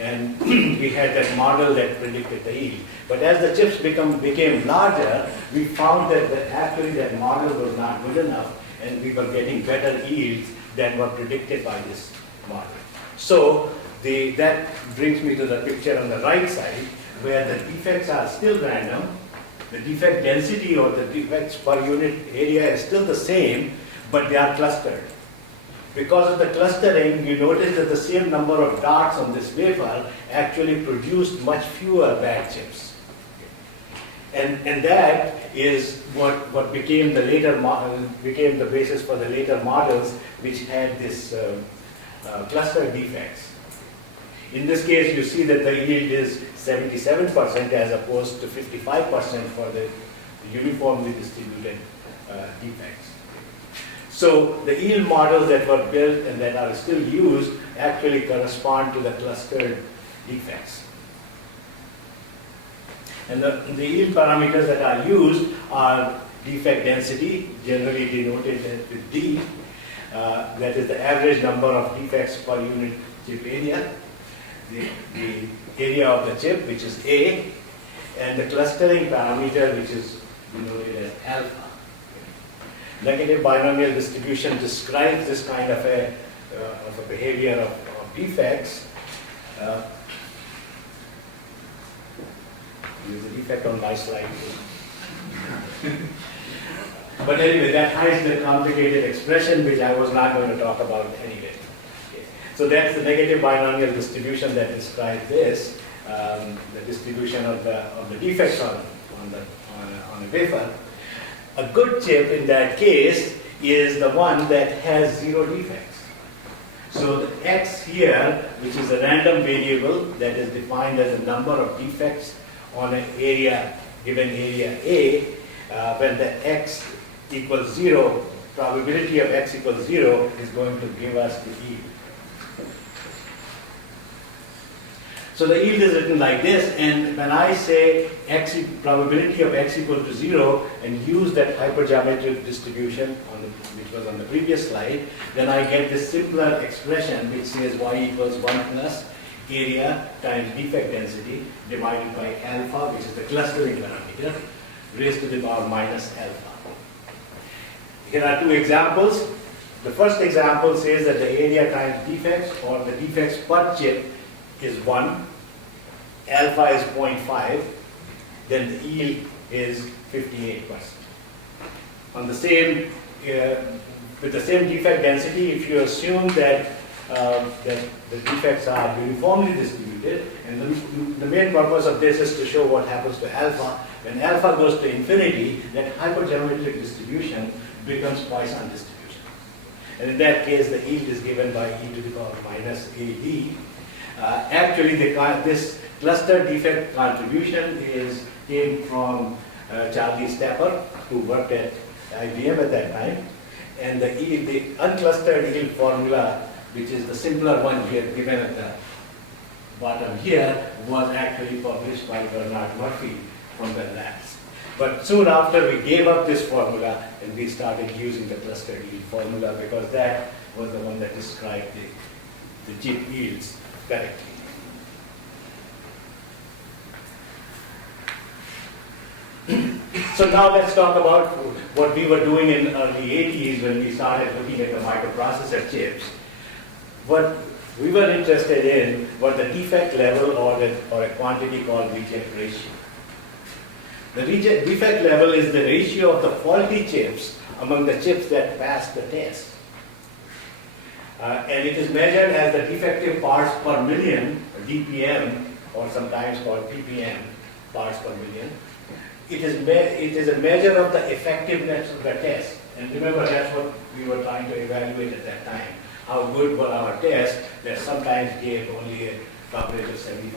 And we had that model that predicted the yield. But as the chips became larger, we found that actually that model was not good enough, and we were getting better yields than were predicted by this model. So that brings me to the picture on the right side, where the defects are still random. The defect density or the defects per unit area is still the same, but they are clustered. Because of the clustering, you notice that the same number of dots on this wafer actually produced much fewer bad chips. And that is what became the later became the basis for the later models, which had this cluster defects. In this case, you see that the yield is 77% as opposed to 55% for the uniformly distributed defects. So the yield models that were built and that are still used actually correspond to the clustered defects. And the yield parameters that are used are defect density, generally denoted with D, that is the average number of defects per unit chip area, the area of the chip, which is A, and the clustering parameter, which is denoted as alpha. Negative binomial distribution describes this kind of a behavior of defects. There's a defect on my slide. But anyway, that hides the complicated expression, which I was not going to talk about anyway. Okay. So that's the negative binomial distribution that describes this, the distribution of the defects on a wafer. A good chip in that case is the one that has 0 defects. So the X here, which is a random variable that is defined as the number of defects on an area, given area A, when the X equals 0, probability of X equals 0 is going to give us the yield. So the yield is written like this, and when I say probability of X equal to 0 and use that hypergeometric distribution which was on the previous slide, then I get this simpler expression which says Y equals 1 plus area times defect density divided by alpha, which is the clustering parameter, raised to the power minus alpha. Here are 2 examples. The first example says that the area times defects, or the defects per chip, is 1, alpha is 0.5, then the yield is 58%. On the same, with the same defect density, if you assume that the defects are uniformly distributed, and the main purpose of this is to show what happens to alpha. When alpha goes to infinity, that hypergeometric distribution becomes Poisson distribution. And in that case, the yield is given by e to the power minus AD. Actually, this cluster defect contribution came from Charlie Stapper, who worked at IBM at that time. And the unclustered yield formula, which is the simpler one here given at the bottom here, was actually published by Bernard Murphy from the labs. But soon after, we gave up this formula and we started using the clustered yield formula, because that was the one that described the chip yields correctly. So now let's talk about what we were doing in the early 80s when we started looking at the microprocessor chips. What we were interested in was the defect level, or a quantity called reject ratio. The defect level is the ratio of the faulty chips among the chips that pass the test. And it is measured as the defective parts per million, DPM, or sometimes called ppm, parts per million. It is a measure of the effectiveness of the test. And remember, that's what we were trying to evaluate at that time. How good were our tests that sometimes gave only a coverage of 75%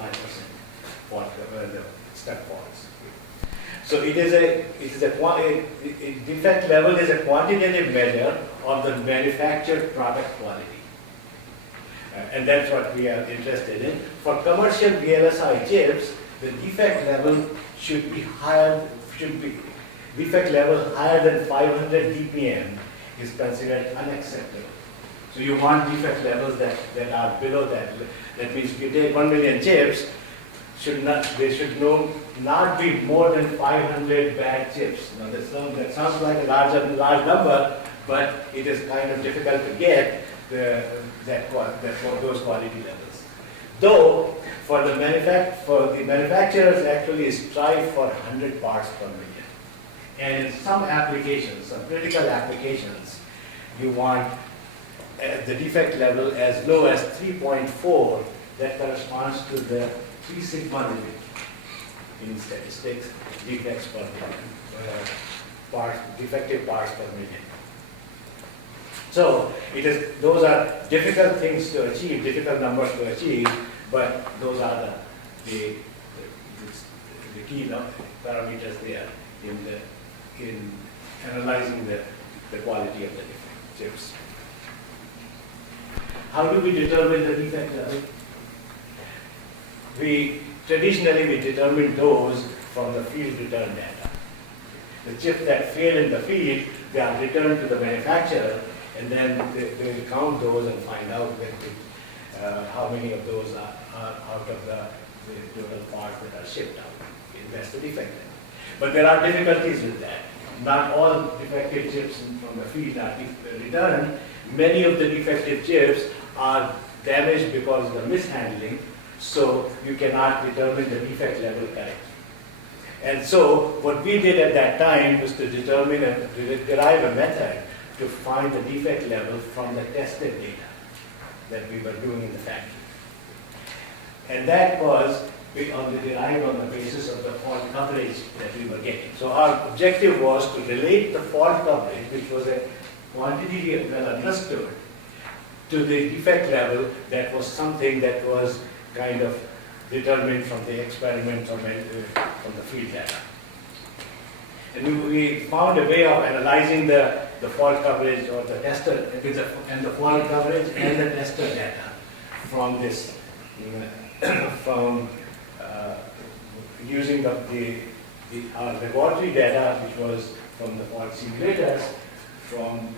for the stuck faults. So defect level is a quantitative measure of the manufactured product quality. And that's what we are interested in. For commercial VLSI chips, the defect level should be higher, defect level higher than 500 DPM is considered unacceptable. So you want defect levels that are below that. That means if you take 1 million chips, they should not be more than 500 bad chips. Now that sounds like a large number, but it is kind of difficult to get those quality levels. Though for the manufacturers actually strive for 100 parts per million. And in some applications, some critical applications, you want the defect level as low as 3.4. That corresponds to the 3 sigma limit in statistics, defects per million, defective parts per million. So those are difficult things to achieve, difficult numbers to achieve, but those are the key parameters there in analyzing the quality of the chips. How do we determine the defect level? Traditionally we determine those from the field return data. The chips that fail in the field, they are returned to the manufacturer, and then they count those and find out how many of those are out of the total parts that are shipped out. That's the defect level. But there are difficulties with that. Not all defective chips from the field are returned. Many of the defective chips are damaged because of the mishandling, so you cannot determine the defect level correctly. And so what we did at that time was to determine and derive a method to find the defect level from the tested data that we were doing in the factory. And that was derived on the basis of the fault coverage that we were getting. So our objective was to relate the fault coverage, which was a quantity well understood, to the defect level that was something that was kind of determined from the experiments or from the field data. And we found a way of analyzing the fault coverage or the tester and the fault coverage and the tester data from this, from using our laboratory data, which was from the fault simulators,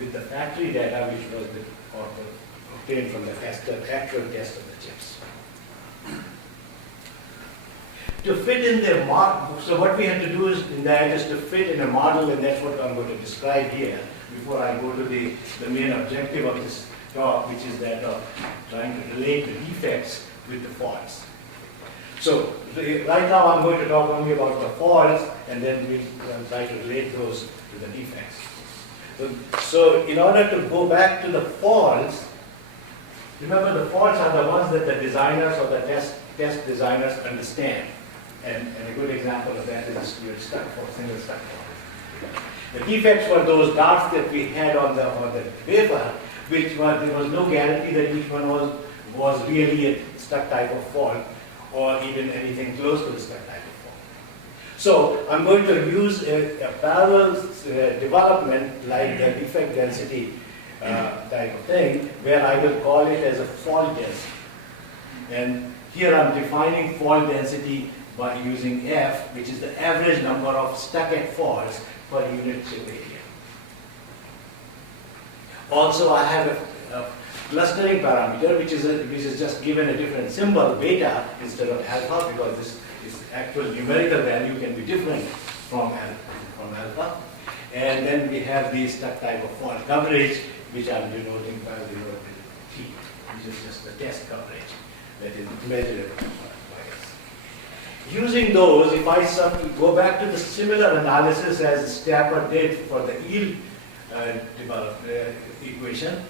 with the factory data, which was obtained from the actual test of the chips. To fit in the model, so what we had to do is to fit in a model, and that's what I'm going to describe here before I go to the main objective of this talk, which is that of trying to relate the defects with the faults. So right now I'm going to talk only about the faults, and then we'll try to relate those to the defects. So in order to go back to the faults, remember the faults are the ones that the designers or the test designers understand. And a good example of that is your single stuck fault. The defects were those dots that we had on the wafer, there was no guarantee that each one was really a stuck type of fault, or even anything close to the stuck type of fault. So I'm going to use a parallel development like the defect density type of thing, where I will call it as a fault density. And here I'm defining fault density by using F, which is the average number of stuck-at faults per unit chip area. Also, I have a clustering parameter, which is just given a different symbol, beta, instead of alpha, because this actual numerical value can be different from alpha. And then we have the stuck type of fault coverage, which I'm denoting by the T, which is just the test coverage that is measured by us. Using those, if I go back to the similar analysis as Stapper did for the yield equation,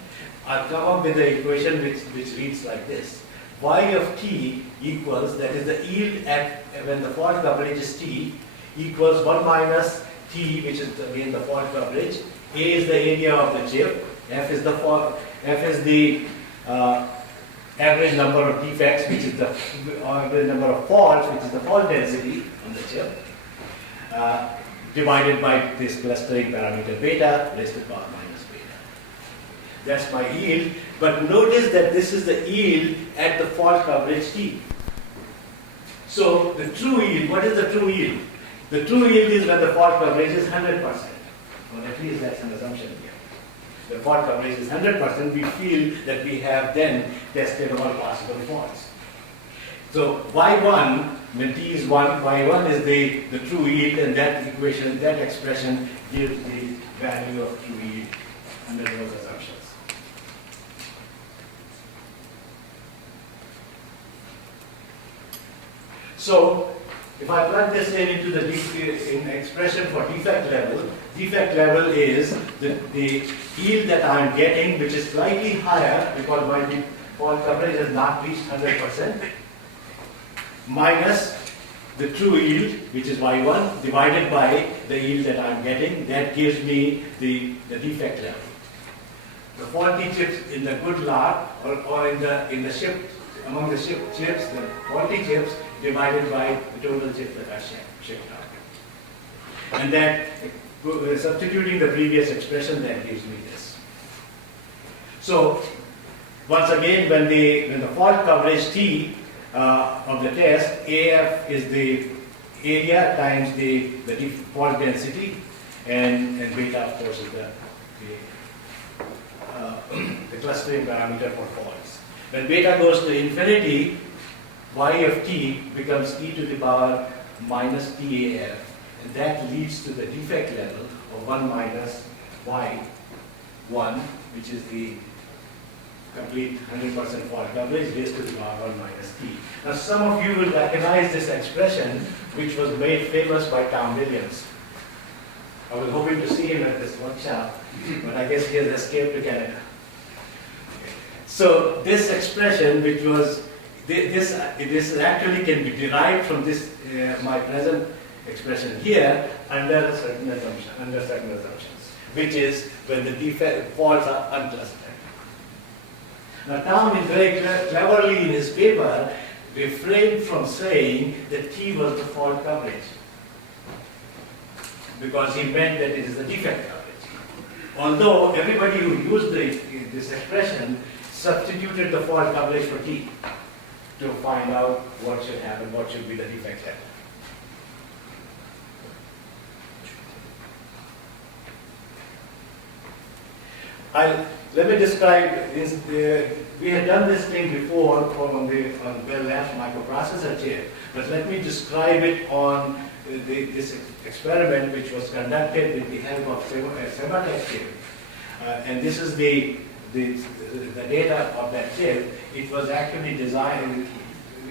I'll come up with the equation which reads like this. Y of t equals, that is the yield at when the fault coverage is t, equals 1 minus t, which is again the fault coverage. A is the area of the chip. F is the average number of defects, which is the average number of faults, which is the fault density on the chip, divided by this clustering parameter beta raised to the power minus beta. That's my yield. But notice that this is the yield at the fault coverage T. So the true yield, what is the true yield? The true yield is when the fault coverage is 100%. Or at least that's an assumption here. The fault coverage is 100%, we feel that we have then tested all possible faults. So Y1, when T is 1, Y1 is the true yield, and that equation, that expression gives the value of true yield under those assumptions. So, if I plug this in into the expression for defect level is the yield that I am getting, which is slightly higher because my fault coverage has not reached 100%, minus the true yield, which is Y1, divided by the yield that I am getting. That gives me the defect level. The faulty chips in the good lot, or in the shipped, among the shipped chips, the faulty chips divided by the total chips that are shipped out. And that, substituting the previous expression, that gives me this. So, once again, when the fault coverage T of the test, AF is the area times the fault density, and beta, of course, is the clustering parameter for faults. When beta goes to infinity, y of t becomes e to the power minus TAF, and that leads to the defect level of 1 minus y1, which is the complete 100% fault coverage raised to the power 1 minus t. Now, some of you will recognize this expression, which was made famous by Tom Williams. I was hoping to see him at this workshop, but I guess he has escaped to Canada. So this expression, which was, this actually can be derived from this, my present expression here, under certain assumptions, which is when the defect faults are unclustered. Now, Tom is very cleverly in his paper refrained from saying that T was the fault coverage, because he meant that it is the defect coverage. Although everybody who used this expression substituted the fault coverage for T to find out what should happen, what should be the defect level. Let me describe this. We had done this thing before on the well-left microprocessor chip, but let me describe it on this experiment which was conducted with the help of Sematech chip. And this is the data of that chip. It was actually designed,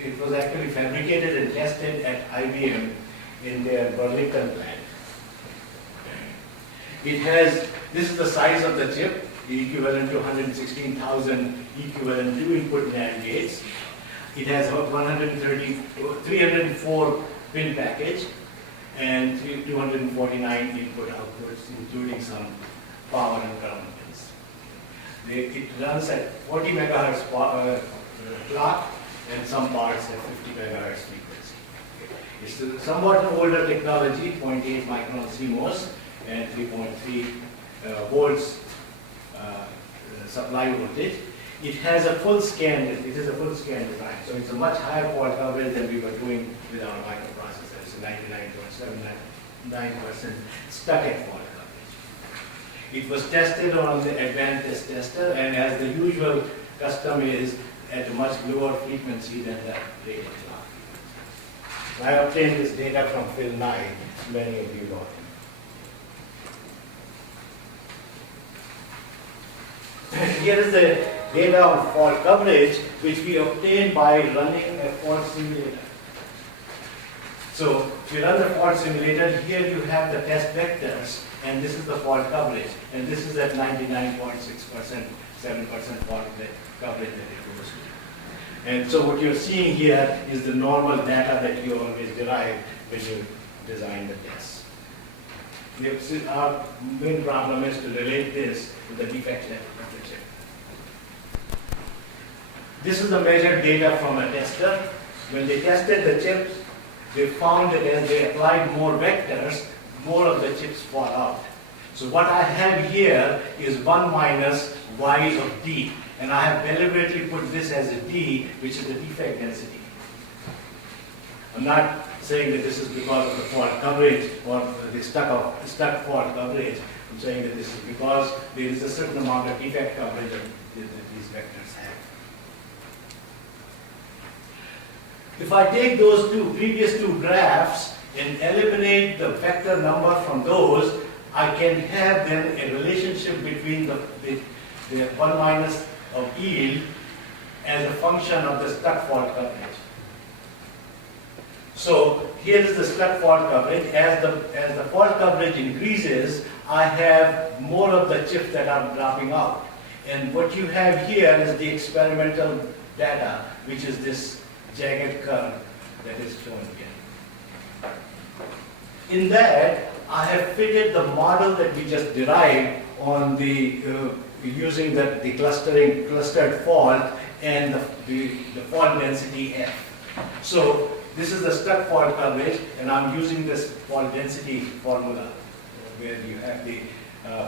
it was actually fabricated and tested at IBM in their Burlington plant. It has, this is the size of the chip, equivalent to 116,000 equivalent 2-input NAND gates. It has a 304 pin package and 249 input outputs, including some power and ground pins. It runs at 40 megahertz clock and some parts at 50 megahertz frequency. It's a somewhat older technology, 0.8 micron CMOS and 3.3 volts supply voltage. It has a full scan, it is a full scan design, so it's a much higher fault coverage than we were doing with our microprocessors, 99.79% stuck at fault coverage. It was tested on the advanced test tester, and as the usual custom is, at a much lower frequency than the rated clock. I obtained this data from Phil Nye, many of you know him. Here is the data on fault coverage, which we obtained by running a fault simulator. So, if you run the fault simulator, here you have the test vectors, and this is the fault coverage, and this is at 99.6% 7% fault coverage that it goes to. And so what you're seeing here is the normal data that you always derive when you design the tests. Our main problem is to relate this to the defect level of the chip. This is the measured data from a tester. When they tested the chips, they found that as they applied more vectors, more of the chips fall out. So what I have here is 1 minus y of d, and I have deliberately put this as a d, which is the defect density. I'm not saying that this is because of the fault coverage or the stuck fault coverage. I'm saying that this is because there is a certain amount of defect coverage that these vectors have. If I take those previous two graphs and eliminate the vector number from those, I can have then a relationship between the 1 minus of yield as a function of the stuck fault coverage. So here is the stuck fault coverage. As the fault coverage increases, I have more of the chips that are dropping out. And what you have here is the experimental data, which is this jagged curve that is shown again. In that, I have fitted the model that we just derived on the using the clustered fault and the fault density F. So this is the stuck fault coverage, and I'm using this fault density formula where you have the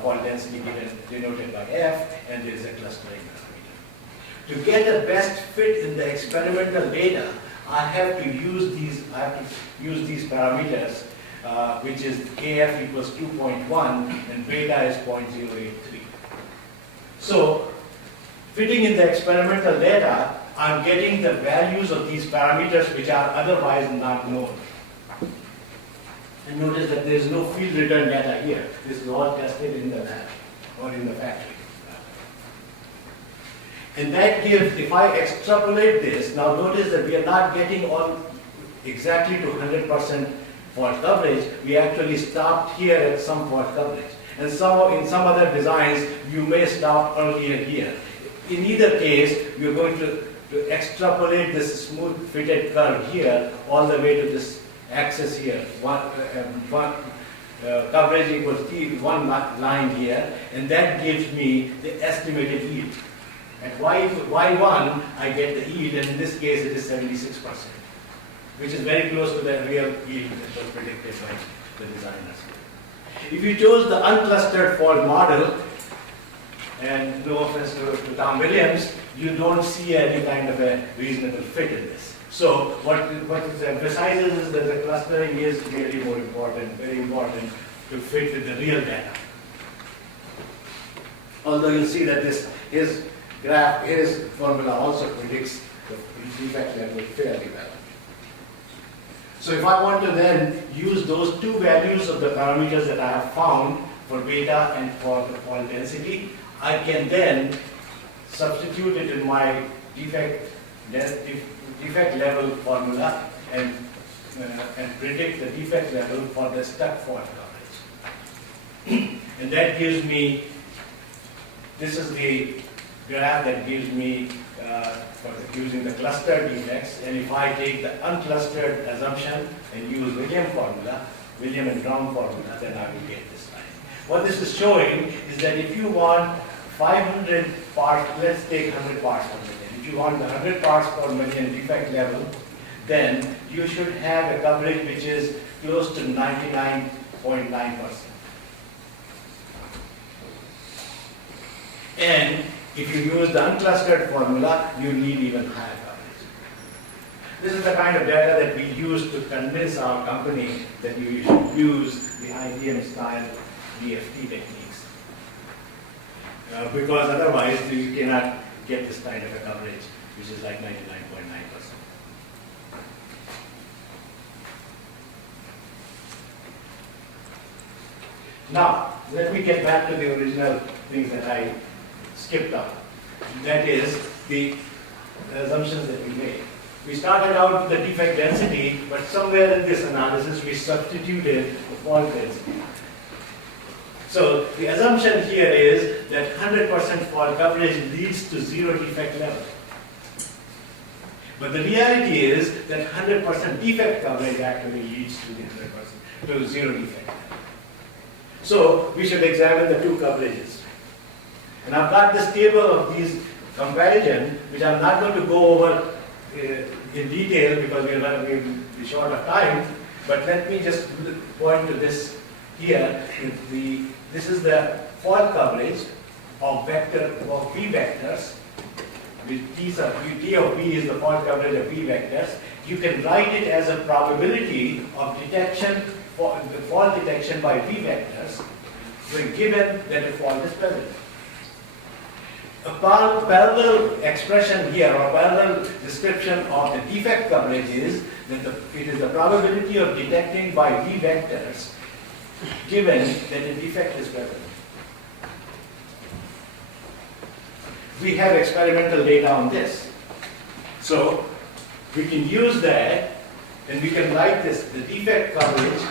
fault density denoted by F, and there is a clustering parameter. To get the best fit in the experimental data, I have to use these parameters, which is AF equals 2.1 and beta is 0.083. So, fitting in the experimental data, I'm getting the values of these parameters which are otherwise not known. And notice that there is no field return data here. This is all tested in the lab or in the factory. And that gives, if I extrapolate this, now notice that we are not getting on exactly to 100% fault coverage. We actually stopped here at some fault coverage. And in some other designs, you may stop earlier here. In either case, we are going to extrapolate this smooth fitted curve here all the way to this axis here. Coverage equals T, one line here, and that gives me the estimated yield. At Y1, I get the yield, and in this case, it is 76%, which is very close to the real yield that was predicted by the designers. If you chose the unclustered fault model, and no offense to Tom Williams, you don't see any kind of a reasonable fit in this. So what it emphasizes is that the clustering is really more important, very important to fit with the real data. Although you'll see that his formula also predicts the defect level fairly well. So if I want to then use those two values of the parameters that I have found for beta and for the fault density, I can then substitute it in my defect level formula and predict the defect level for the stuck fault coverage. And that gives me, this is the graph that gives me for using the clustered defects, and if I take the unclustered assumption and use William and Brown formula, then I will get this line. What this is showing is that if you want 500 parts, let's take 100 parts per million. If you want the 100 parts per million defect level, then you should have a coverage which is close to 99.9%. And if you use the unclustered formula, you need even higher coverage. This is the kind of data that we use to convince our company that you should use the IBM style DFT techniques. Because otherwise you cannot get this kind of a coverage, which is like 99.9%. Now, let me get back to the original things that I skipped up. That is the assumptions that we made. We started out with the defect density, but somewhere in this analysis we substituted the fault density. So the assumption here is that 100% fault coverage leads to zero defect level. But the reality is that 100% defect coverage actually leads to the 100% to zero defect level. So we should examine the two coverages. And I've got this table of these comparison, which I'm not going to go over in detail because we'll be short of time. But let me just point to this here. This is the fault coverage of V vectors. T of V is the fault coverage of V vectors. You can write it as a probability of detection, the fault detection by V vectors, when given that a fault is present. A parallel expression here, or parallel description of the defect coverage is that it is the probability of detecting by V vectors given that a defect is present. We have experimental data on this. So we can use that and we can write this, the defect coverage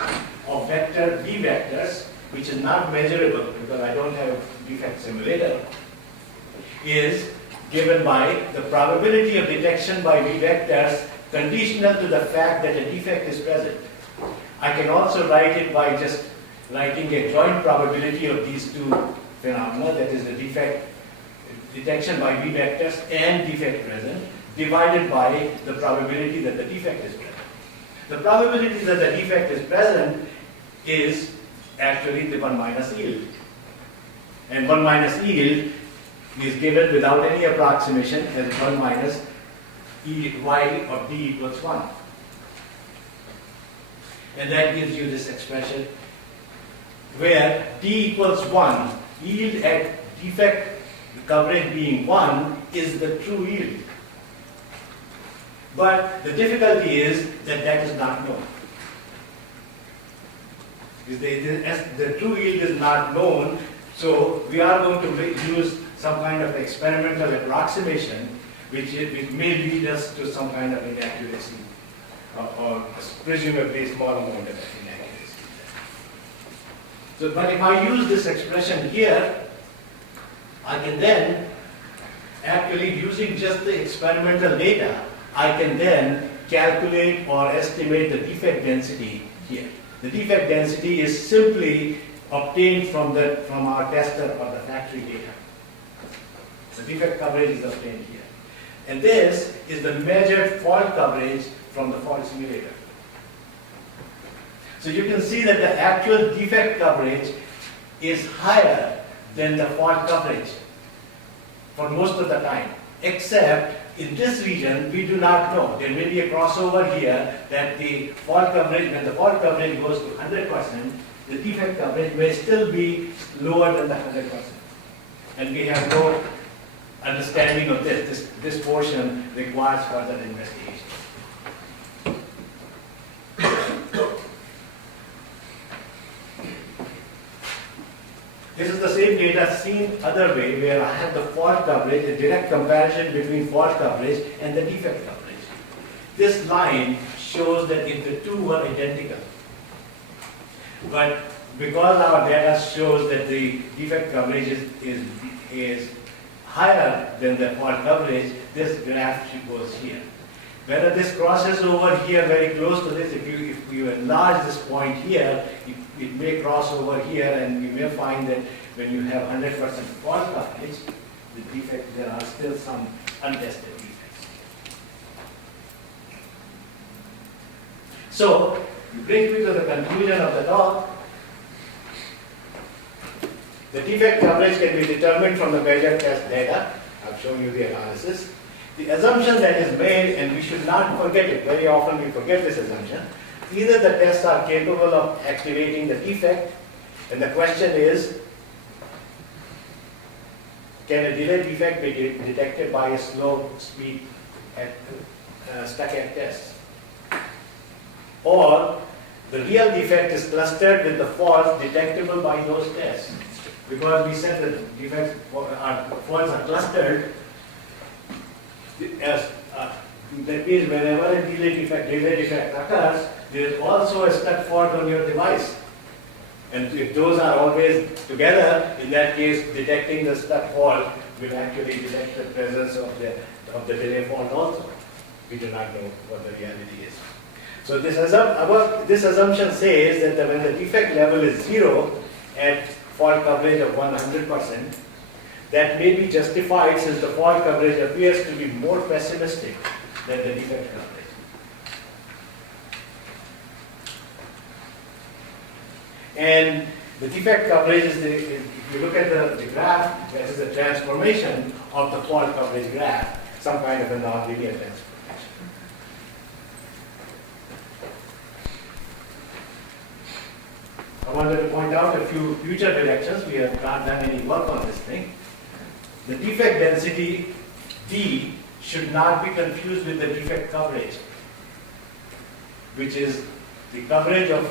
of vector V vectors, which is not measurable because I don't have a defect simulator, is given by the probability of detection by V vectors conditional to the fact that a defect is present. I can also write it by just writing a joint probability of these two phenomena, that is the defect detection by V vectors and defect present, divided by the probability that the defect is present. The probability that the defect is present is actually the 1 minus yield. And 1 minus yield is given without any approximation as 1 minus y of d equals 1. And that gives you this expression where d equals 1, yield at defect coverage being 1 is the true yield. But the difficulty is that that is not known. The true yield is not known, so we are going to use some kind of experimental approximation which may lead us to some kind of inaccuracy or presumably small amount of inaccuracy. So, but if I use this expression here, I can then actually, using just the experimental data, I can then calculate or estimate the defect density here. The defect density is simply obtained from our tester or the factory data. The defect coverage is obtained here. And this is the measured fault coverage from the fault simulator. So you can see that the actual defect coverage is higher than the fault coverage for most of the time, except in this region we do not know. There may be a crossover here that the fault coverage, when the fault coverage goes to 100%, the defect coverage may still be lower than the 100%. And we have no understanding of this. This portion requires further investigation. This is the same data seen other way, where I have the fault coverage, a direct comparison between fault coverage and the defect coverage. This line shows that if the two were identical, but because our data shows that the defect coverage is higher than the fault coverage, this graph goes here. Whether this crosses over here very close to this, if you enlarge this point here, it may cross over here, and you may find that when you have 100% fault coverage, the defect, there are still some untested defects. So, you bring me to the conclusion of the talk. The defect coverage can be determined from the measured test data. I've shown you the analysis. The assumption that is made, and we should not forget it, very often we forget this assumption, either the tests are capable of activating the defect, and the question is, can a delay defect be detected by a slow speed stuck at test? Or the real defect is clustered with the faults detectable by those tests. Because we said that defects faults are clustered, that means whenever a delay defect occurs, there is also a stuck fault on your device. And if those are always together, in that case, detecting the stuck fault will actually detect the presence of the delay fault also. We do not know what the reality is. So this assumption says that when the defect level is 0 at fault coverage of 100%, that may be justified since the fault coverage appears to be more pessimistic than the defect coverage. And the defect coverage is if you look at the graph, that is the transformation of the fault coverage graph, some kind of a nonlinear transformation. I wanted to point out a few future directions. We have not done any work on this thing. The defect density D should not be confused with the defect coverage, which is the coverage of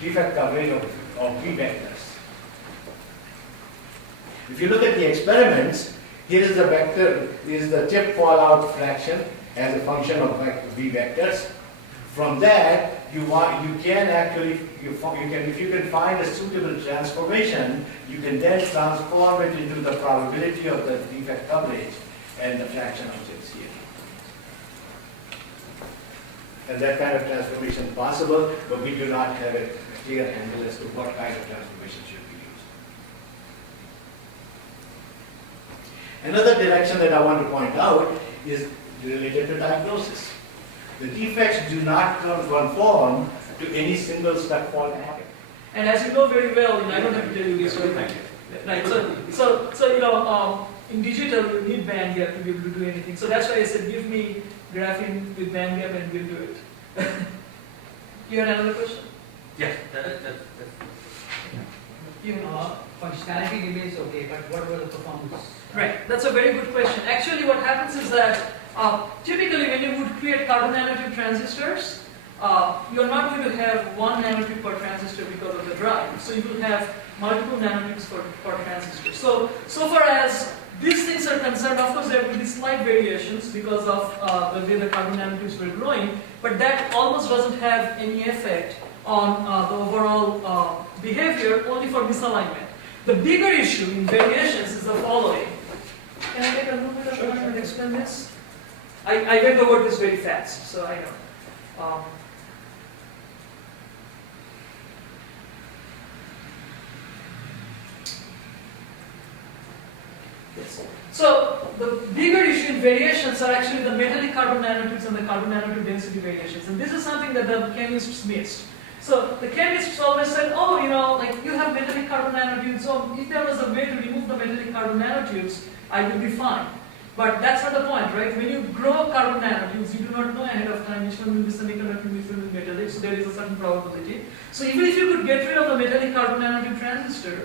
defect coverage of V vectors. If you look at the experiments, here is the vector, here is the chip fallout fraction as a function of V vectors. From that, you can actually, if you can find a suitable transformation, you can then transform it into the probability of the defect coverage and the fraction of chips here. And that kind of transformation is possible, but we do not have a clear handle as to what kind of transformation should be used. Another direction that I want to point out is related to diagnosis. The defects do not conform to any single stuck fault packet. And as you know very well, I don't have to tell you this, right? Right. So in digital you need band gap to be able to do anything. So that's why I said give me graphing with band gap and we'll do it. You had another question? Yes. Functionality remains okay, but what about the performance? Right, that's a very good question. Actually what happens is that typically when you would create carbon nanotube transistors, you're not going to have one nanotube per transistor because of the drive. So you will have multiple nanotubes per transistor. So far as these things are concerned, of course there will be slight variations because of the way the carbon nanotubes were growing, but that almost doesn't have any effect on the overall behavior, only for misalignment. The bigger issue in variations is the following. Can I take a little bit of time and explain this? I went over this very fast, so I know. Yes. So the bigger issue in variations are actually the metallic carbon nanotubes and the carbon nanotube density variations. And this is something that the chemists missed. So the chemists always said, oh, like you have metallic carbon nanotubes, so if there was a way to remove the metallic carbon nanotubes, I will be fine. But that's not the point, right? When you grow carbon nanotubes, you do not know ahead of time which one will be semiconductor, which one will be metallic, so there is a certain probability. So even if you could get rid of the metallic carbon nanotube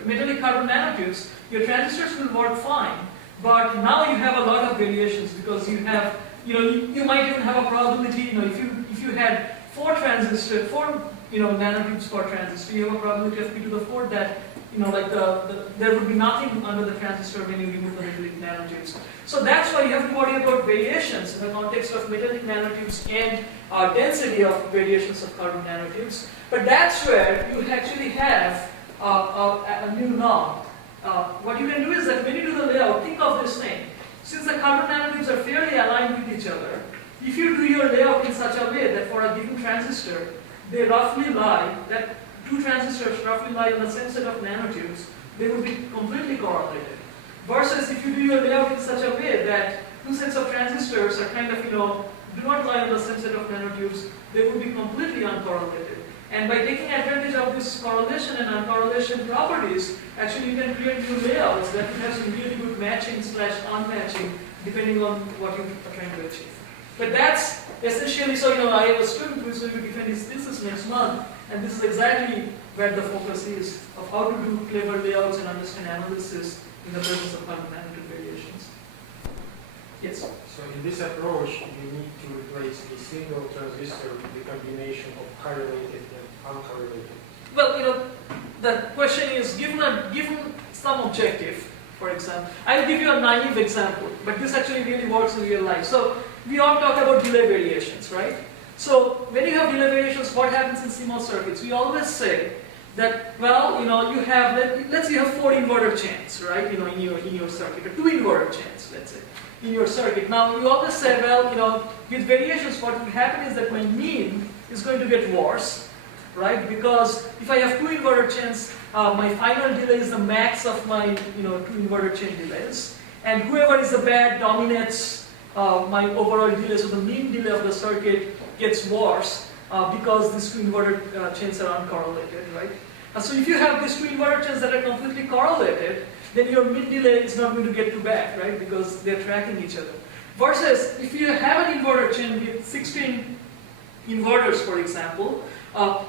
metallic carbon nanotubes, your transistors will work fine. But now you have a lot of variations because you have, you might even have a probability, if you had four nanotubes per transistor, you have a probability of p to the 4 that, there would be nothing under the transistor when you remove the metallic nanotubes. So that's why you have to worry about variations in the context of metallic nanotubes and density of variations of carbon nanotubes. But that's where you actually have a new norm. What you can do is that when you do the layout, think of this thing. Since the carbon nanotubes are fairly aligned with each other, if you do your layout in such a way that for a given transistor, they roughly lie, that two transistors roughly lie on the same set of nanotubes, they would be completely correlated. Versus if you do your layout in such a way that two sets of transistors are kind of, do not lie on the same set of nanotubes, they would be completely uncorrelated. And by taking advantage of this correlation and uncorrelation properties, actually you can create new layouts that will have some really good matching/unmatching depending on what you are trying to achieve. But that's essentially, I have a student who is going to defend his thesis next month, and this is exactly where the focus is, of how to do clever layouts and understand analysis in the presence of carbon nanotube variations. Yes? So in this approach, you need to replace a single transistor with a combination of correlated and uncorrelated. Well, the question is, given some objective, for example, I'll give you a naive example, but this actually really works in real life. So we all talk about delay variations, right? So when you have delay variations, what happens in CMOS circuits? We always say that, well, you have, let's say you have 4 inverter chains, right, in your circuit, or 2 inverter chains, let's say, in your circuit. Now, you always say, well, with variations, what will happen is that my mean is going to get worse, right, because if I have 2 inverter chains, my final delay is the max of my, 2 inverter chain delays, and whoever is the bad dominates my overall delay, so the mean delay of the circuit gets worse because these 2 inverter chains are uncorrelated, right? So if you have these 2 inverter chains that are completely correlated, then your mean delay is not going to get too bad, right? Because they're tracking each other. Versus if you have an inverter chain with 16 inverters, for example,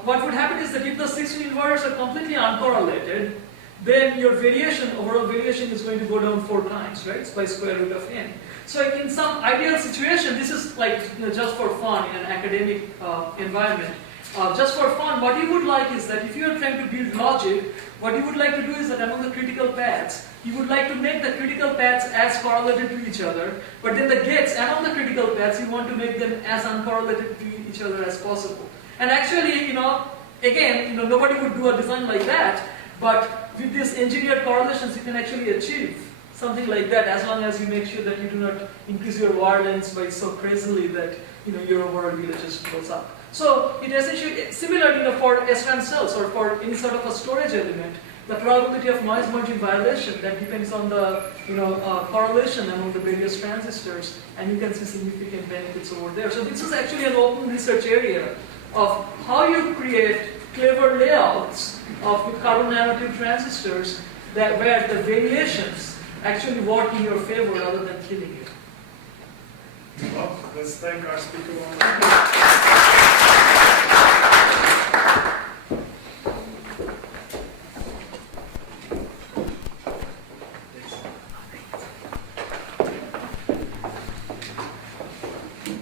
what would happen is that if the 16 inverters are completely uncorrelated, then your variation, overall variation, is going to go down 4 times, right? It's by square root of n. So in some ideal situation, this is like just for fun in an academic environment. Just for fun, what you would like is that if you are trying to build logic, what you would like to do is that among the critical paths, you would like to make the critical paths as correlated to each other, but then the gates among the critical paths, you want to make them as uncorrelated to each other as possible. And actually, again, nobody would do a design like that, but with these engineered correlations, you can actually achieve something like that, as long as you make sure that you do not increase your wire lengths by so crazily that your overall delay just goes up. So it essentially, similarly for SRAM cells or for any sort of a storage element, the probability of noise merging violation, that depends on the correlation among the various transistors, and you can see significant benefits over there. So this is actually an open research area of how you create clever layouts with carbon nanotube transistors where the variations actually work in your favor rather than killing you. Well, let's thank our speaker one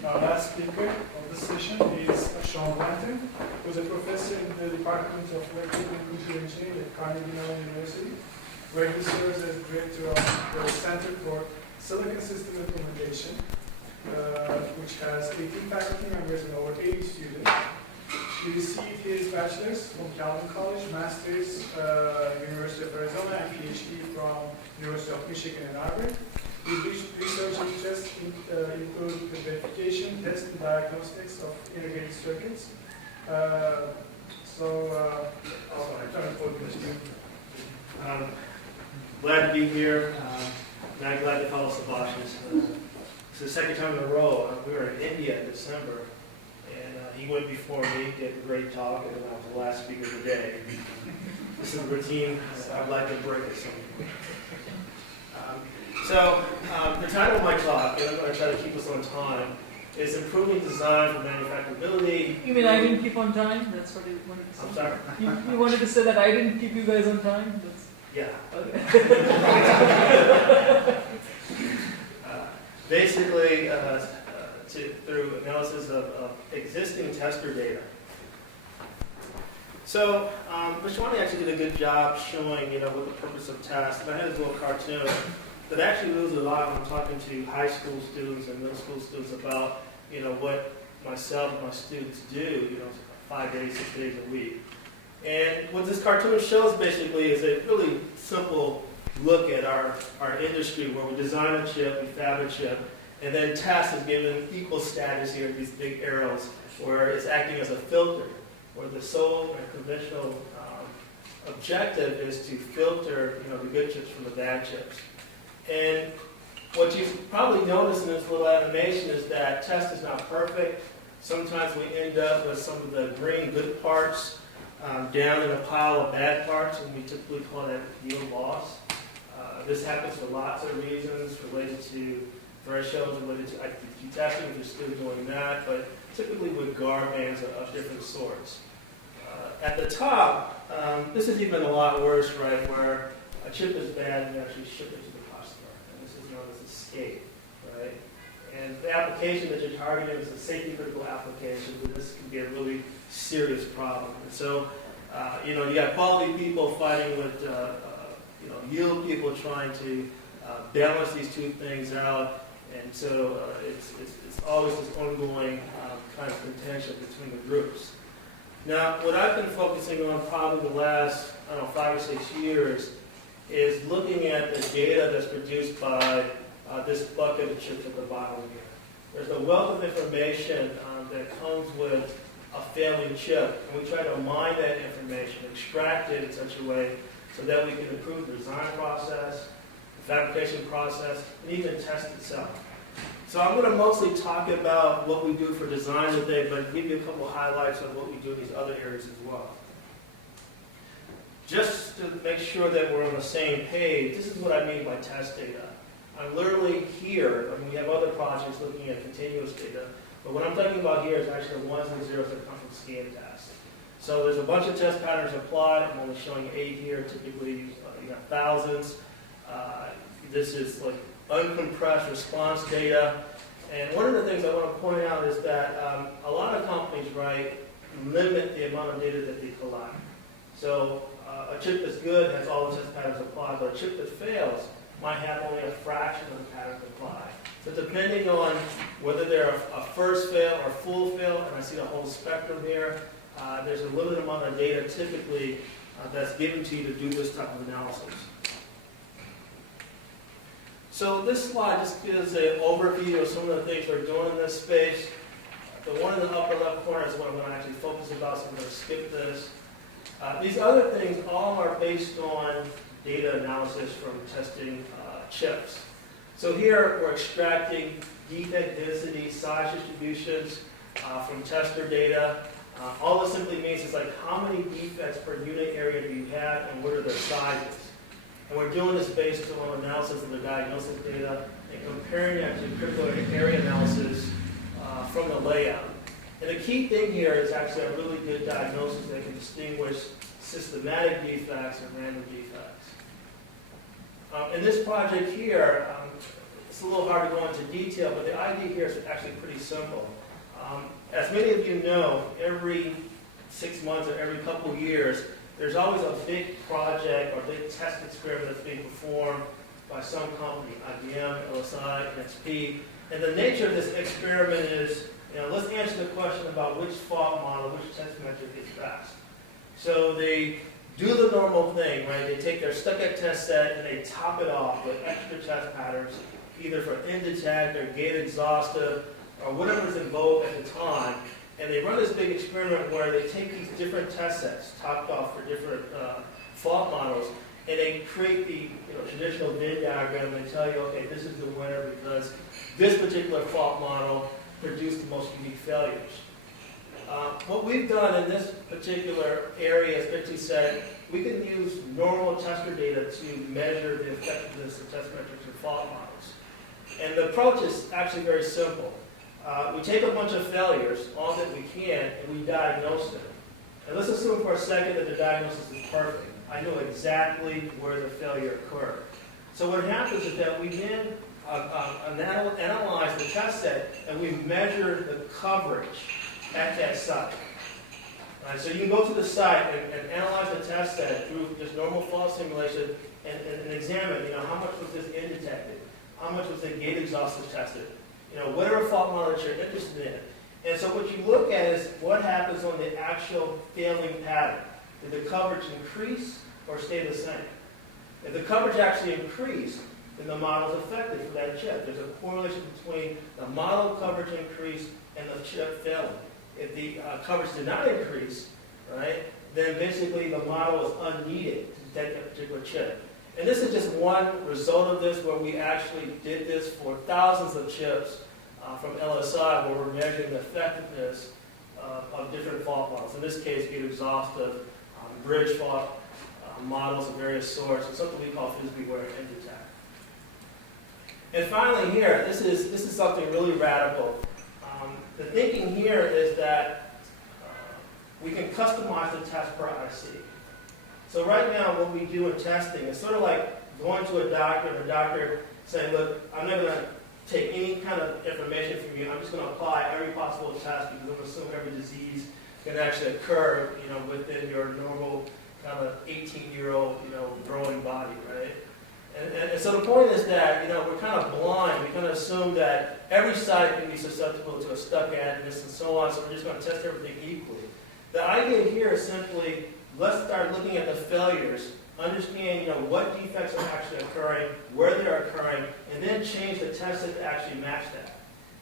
Our last speaker of this session is Sean Blanton, who is a professor in the Department of Electrical and Computer Engineering at Carnegie Mellon University, where he serves as director of the Center for Silicon System Implementation, which has 18 faculty members and over 80 students. He received his bachelor's from Calvin College, master's University of Arizona, and PhD from University of Michigan in Ann Arbor. His research interests include the verification, test, and diagnostics of integrated circuits. I'll turn it over to Mr. Glad to be here. Not glad to follow Subhash. It's the second time in a row. We were in India in December, and he went before me, gave a great talk, and I was the last speaker of the day. This is a routine. I'd like to break it sometime. So the title of my talk, and I'm going to try to keep us on time, is Improving Design for Manufacturability. You mean I didn't keep on time? That's what you wanted to say? I'm sorry? You wanted to say that I didn't keep you guys on time? Yeah. Okay. Basically, through analysis of existing tester data. So, Vishwani actually did a good job showing, what the purpose of tests. And I had this little cartoon that actually moves a lot when I'm talking to high school students and middle school students about, what myself and my students do, 5 days, 6 days a week. And what this cartoon shows basically is a really simple look at our industry, where we design a chip, we fab a chip, and then test is given equal status here, these big arrows, where it's acting as a filter, where the sole and conventional objective is to filter the good chips from the bad chips. And what you've probably noticed in this little animation is that test is not perfect. Sometimes we end up with some of the green good parts down in a pile of bad parts, and we typically call that yield loss. This happens for lots of reasons related to thresholds, related to ITQ testing, if you're still doing that, but typically with guard bands of different sorts. At the top, this is even a lot worse, right, where a chip is bad and you actually ship it to the customer, and this is known as escape, right? And the application that you're targeting is a safety critical application, but this can be a really serious problem. And so, you got quality people fighting with, yield people trying to balance these two things out, and so it's always this ongoing kind of contention between the groups. Now, what I've been focusing on probably the last, 5 or 6 years is looking at the data that's produced by this bucket of chips at the bottom here. There's a wealth of information that comes with a failing chip, and we try to mine that information, extract it in such a way so that we can improve the design process, the fabrication process, and even test itself. So I'm going to mostly talk about what we do for design today, but give you a couple of highlights of what we do in these other areas as well. Just to make sure that we're on the same page, this is what I mean by test data. I'm literally here, we have other projects looking at continuous data, but what I'm talking about here is actually the ones and zeros that come from scan tests. So there's a bunch of test patterns applied. I'm only showing 8 here. Typically, you have thousands. This is like uncompressed response data. And one of the things I want to point out is that a lot of companies, right, limit the amount of data that they collect. So a chip that's good has all the test patterns applied, but a chip that fails might have only a fraction of the patterns applied. So depending on whether they're a first fail or full fail, and I see the whole spectrum here, there's a limited amount of data typically that's given to you to do this type of analysis. So this slide just gives an overview of some of the things we're doing in this space. The one in the upper left corner is what I'm going to actually focus about, so I'm going to skip this. These other things all are based on data analysis from testing chips. So here we're extracting defect density, size distributions from tester data. All this simply means is like how many defects per unit area do you have and what are their sizes. And we're doing this based on analysis of the diagnosis data and comparing it to critical area analysis from the layout. And the key thing here is actually a really good diagnosis that can distinguish systematic defects and random defects. In this project here, it's a little hard to go into detail, but the idea here is actually pretty simple. As many of you know, every 6 months or every couple of years, there's always a big project or big test experiment that's being performed by some company, IBM, LSI, NXP. And the nature of this experiment is, let's answer the question about which fault model, which test metric is best. So they do the normal thing, right? They take their stuck-at test set and they top it off with extra test patterns, either for indetect or gate exhaustive or whatever's in vogue at the time. And they run this big experiment where they take these different test sets, topped off for different fault models, and they create the traditional Venn diagram and tell you, okay, this is the winner because this particular fault model produced the most unique failures. What we've done in this particular area is basically said we can use normal tester data to measure the effectiveness of test metrics for fault models. And the approach is actually very simple. We take a bunch of failures, all that we can, and we diagnose them. And let's assume for a second that the diagnosis is perfect. I know exactly where the failure occurred. So what happens is that we then analyze the test set and we measure the coverage at that site. Right, so you can go to the site and analyze the test set through just normal fault simulation and examine, how much was this indetected? How much was the gate exhaustive tested? Whatever fault model that you're interested in. And so what you look at is what happens on the actual failing pattern. Did the coverage increase or stay the same? If the coverage actually increased, then the model is effective for that chip. There's a correlation between the model coverage increase and the chip failing. If the coverage did not increase, right, then basically the model is unneeded to detect that particular chip. And this is just one result of this where we actually did this for thousands of chips from LSI where we're measuring the effectiveness of different fault models. In this case, gate exhaustive, bridge fault models of various sorts, and something we call Frisbee-Ware indetect. And finally here, this is something really radical. The thinking here is that we can customize the test per IC. So right now, what we do in testing is sort of like going to a doctor and the doctor saying, look, I'm not going to take any kind of information from you. I'm just going to apply every possible test because I'm going to assume every disease can actually occur, within your normal kind of 18-year-old, growing body, right? And so the point is that, we're kind of blind. We kind of assume that every site can be susceptible to a stuck-at and so on, so we're just going to test everything equally. The idea here is simply, let's start looking at the failures, understand what defects are actually occurring, where they're occurring, and then change the test set to actually match that.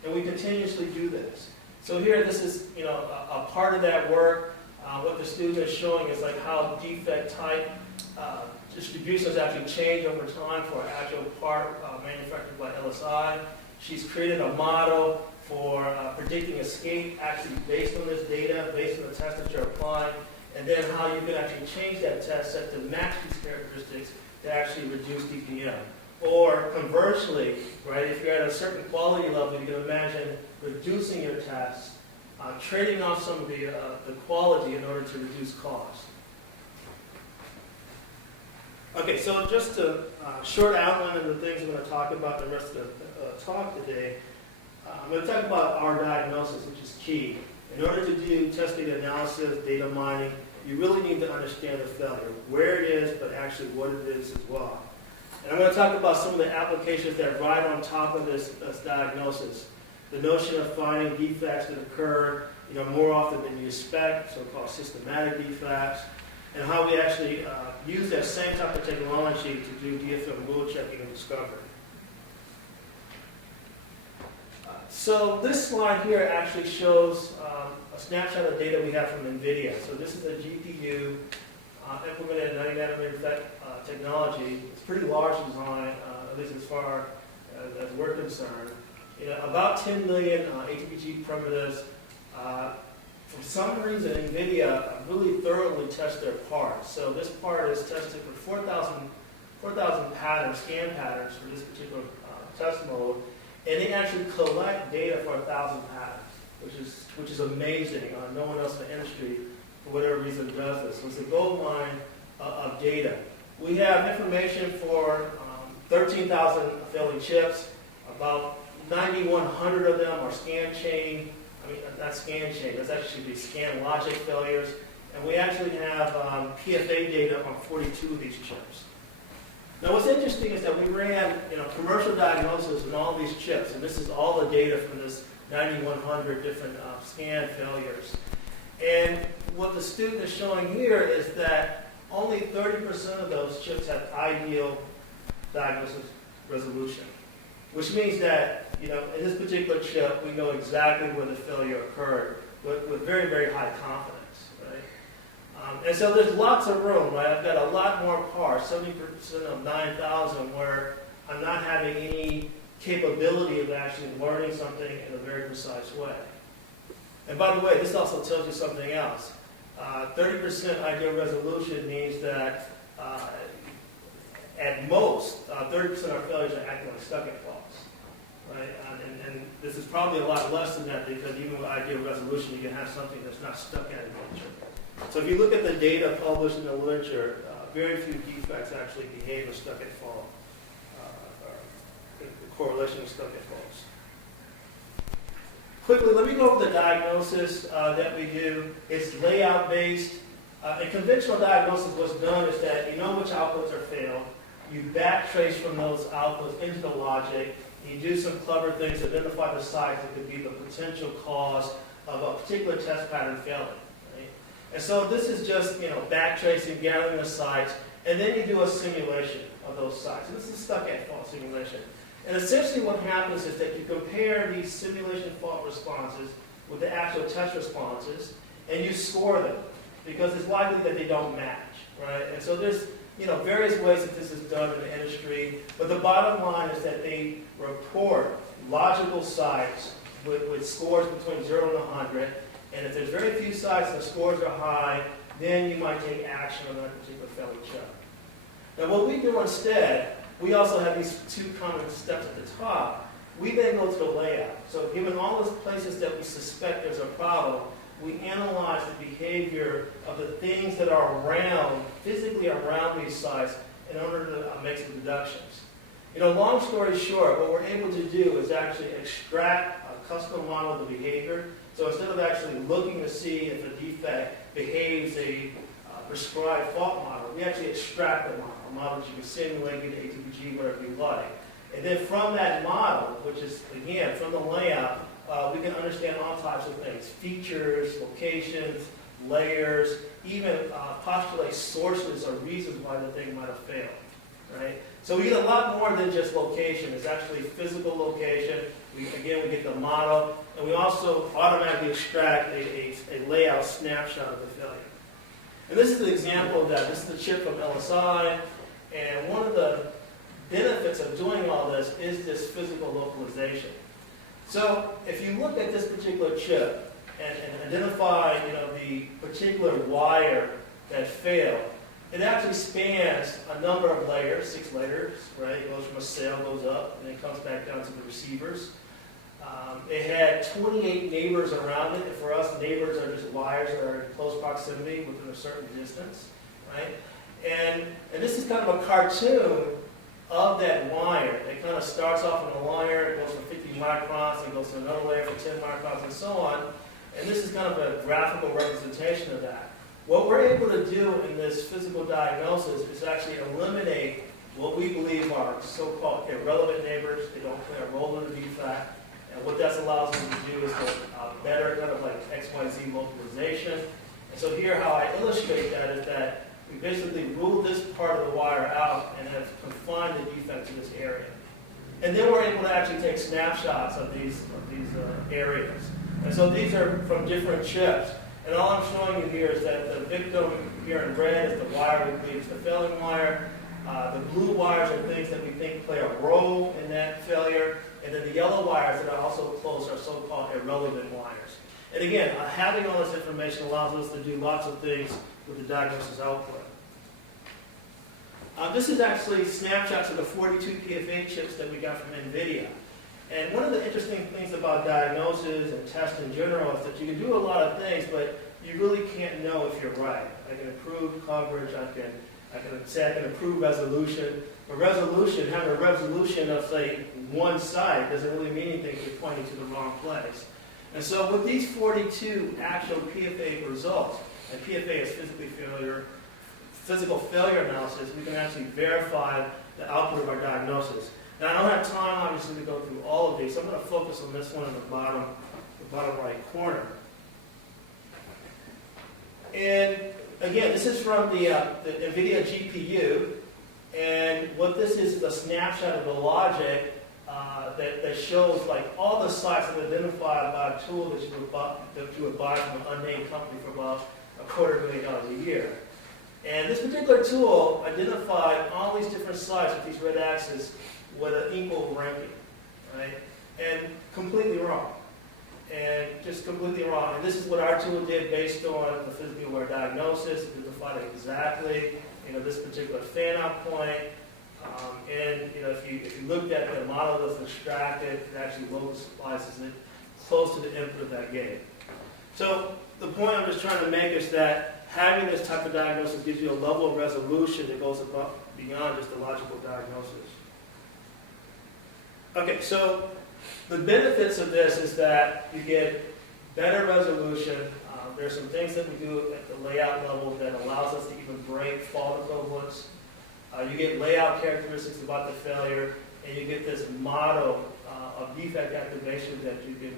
And we continuously do this. So here, this is a part of that work. What the student is showing is like how defect type distributions actually change over time for an actual part manufactured by LSI. She's created a model for predicting escape actually based on this data, based on the test that you're applying, and then how you can actually change that test set to match these characteristics to actually reduce DPM. Or conversely, right, if you're at a certain quality level, you can imagine reducing your tests, trading off some of the quality in order to reduce cost. Okay, so just a short outline of the things I'm going to talk about in the rest of the talk today. I'm going to talk about our diagnosis, which is key. In order to do test data analysis, data mining, you really need to understand the failure, where it is, but actually what it is as well. And I'm going to talk about some of the applications that are right on top of this diagnosis. The notion of finding defects that occur more often than you expect, so-called systematic defects, and how we actually use that same type of technology to do DFM rule checking and discovery. So this slide here actually shows a snapshot of data we have from NVIDIA. So this is a GPU implemented 90 nanometer technology. It's a pretty large design, at least as far as we're concerned. About 10 million ATPG primitives. For some reason, NVIDIA really thoroughly tests their parts. So this part is tested for 4,000 patterns, scan patterns for this particular test mode. And they actually collect data for 1,000 patterns, which is amazing. No one else in the industry, for whatever reason, does this. So it's a gold mine of data. We have information for 13,000 failing chips. About 9,100 of them are scan chain. I mean, not scan chain. That's actually be scan logic failures. And we actually have PFA data on 42 of these chips. Now, what's interesting is that we ran commercial diagnosis on all these chips, and this is all the data from this 9,100 different scan failures. And what the student is showing here is that only 30% of those chips have ideal diagnosis resolution, which means that in this particular chip, we know exactly where the failure occurred with very, very high confidence. And so there's lots of room, right? I've got a lot more parts, 70% of 9,000, where I'm not having any capability of actually learning something in a very precise way. And by the way, this also tells you something else. 30% ideal resolution means that at most, 30% of our failures are acting like stuck-in faults, right? And this is probably a lot less than that, because even with ideal resolution, you can have something that's not stuck in nature. So if you look at the data published in the literature, very few defects actually behave as stuck-in fault, the correlation of stuck-in faults. Quickly, let me go over the diagnosis that we do. It's layout-based. In conventional diagnosis, what's done is that you know which outputs are failed. You backtrace from those outputs into the logic. You do some clever things, identify the sites that could be the potential cause of a particular test pattern failing. And so this is just, backtracing, gathering the sites, and then you do a simulation of those sites. And this is a stuck-in fault simulation. And essentially what happens is that you compare these simulation fault responses with the actual test responses, and you score them, because it's likely that they don't match, right? And so there's, various ways that this is done in the industry, but the bottom line is that they report logical sites with scores between 0 and 100. And if there's very few sites and the scores are high, then you might take action on that particular failing chip. Now what we do instead, we also have these two common steps at the top. We then go to the layout. So given all those places that we suspect there's a problem, we analyze the behavior of the things that are around, physically around these sites, in order to make some deductions. Long story short, what we're able to do is actually extract a custom model of the behavior. So instead of actually looking to see if a defect behaves a prescribed fault model, we actually extract the model, a model that you can simulate, get ATPG, whatever you like. And then from that model, which is, again, from the layout, we can understand all types of things, features, locations, layers, even postulate sources or reasons why the thing might have failed, right? So we get a lot more than just location. It's actually physical location. We get the model, and we also automatically extract a layout snapshot of the failure. And this is an example of that. This is the chip from LSI, and one of the benefits of doing all this is this physical localization. So if you look at this particular chip and identify, the particular wire that failed, it actually spans a number of layers, 6 layers, right? It goes from a cell, goes up, and it comes back down to the receivers. It had 28 neighbors around it, and for us, neighbors are just wires that are in close proximity within a certain distance, right? And this is kind of a cartoon of that wire. It kind of starts off in a layer, it goes from 50 microns, and goes to another layer for 10 microns, and so on. And this is kind of a graphical representation of that. What we're able to do in this physical diagnosis is actually eliminate what we believe are so-called irrelevant neighbors. They don't play a role in the defect. And what that allows us to do is better kind of like XYZ localization. And so here how I illustrate that is that we basically rule this part of the wire out and have confined the defect to this area. And then we're able to actually take snapshots of these areas. And so these are from different chips. And all I'm showing you here is that the victim here in red is the wire we believe is the failing wire. The blue wires are things that we think play a role in that failure. And then the yellow wires that are also close are so-called irrelevant wires. And again, having all this information allows us to do lots of things with the diagnosis output. This is actually snapshots of the 42 PFA chips that we got from NVIDIA. And one of the interesting things about diagnosis and tests in general is that you can do a lot of things, but you really can't know if you're right. I can improve coverage, I can say I can improve resolution. But resolution, having a resolution of, say, one side doesn't really mean anything if you're pointing to the wrong place. And so with these 42 actual PFA results, and PFA is physical failure analysis, we can actually verify the output of our diagnosis. Now, I don't have time, obviously, to go through all of these, so I'm going to focus on this one in the bottom right corner. And again, this is from the NVIDIA GPU, and what this is a snapshot of the logic that shows like all the sites that are identified by a tool that you would buy from an unnamed company for about $250,000 a year. And this particular tool identified all these different sites with these red axes with an equal ranking, right? And completely wrong. And just completely wrong. And this is what our tool did based on the physically aware diagnosis. It identified exactly, this particular fan-out point. And if you looked at the model that's extracted, it actually localizes it close to the input of that gate. So the point I'm just trying to make is that having this type of diagnosis gives you a level of resolution that goes above, beyond just the logical diagnosis. Okay, so the benefits of this is that you get better resolution. There's some things that we do at the layout level that allows us to even break fault equivalence. You get layout characteristics about the failure, and you get this model of defect activation that you can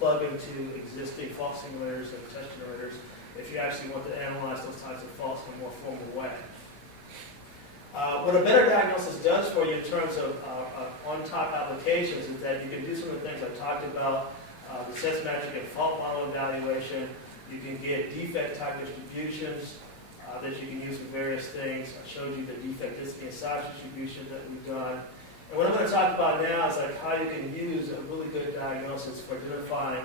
plug into existing fault simulators and test generators if you actually want to analyze those types of faults in a more formal way. What a better diagnosis does for you in terms of on-top applications is that you can do some of the things I talked about, the sense metric and fault model evaluation. You can get defect type distributions that you can use for various things. I showed you the defect density and size distribution that we've done. And what I'm going to talk about now is like how you can use a really good diagnosis for identifying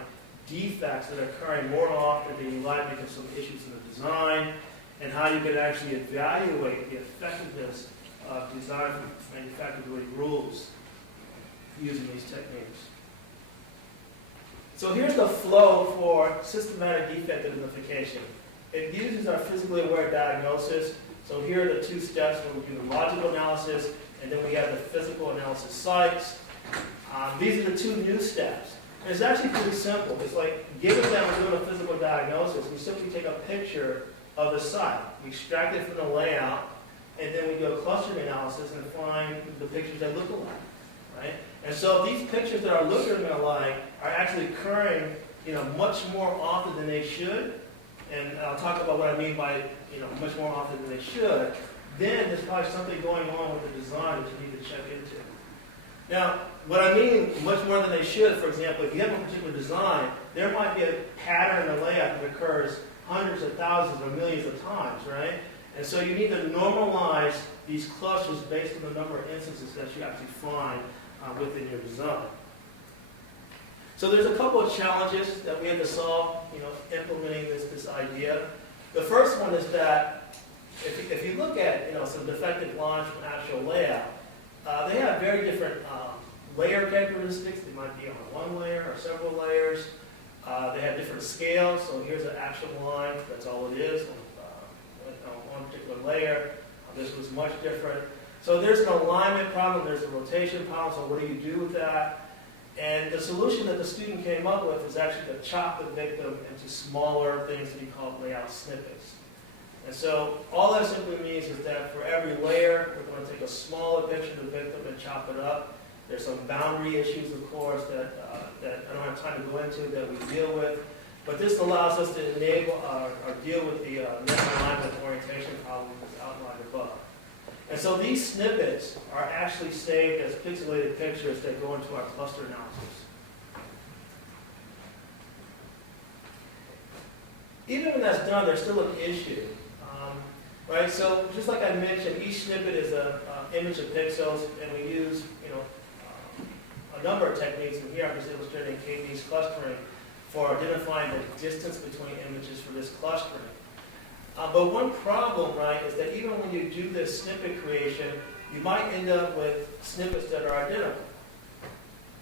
defects that are occurring more often than you like because of some issues in the design, and how you can actually evaluate the effectiveness of design manufacturability rules using these techniques. So here's the flow for systematic defect identification. It uses our physically aware diagnosis. So here are the two steps where we do the logical analysis, and then we have the physical analysis sites. These are the two new steps. And it's actually pretty simple. It's like, given that we're doing a physical diagnosis, we simply take a picture of the site. We extract it from the layout, and then we do a clustering analysis and find the pictures that look alike, right? And so these pictures that are looking alike are actually occurring, much more often than they should, and I'll talk about what I mean by, much more often than they should, then there's probably something going on with the design that you need to check into. Now, what I mean much more than they should, for example, if you have a particular design, there might be a pattern in the layout that occurs hundreds of thousands or millions of times, right? And so you need to normalize these clusters based on the number of instances that you actually find within your design. So there's a couple of challenges that we had to solve, implementing this idea. The first one is that if you look at, some defective lines from actual layout, they have very different layer characteristics. They might be on one layer or several layers. They have different scales. So here's an actual line. That's all it is on one particular layer. This was much different. So there's an alignment problem. There's a rotation problem. So what do you do with that? And the solution that the student came up with is actually to chop the victim into smaller things that he called layout snippets. And so all that simply means is that for every layer, we're going to take a smaller picture of the victim and chop it up. There's some boundary issues, of course, that I don't have time to go into that we deal with. But this allows us to enable or deal with the misalignment orientation problem that's outlined above. And so these snippets are actually saved as pixelated pictures that go into our cluster analysis. Even when that's done, there's still an issue. Right? So just like I mentioned, each snippet is an image of pixels, and we use a number of techniques. And here I'm just illustrating K-means clustering for identifying the distance between images for this clustering. But one problem, right, is that even when you do this snippet creation, you might end up with snippets that are identical.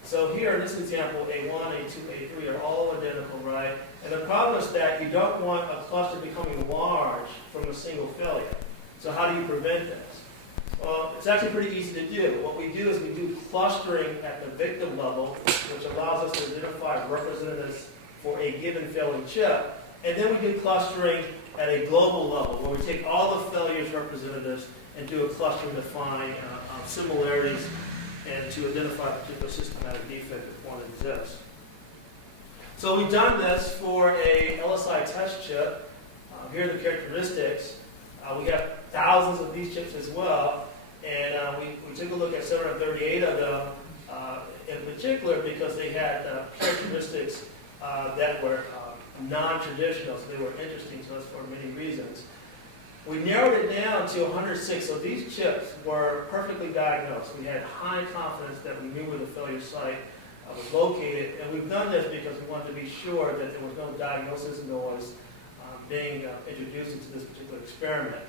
So here in this example, A1, A2, A3 are all identical, right? And the problem is that you don't want a cluster becoming large from a single failure. So how do you prevent this? Well, it's actually pretty easy to do. What we do is we do clustering at the victim level, which allows us to identify representatives for a given failing chip. And then we do clustering at a global level, where we take all the failures representatives and do a clustering to find similarities and to identify a particular systematic defect if one exists. So we've done this for a LSI test chip. Here are the characteristics. We have thousands of these chips as well, and we took a look at 738 of them in particular because they had characteristics that were non-traditional, so they were interesting to us for many reasons. We narrowed it down to 106, so these chips were perfectly diagnosed. We had high confidence that we knew where the failure site was located, and we've done this because we wanted to be sure that there was no diagnosis noise being introduced into this particular experiment.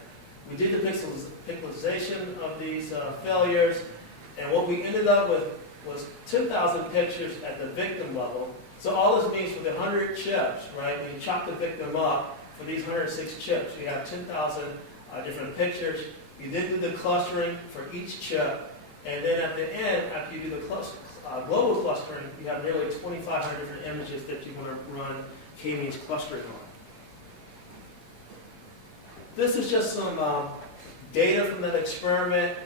We did the pixelization of these failures, and what we ended up with was 2,000 pictures at the victim level. So all this means for the 100 chips, right, when you chop the victim up, for these 106 chips, we have 10,000 different pictures. You then do the clustering for each chip, and then at the end, after you do the global clustering, you have nearly 2,500 different images that you want to run K-means clustering on. This is just some data from that experiment.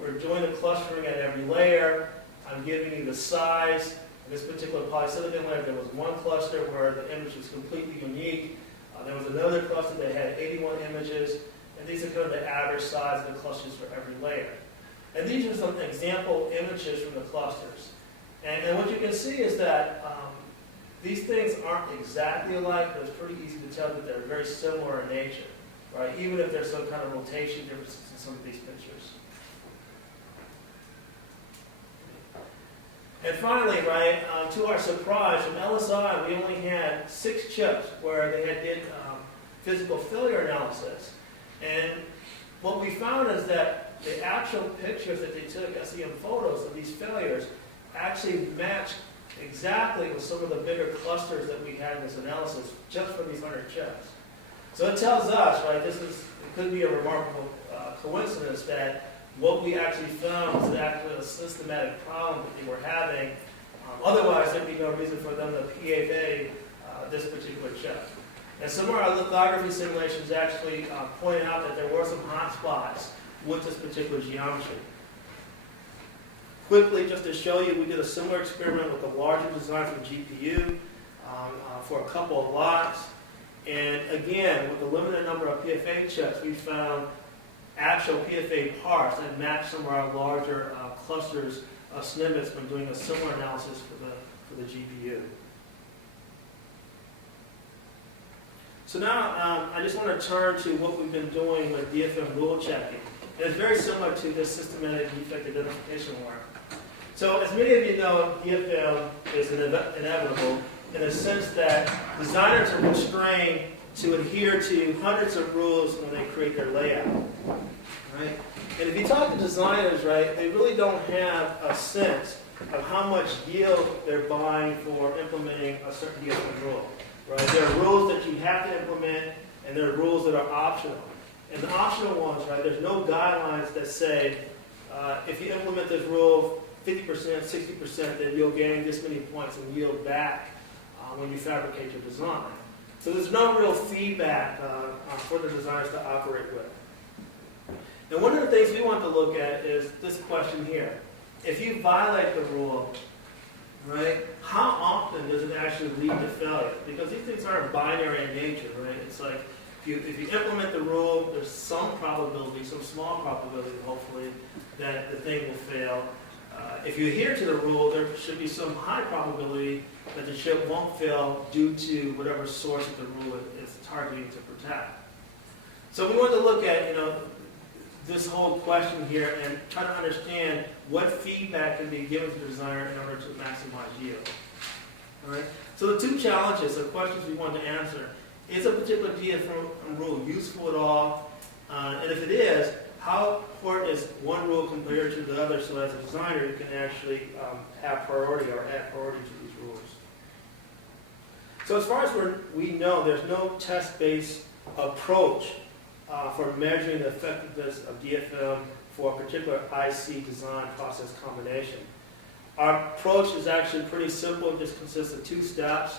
We're doing the clustering at every layer. I'm giving you the size. In this particular polysilicon layer, there was one cluster where the image was completely unique. There was another cluster that had 81 images, and these are kind of the average size of the clusters for every layer. And these are some example images from the clusters. And what you can see is that these things aren't exactly alike, but it's pretty easy to tell that they're very similar in nature, right? Even if there's some kind of rotation differences in some of these pictures. And finally, right, to our surprise, from LSI, we only had 6 chips where they had did physical failure analysis. And what we found is that the actual pictures that they took, SEM photos of these failures, actually matched exactly with some of the bigger clusters that we had in this analysis just for these 100 chips. So it tells us, right, it could be a remarkable coincidence that what we actually found was actually a systematic problem that they were having. Otherwise, there'd be no reason for them to PFA this particular chip. And some of our lithography simulations actually pointed out that there were some hot spots with this particular geometry. Quickly, just to show you, we did a similar experiment with a larger design for the GPU for a couple of lots. And again, with the limited number of PFA chips, we found actual PFA parts that match some of our larger clusters of snippets when doing a similar analysis for the GPU. So now I just want to turn to what we've been doing with DFM rule checking. And it's very similar to this systematic defect identification work. So as many of you know, DFM is inevitable in the sense that designers are constrained to adhere to hundreds of rules when they create their layout. Right? And if you talk to designers, right, they really don't have a sense of how much yield they're buying for implementing a certain DFM rule. Right? There are rules that you have to implement, and there are rules that are optional. And the optional ones, right, there's no guidelines that say if you implement this rule 50%, 60%, then you'll gain this many points and yield back when you fabricate your design. So there's no real feedback for the designers to operate with. And one of the things we want to look at is this question here. If you violate the rule, right, how often does it actually lead to failure? Because these things aren't binary in nature, right? It's like if you implement the rule, there's some probability, some small probability, hopefully, that the thing will fail. If you adhere to the rule, there should be some high probability that the chip won't fail due to whatever source of the rule is targeting to protect. So we want to look at, this whole question here and try to understand what feedback can be given to the designer in order to maximize yield. All right. So the two challenges, the questions we want to answer: is a particular DFM rule useful at all? And if it is, how important is one rule compared to the other, so as a designer you can actually have priority or add priority to these rules? So as far as we know, there's no test-based approach for measuring the effectiveness of DFM for a particular IC design process combination. Our approach is actually pretty simple. It just consists of two steps.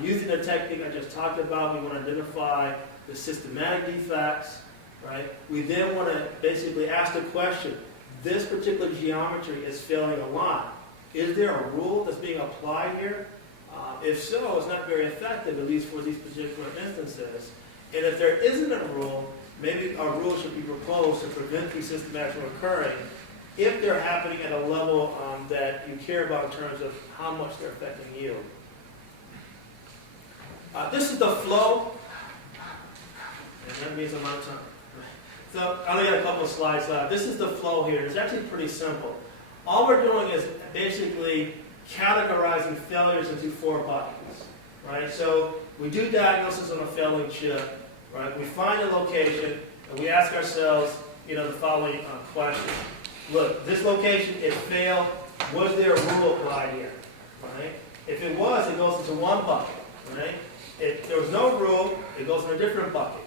Using the technique I just talked about, we want to identify the systematic defects. Right? We then want to basically ask the question, this particular geometry is failing a lot. Is there a rule that's being applied here? If so, it's not very effective, at least for these particular instances. And if there isn't a rule, maybe a rule should be proposed to prevent these systematics from occurring if they're happening at a level that you care about in terms of how much they're affecting yield. This is the flow, and that means I'm out of time. So I only got a couple of slides left. This is the flow here. It's actually pretty simple. All we're doing is basically categorizing failures into 4 buckets. Right? So we do diagnosis on a failing chip. Right? We find a location, and we ask ourselves, the following question. Look, this location, it failed. Was there a rule applied here? Right? If it was, it goes into one bucket. Right? If there was no rule, it goes in a different bucket.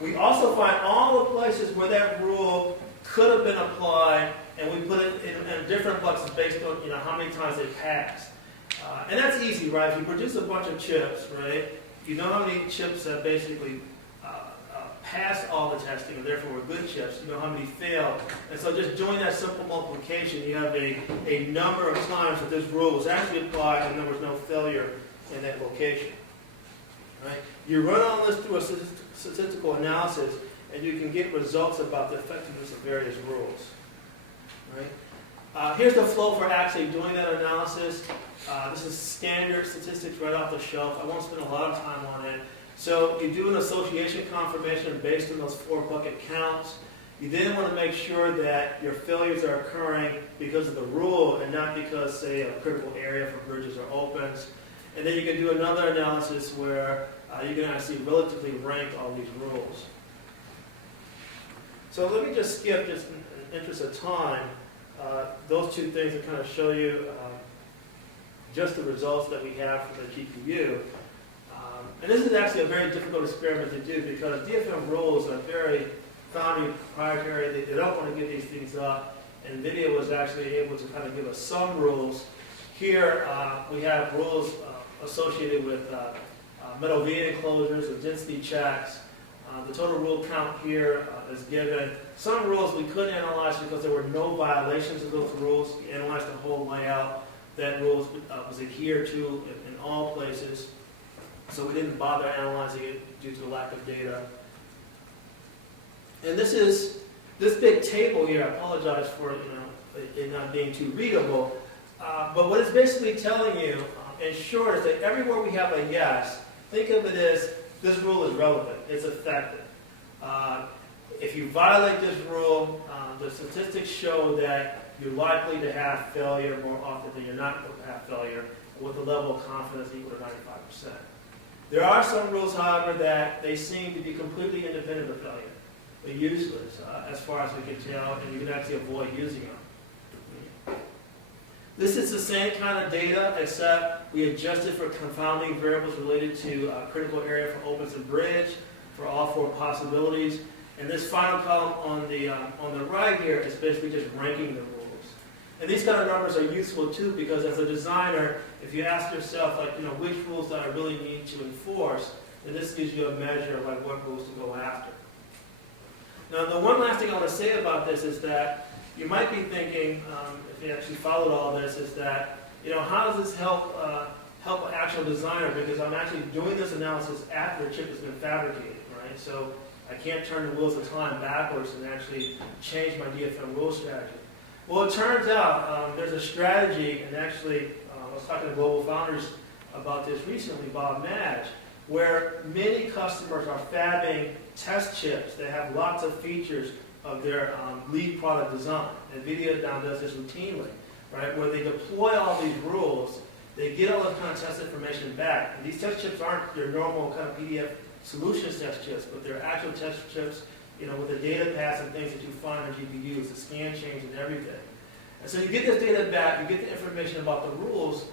We also find all the places where that rule could have been applied, and we put it in different buckets based on how many times it passed. And that's easy, right? If you produce a bunch of chips, right, you know how many chips have basically passed all the testing, and therefore were good chips. You know how many failed. And so just doing that simple multiplication, you have a number of times that this rule was actually applied and there was no failure in that location. Right? You run all this through a statistical analysis, and you can get results about the effectiveness of various rules. Right? Here's the flow for actually doing that analysis. This is standard statistics right off the shelf. I won't spend a lot of time on it. So you do an association confirmation based on those 4 bucket counts. You then want to make sure that your failures are occurring because of the rule and not because, say, a critical area for bridges or opens. And then you can do another analysis where you can actually relatively rank all these rules. So let me just skip, just in the interest of time, those 2 things to kind of show you just the results that we have for the GPU. And this is actually a very difficult experiment to do because DFM rules are very foundry proprietary. They don't want to give these things up. And NVIDIA was actually able to kind of give us some rules. Here we have rules associated with metal V enclosures and density checks. The total rule count here is given. Some rules we couldn't analyze because there were no violations of those rules. We analyzed the whole layout. That rule was adhered to in all places. So we didn't bother analyzing it due to the lack of data. And this big table here, I apologize for it not being too readable, but what it's basically telling you, in short, is that everywhere we have a yes, think of it as this rule is relevant, it's effective. If you violate this rule, the statistics show that you're likely to have failure more often than you're not going to have failure, with a level of confidence equal to 95%. There are some rules, however, that they seem to be completely independent of failure. They're useless, as far as we can tell, and you can actually avoid using them. This is the same kind of data, except we adjusted for confounding variables related to critical area for opens and bridge, for all four possibilities. And this final column on the right here is basically just ranking the rules. And these kind of numbers are useful too, because as a designer, if you ask yourself, which rules do I really need to enforce, then this gives you a measure of what rules to go after. Now, the one last thing I want to say about this is that you might be thinking, if you actually followed all this, is that, how does this help an actual designer? Because I'm actually doing this analysis after the chip has been fabricated, right? So I can't turn the wheels of time backwards and actually change my DFM rule strategy. Well, it turns out there's a strategy, and actually I was talking to Global Founders about this recently, Bob Madge, where many customers are fabbing test chips that have lots of features of their lead product design. NVIDIA now does this routinely, right? Where they deploy all these rules, they get all this kind of test information back. And these test chips aren't your normal kind of PDF solutions test chips, but they're actual test chips, with the data paths and things that you find on GPUs, the scan chains and everything. And so you get this data back, you get the information about the rules,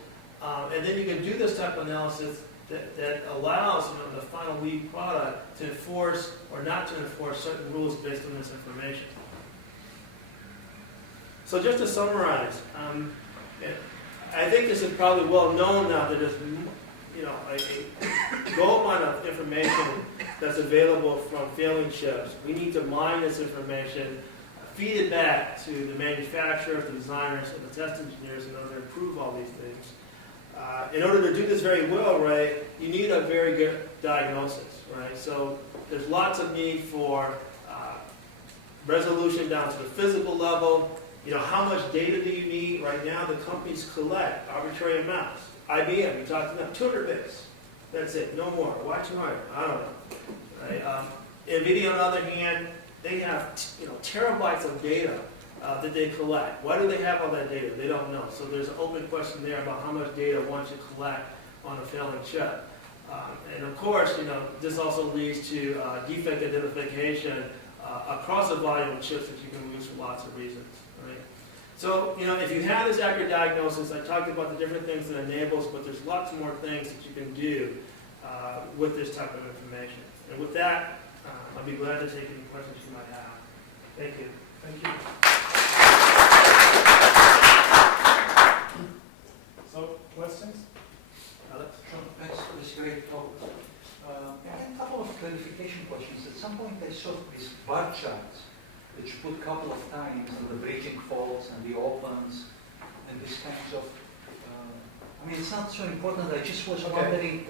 and then you can do this type of analysis that allows the final lead product to enforce or not to enforce certain rules based on this information. So just to summarize, I think this is probably well known now that there's a goldmine of information that's available from failing chips. We need to mine this information, feed it back to the manufacturers, the designers, and the test engineers in order to improve all these things. In order to do this very well, right, you need a very good diagnosis, right? So there's lots of need for resolution down to the physical level. How much data do you need? Right now, the companies collect arbitrary amounts. IBM, we talked to them, 200 bits. That's it, no more. Why 200? I don't know. Right? NVIDIA, on the other hand, they have terabytes of data that they collect. Why do they have all that data? They don't know. So there's an open question there about how much data one should collect on a failing chip. And of course, this also leads to defect identification across a volume of chips that you can use for lots of reasons. Right? So, if you have this accurate diagnosis, I talked about the different things that enables, but there's lots more things that you can do with this type of information. And with that, I'll be glad to take any questions you might have. Thank you. Thank you. So, questions? Alex? Thanks for this great talk. A couple of clarification questions. At some point I saw these bar charts that you put a couple of times on the bridging faults and the opens and these kinds of, it's not so important. I just was wondering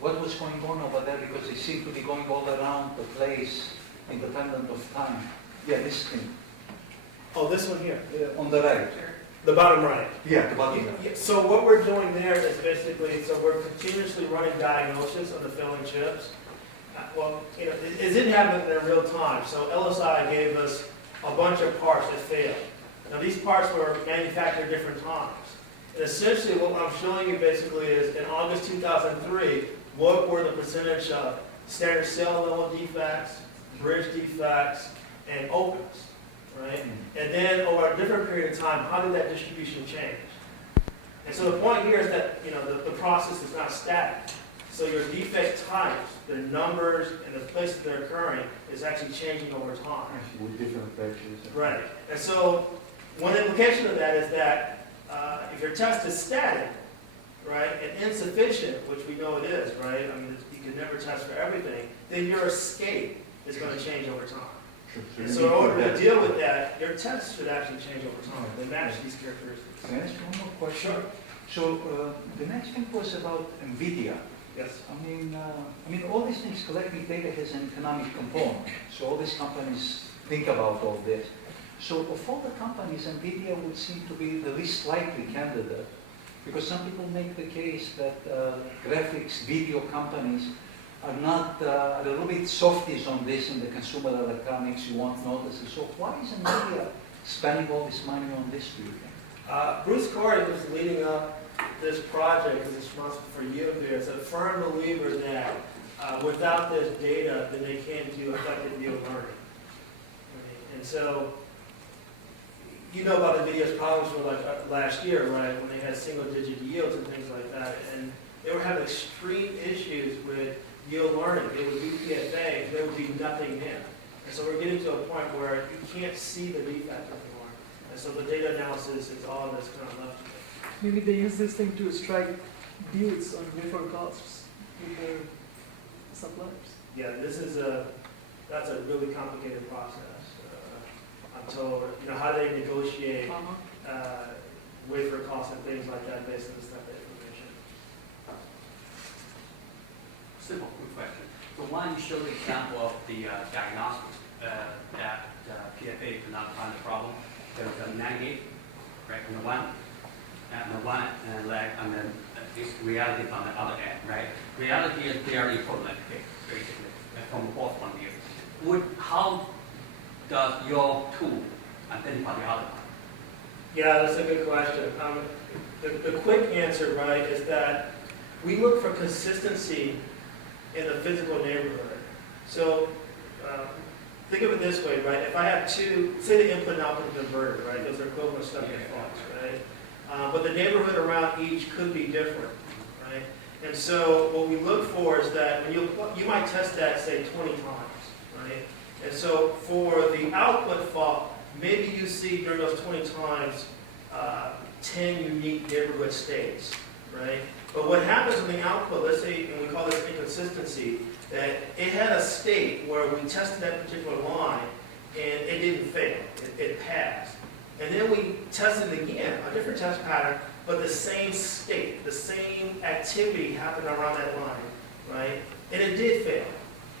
what was going on over there, because they seem to be going all around the place independent of time. Yeah, this thing. Oh, this one here. On the right. The bottom right. Yeah, the bottom right. Yeah, so what we're doing there is basically, we're continuously running diagnosis of the failing chips. It didn't happen in real time. So LSI gave us a bunch of parts that failed. Now these parts were manufactured at different times. And essentially what I'm showing you basically is in August 2003, what were the percentage of standard cell level defects, bridge defects, and opens, right? And then over a different period of time, how did that distribution change? And so the point here is that the process is not static. So your defect types, their numbers, and the places they're occurring is actually changing over time. With different patches. Right. And so one implication of that is that if your test is static, right, and insufficient, which we know it is, right? You can never test for everything, then your escape is going to change over time. And so in order to deal with that, your tests should actually change over time. They match these characteristics. Can I ask one more question? Sure. So the next thing was about NVIDIA. Yes. I mean, all these things, collecting data has an economic component. So all these companies think about all this. So of all the companies, NVIDIA would seem to be the least likely candidate, because some people make the case that graphics, video companies are not, are a little bit softies on this in the consumer electronics, you won't notice it. So why is NVIDIA spending all this money on this, do you think? Bruce Corey was leading up this project, was responsible for yield there, is a firm believer that without this data, then they can't do effective yield learning. And so, you know about NVIDIA's problems from like last year, right, when they had single-digit yields and things like that, and they were having extreme issues with yield learning. They would do PFA, there would be nothing there. And so we're getting to a point where you can't see the defect anymore. And so the data analysis is all that's kind of left. Maybe they use this thing to strike deals on wafer costs with their suppliers. Yeah, that's a really complicated process. I'm told, how do they negotiate wafer costs and things like that based on this type of information? Simple, quick question. So one, you showed the example of the diagnostics that PFA could not find the problem. There was a navigate, right, on the one leg, and then this reality on the other end, right? Reality is they are equivalent, basically, from both point of view. How does your tool identify the other one? Yeah, that's a good question. The quick answer, right, is that we look for consistency in the physical neighborhood. So think of it this way, right? If I have two, say the input and output converter, right? Those are equivalent stuff in faults, right? But the neighborhood around each could be different, right? And so what we look for is that when you might test that, say, 20 times, right? And so for the output fault, maybe you see during those 20 times 10 unique neighborhood states, right? But what happens in the output, let's say, and we call this inconsistency, that it had a state where we tested that particular line and it didn't fail, it passed. And then we tested it again, a different test pattern, but the same state, the same activity happened around that line, right? And it did fail.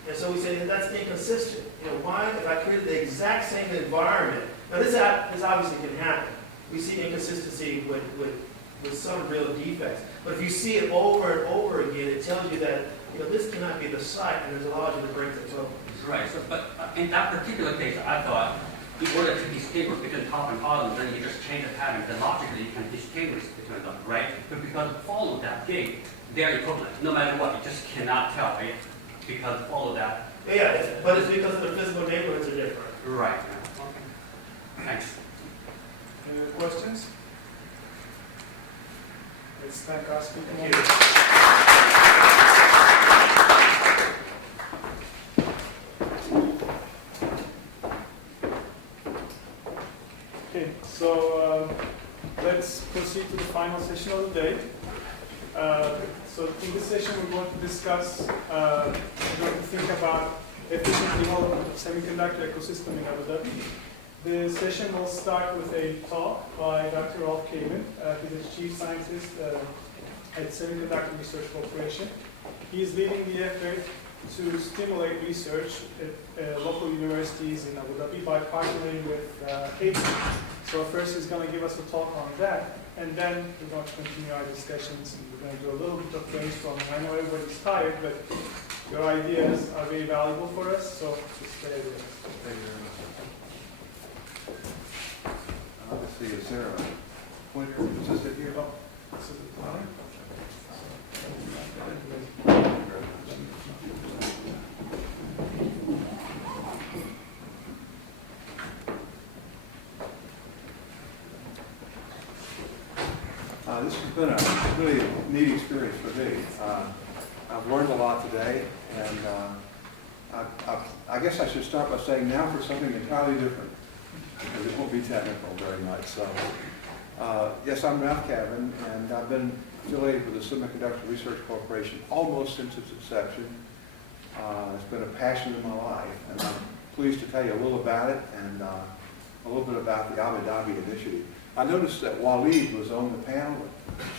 And so we say that's inconsistent. Why? If I created the exact same environment, now this obviously can happen. We see inconsistency with some real defects. But if you see it over and over again, it tells you that this cannot be the site, and there's allows you to break the total. Right. So, but in that particular case, I thought in order to distinguish between top and bottom, then you just change the pattern. Then logically you can distinguish between them, right? But because follow that gate, they're equivalent. No matter what, you just cannot tell, right? Because follow that. Yeah, but it's because the physical neighborhoods are different. Right. Okay. Thanks. Any other questions? Let's thank our speaker. Thank you. Okay, so let's proceed to the final session of the day. So in this session, we're going to discuss, we're going to think about efficient development of semiconductor ecosystem in Abu Dhabi. The session will start with a talk by Dr. Rolf Kamen. He's the chief scientist at Semiconductor Research Corporation. He is leading the effort to stimulate research at local universities in Abu Dhabi by partnering with ASIC. So first he's going to give us a talk on that, and then we're going to continue our discussions, and we're going to do a little bit of brainstorming. I know everybody's tired, but your ideas are very valuable for us, so just stay with us. Thank you very much. Let's see, is there a pointer? Is this it here? Oh, this is the pointer. This has been a really neat experience for me. I've learned a lot today, and I guess I should start by saying now for something entirely different, because it won't be technical very much. So, yes, I'm Ralph Cavan, and I've been affiliated with the Semiconductor Research Corporation almost since its inception. It's been a passion in my life, and I'm pleased to tell you a little about it and a little bit about the Abu Dhabi initiative. I noticed that Waleed was on the panel.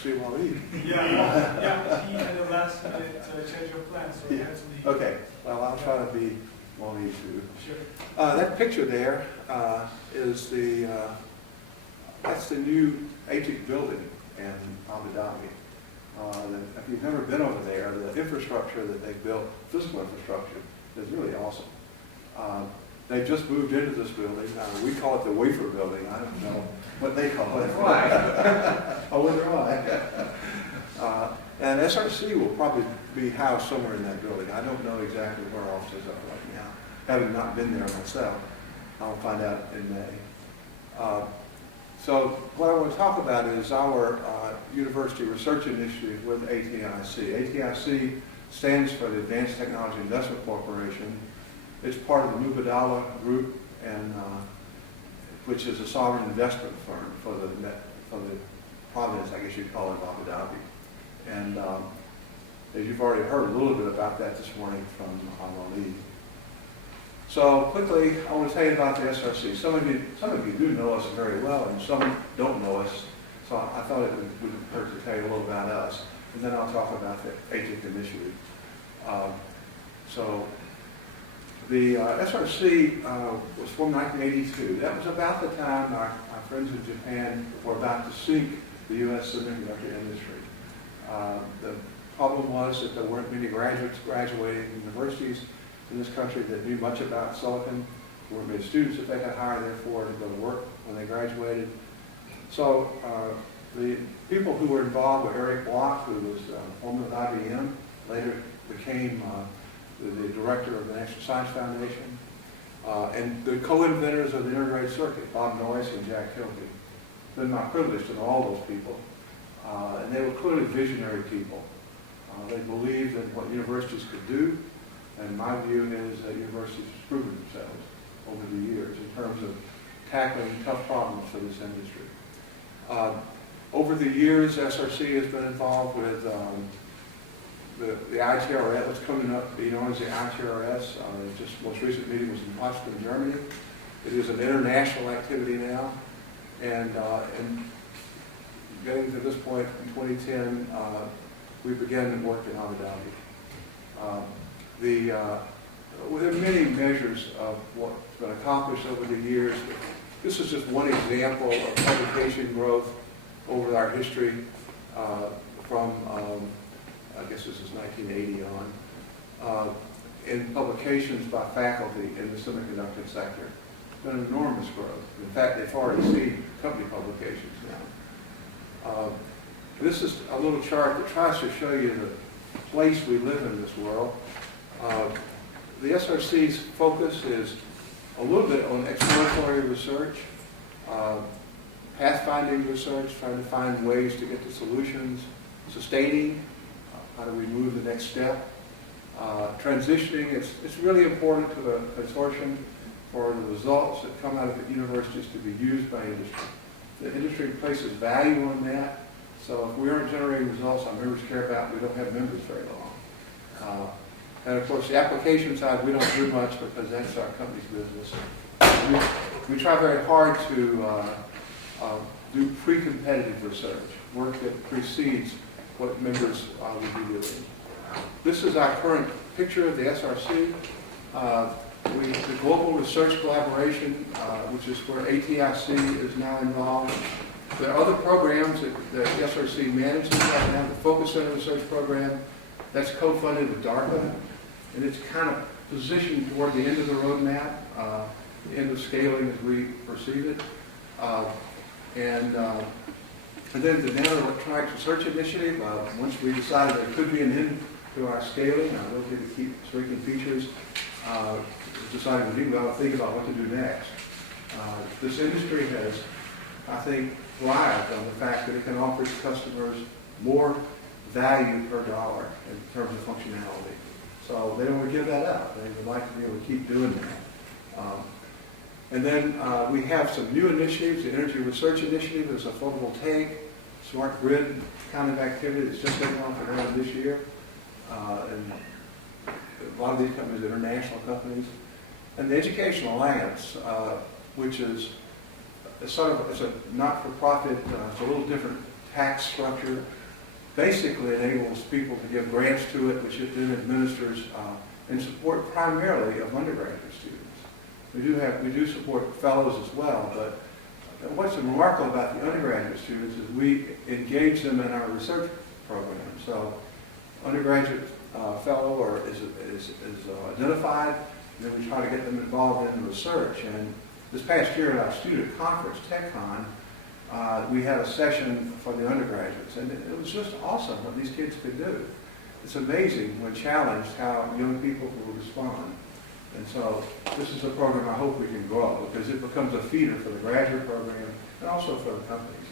See Waleed? Yeah, he had the last minute so Yeah. that's the... Okay, well, I'll try to be more easy. Sure. That picture there is that's the new ATIC building in Abu Dhabi. If you've never been over there, the infrastructure that they've built, physical infrastructure, is really awesome. They just moved into this building. We call it the wafer building. I don't know what they call it. Why? I wonder why. And SRC will probably be housed somewhere in that building. I don't know exactly where our offices are right now. Having not been there myself, I'll find out in May. So what I want to talk about is our university research initiative with ATIC. ATIC stands for the Advanced Technology Investment Corporation. It's part of the Mubadala Group, and which is a sovereign investment firm for the province, I guess you'd call it, of Abu Dhabi. And as you've already heard a little bit about that this morning from Ali. So quickly, I want to tell you about the SRC. Some of you do know us very well, and some don't know us. So I thought it wouldn't hurt to tell you a little about us, and then I'll talk about the ATIC initiative. So the SRC was formed in 1982. That was about the time our friends in Japan were about to sink the U.S. semiconductor industry. The problem was that there weren't many graduates graduating from universities in this country that knew much about silicon. There weren't many students that they could hire, therefore, to go to work when they graduated. So the people who were involved were Eric Bloch, who was former with IBM, later became the director of the National Science Foundation, and the co-inventors of the integrated circuit, Bob Noyce and Jack Kilby. It's been my privilege to know all those people, and they were clearly visionary people. They believed in what universities could do, and my view is that universities have proven themselves over the years in terms of tackling tough problems for this industry. Over the years, SRC has been involved with the ITRS, what's coming up, being known as the ITRS. Just most recent meeting was in Potsdam, Germany. It is an international activity now, and getting to this point in 2010, we began to work in Abu Dhabi. There are many measures of what's been accomplished over the years. This is just one example of publication growth over our history from, I guess this is 1980 on, in publications by faculty in the semiconductor sector. It's been enormous growth. In fact, they've far exceeded company publications now. This is a little chart that tries to show you the place we live in this world. The SRC's focus is a little bit on exploratory research, pathfinding research, trying to find ways to get to solutions, sustaining, how do we move the next step, transitioning. It's really important to the consortium for the results that come out of the universities to be used by industry. The industry places value on that, so if we aren't generating results our members care about, we don't have members very long. And of course, the application side, we don't do much because that's our company's business. We try very hard to do pre-competitive research, work that precedes what members would be doing. This is our current picture of the SRC. The global research collaboration, which is where ATIC is now involved. There are other programs that the SRC manages right now. The Focus Center Research Program, that's co-funded with DARPA, and it's kind of positioned toward the end of the roadmap, the end of scaling as we perceive it. And then the Nano Electronics Research Initiative, once we decided there could be an end to our scaling, our ability to keep shrinking features, decided we ought to think about what to do next. This industry has, I think, thrived on the fact that it can offer its customers more value per dollar in terms of functionality. So they don't want to give that up. They would like to be able to keep doing that. And then we have some new initiatives. The Energy Research Initiative is a photovoltaic, smart grid kind of activity that's just been on for around this year. And a lot of these companies are international companies. And the Education Alliance, which is it's a not-for-profit, it's a little different tax structure. basically enables people to give grants to it, which it then administers in support primarily of undergraduate students. We do support fellows as well, but what's remarkable about the undergraduate students is we engage them in our research program. So undergraduate fellow is identified, and then we try to get them involved in research. And this past year at our student conference, TechCon, we had a session for the undergraduates, and it was just awesome what these kids could do. It's amazing when challenged how young people will respond. And so this is a program I hope we can grow, because it becomes a feeder for the graduate program and also for the companies.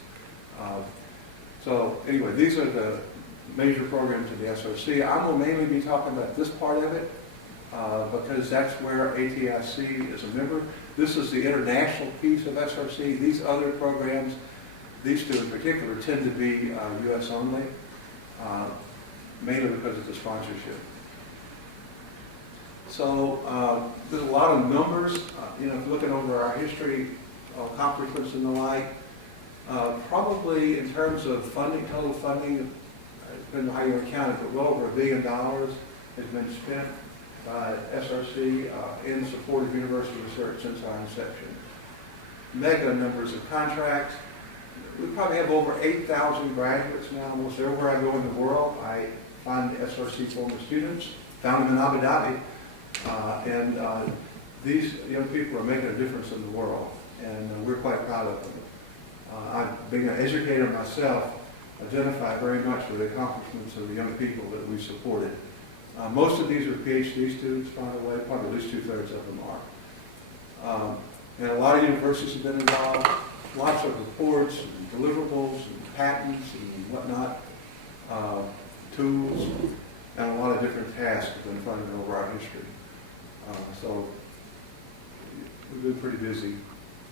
So anyway, these are the major programs of the SRC. I will mainly be talking about this part of it because that's where ATIC is a member. This is the international piece of SRC. These other programs, these two in particular, tend to be U.S. only, mainly because of the sponsorship. So there's a lot of numbers. If you're looking over our history, accomplishments and the like, probably in terms of funding, total funding, depending on how you count it, but well over $1 billion has been spent by SRC in support of university research since our inception. Mega numbers of contracts. We probably have over 8,000 graduates now. Almost everywhere I go in the world, I find SRC former students. Found them in Abu Dhabi. These young people are making a difference in the world, and we're quite proud of them. I've been an educator myself, identify very much with the accomplishments of the young people that we've supported. Most of these are PhD students, by the way, probably at least 2/3 of them are. And a lot of universities have been involved, lots of reports, and deliverables, and patents, and whatnot, tools, and a lot of different tasks have been funded over our history. So we've been pretty busy.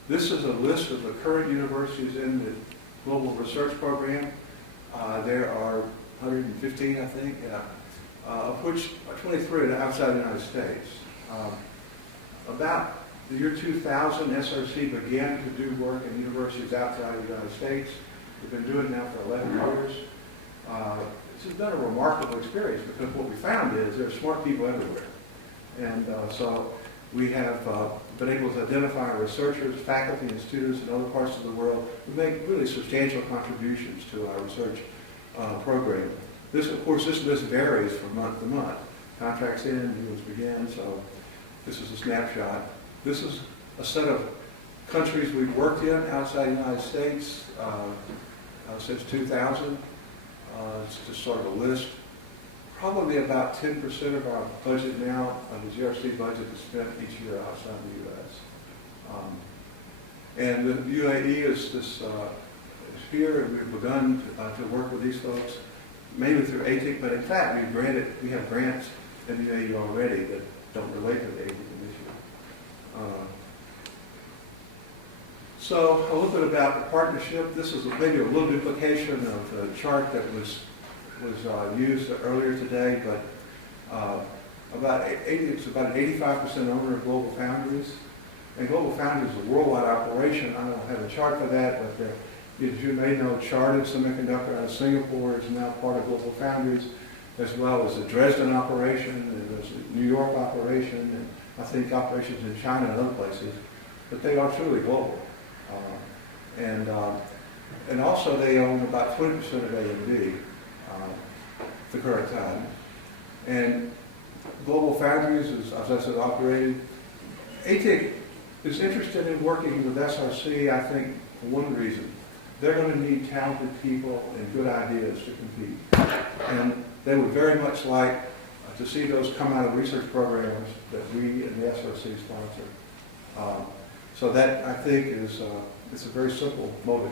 This is a list of the current universities in the Global Research Program. There are 115, I think, of which 23 are outside the United States. About the year 2000, SRC began to do work in universities outside the United States. We've been doing now for 11 years. This has been a remarkable experience because what we found is there are smart people everywhere. And so we have been able to identify researchers, faculty, and students in other parts of the world who make really substantial contributions to our research program. This, of course, this list varies from month to month. Contracts end, new ones begin, so this is a snapshot. This is a set of countries we've worked in outside the United States since 2000. It's just sort of a list. Probably about 10% of our budget now, the GRC budget, is spent each year outside the U.S. And the UAE is this here, and we've begun to work with these folks, mainly through ATIC, but in fact we have grants in the UAE already that don't relate to the ATIC initiative. So a little bit about the partnership. This is maybe a little duplication of the chart that was used earlier today, but it's about an 85% owner of Global Foundries. And Global Foundries is a worldwide operation. I don't have a chart for that, but as you may know, Chartered Semiconductor out of Singapore is now part of Global Foundries, as well as the Dresden operation, and there's a New York operation, and I think operations in China and other places. But they are truly global. And also they own about 20% of AMD at the current time. And Global Foundries is, as I said, operated. ATIC is interested in working with SRC, I think, for one reason. They're going to need talented people and good ideas to compete. And they would very much like to see those come out of research programs that we and the SRC sponsor. So that, I think, is it's a very simple motive.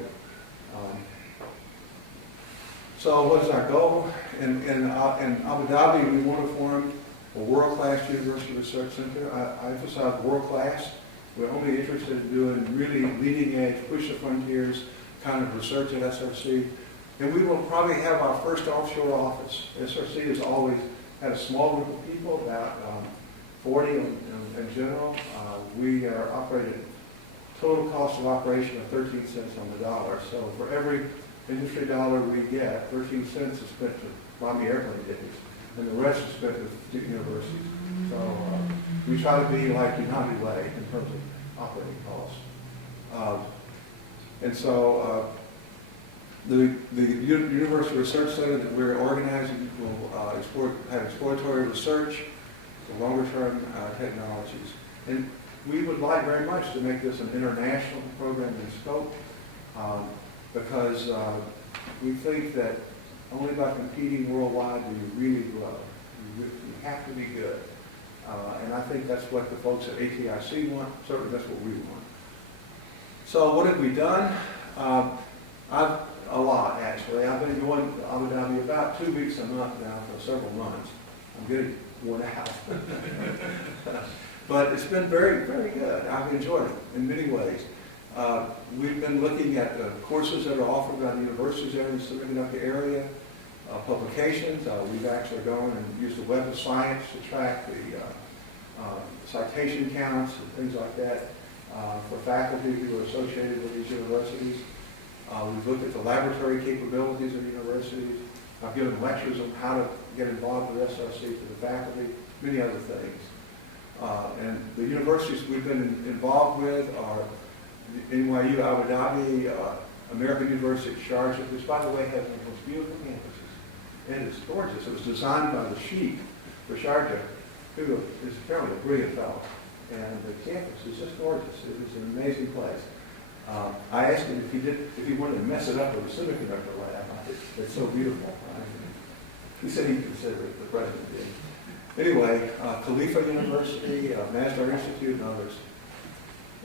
So what is our goal? In Abu Dhabi, we want to form a world-class university research center. I emphasize world-class. We're only interested in doing really leading-edge, push the frontiers kind of research at SRC. And we will probably have our first offshore office. SRC has always had a small group of people, about 40 in general. We are operating total cost of operation of 13 cents on the dollar. So for every industry dollar we get, 13 cents is spent to buy me airplane tickets, and the rest is spent to universities. So we try to be like United Way in terms of operating costs. And so the University Research Center that we're organizing will have exploratory research for longer-term technologies. And we would like very much to make this an international program in scope because we think that only by competing worldwide do you really grow. You have to be good. And I think that's what the folks at ATIC want. Certainly that's what we want. So what have we done? A lot, actually. I've been going to Abu Dhabi about 2 weeks a month now for several months. I'm getting worn out. But it's been very, very good. I've enjoyed it in many ways. We've been looking at the courses that are offered by the universities there in the semiconductor area, publications. We've actually gone and used the Web of Science to track the citation counts and things like that for faculty who are associated with these universities. We've looked at the laboratory capabilities of universities. I've given lectures on how to get involved with SRC to the faculty, many other things. And the universities we've been involved with are NYU Abu Dhabi, American University at Sharjah, which by the way has one of the most beautiful campuses. And it's gorgeous. It was designed by the Sheikh for Sharjah, who is apparently a brilliant fellow. And the campus is just gorgeous. It is an amazing place. I asked him if he wanted to mess it up with a semiconductor lab. It's so beautiful. He said he'd consider it, the president did. Anyway, Khalifa University, Masdar Institute, and others.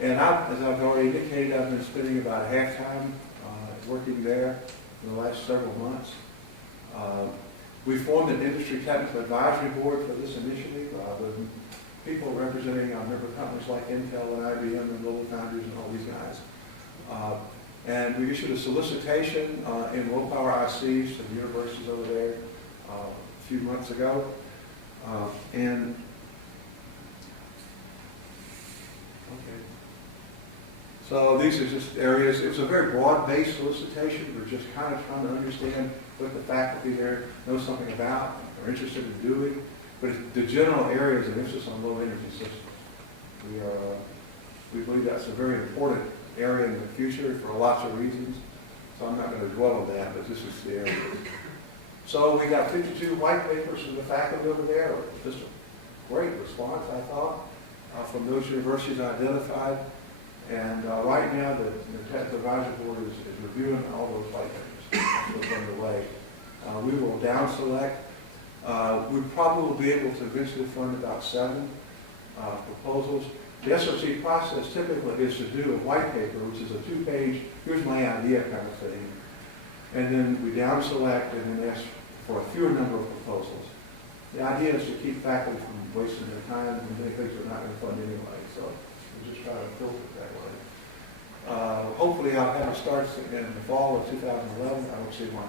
And as I've already indicated, I've been spending about half time working there in the last several months. We formed an industry technical advisory board for this initiative with people representing member companies like Intel and IBM and Global Foundries and all these guys. And we issued a solicitation in low power ICs to the universities over there a few months ago. So these are just areas. It was a very broad-based solicitation. We're just kind of trying to understand what the faculty there know something about or interested in doing. But the general areas of emphasis on low energy systems. We believe that's a very important area in the future for lots of reasons. So I'm not going to dwell on that, but this is the area. So we got 52 white papers from the faculty over there. Just a great response, I thought, from those universities identified. And right now, the technical advisory board is reviewing all those white papers. It's underway. We will down select. We probably will be able to eventually fund about 7 proposals. The SRC process typically is to do a white paper, which is a 2-page, here's my idea kind of thing. And then we down select and then ask for a fewer number of proposals. The idea is to keep faculty from wasting their time and many things we're not going to fund anyway. So we just try to filter it that way. Hopefully I'll have a start in the fall of 2011. I don't see why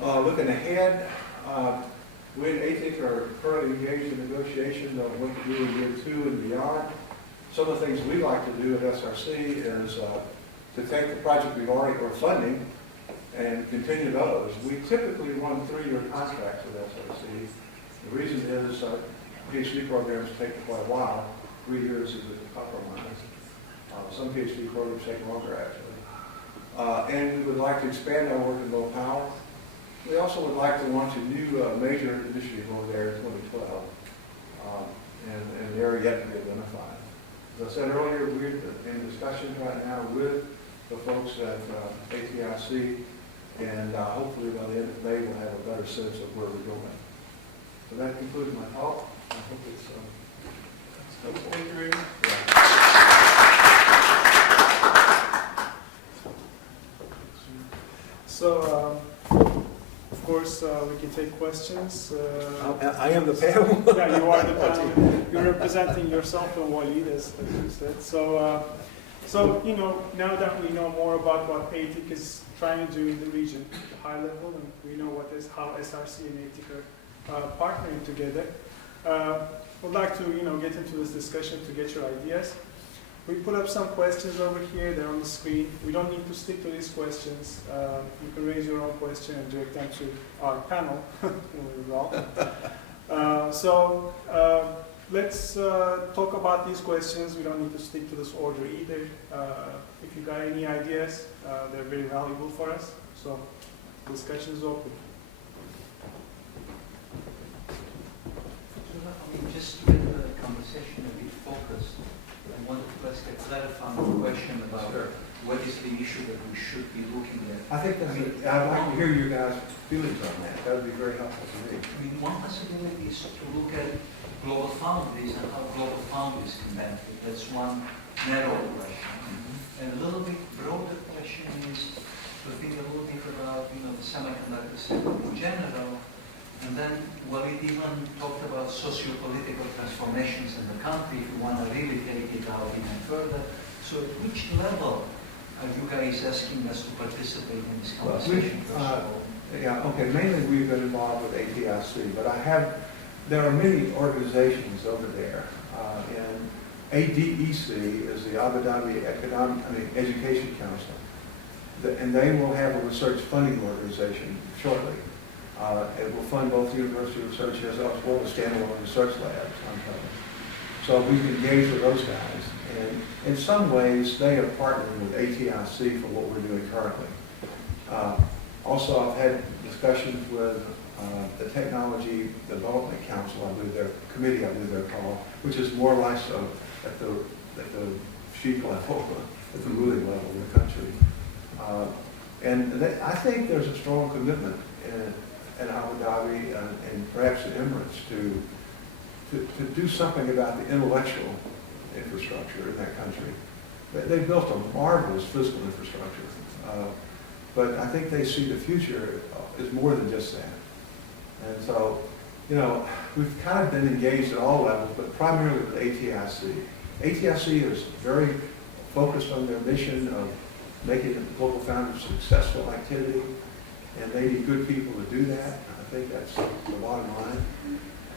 not. Looking ahead, we at ATIC are currently engaged in negotiations on what to do in year 2 and beyond. Some of the things we'd like to do at SRC is to take the project we've already are funding and continue those. We typically run 3-year contracts with SRC. The reason is PhD programs take quite a while. 3 years is a compromise. Some PhD programs take longer, actually. And we would like to expand our work in low power. We also would like to launch a new major initiative over there in 2012, and an area yet to be identified. As I said earlier, we're in discussions right now with the folks at ATIC, and hopefully by the end of May we'll have a better sense of where we're going. So that concludes my talk. I hope it's Thank you very much. So, of course, we can take questions. I am the panel. Yeah, you are the panel. You're representing yourself and Walid, as you said. So, you know, now that we know more about what ATIC is trying to do in the region, at a high level, and we know how SRC and ATIC are partnering together, we'd like to, get into this discussion to get your ideas. We put up some questions over here, they're on the screen. We don't need to stick to these questions. You can raise your own question and direct them to our panel. Let's talk about these questions. We don't need to stick to this order either. If you got any ideas, they're very valuable for us. So, discussion is open. I mean, just to get the conversation a bit focused, I wanted to ask a clarifying question about what is the issue that we should be looking at. I think I'd like to hear your guys' feelings on that. That would be very helpful to me. I mean, one possibility is to look at global foundries and how global foundries can benefit. That's one narrow question. And a little bit broader question is to think a little bit about, the semiconductor sector in general. And then, it even talked about socio-political transformations in the country, if you want to really take it out even further. So at which level are you guys asking us to participate in this conversation? Mainly we've been involved with ATIC, but there are many organizations over there. And ADEC is the Abu Dhabi Education Council. And they will have a research funding organization shortly. It will fund both university research as well as standalone research labs on top. So we've engaged with those guys. And in some ways, they are partnering with ATIC for what we're doing currently. Also, I've had discussions with the Technology Development Council, I believe they're called, which is more or less at the chief level, at the ruling level of the country. I think there's a strong commitment in Abu Dhabi and perhaps the Emirates to do something about the intellectual infrastructure in that country. They've built a marvelous physical infrastructure, but I think they see the future as more than just that. And so, we've kind of been engaged at all levels, but primarily with ATIC. ATIC is very focused on their mission of making the global foundry a successful activity, and they need good people to do that. I think that's the bottom line.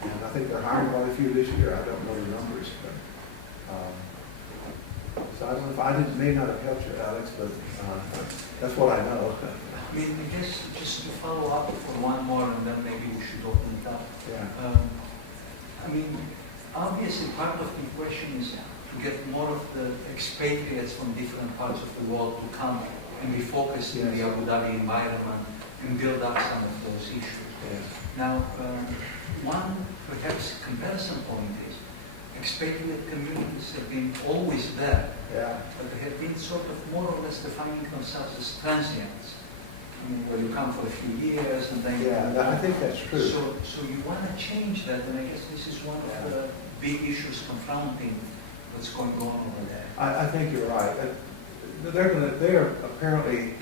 And I think they're hiring quite a few this year. I don't know the numbers, but so I don't know if may not have helped you, Alex, but that's what I know. I mean, I guess just to follow up for one more, and then maybe we should open it up. Yeah. I mean, obviously part of the question is to get more of the expatriates from different parts of the world to come and be focused in the Abu Dhabi environment and build up some of those issues. Yes. Now, one perhaps comparison point is expatriate communities have been always there, but they have been sort of more or less defining themselves as transients. I mean, where you come for a few years and then I think that's true. So you want to change that, and I guess this is one of the big issues confronting what's going on over there. I think you're right. They're apparently,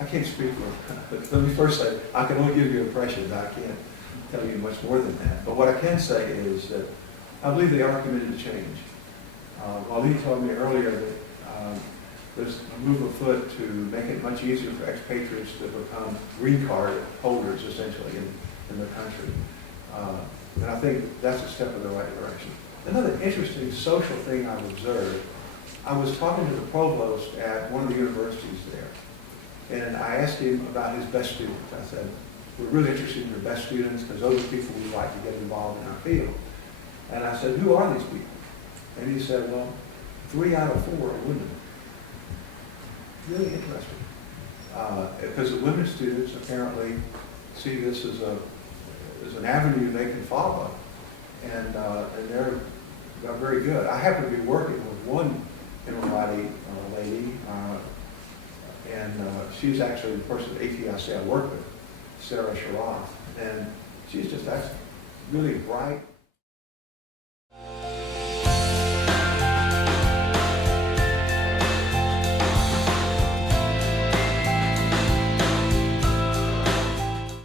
I can't speak for them, but let me first say, I can only give you impressions. I can't tell you much more than that. But what I can say is that I believe they are committed to change. Waleed told me earlier that there's a move afoot to make it much easier for expatriates to become green card holders, essentially, in the country. And I think that's a step in the right direction. Another interesting social thing I've observed, I was talking to the provost at one of the universities there, and I asked him about his best students. I said, we're really interested in your best students because those are people we like to get involved in our field. And I said, who are these people? And he said, well, 3 out of 4 are women. Really interesting. Because the women students apparently see this as an avenue they can follow. And they're very good. I happen to be working with one NYUAD lady, and she's actually the person at ATIC I work with, Sarah Sharaf. And she's just really bright.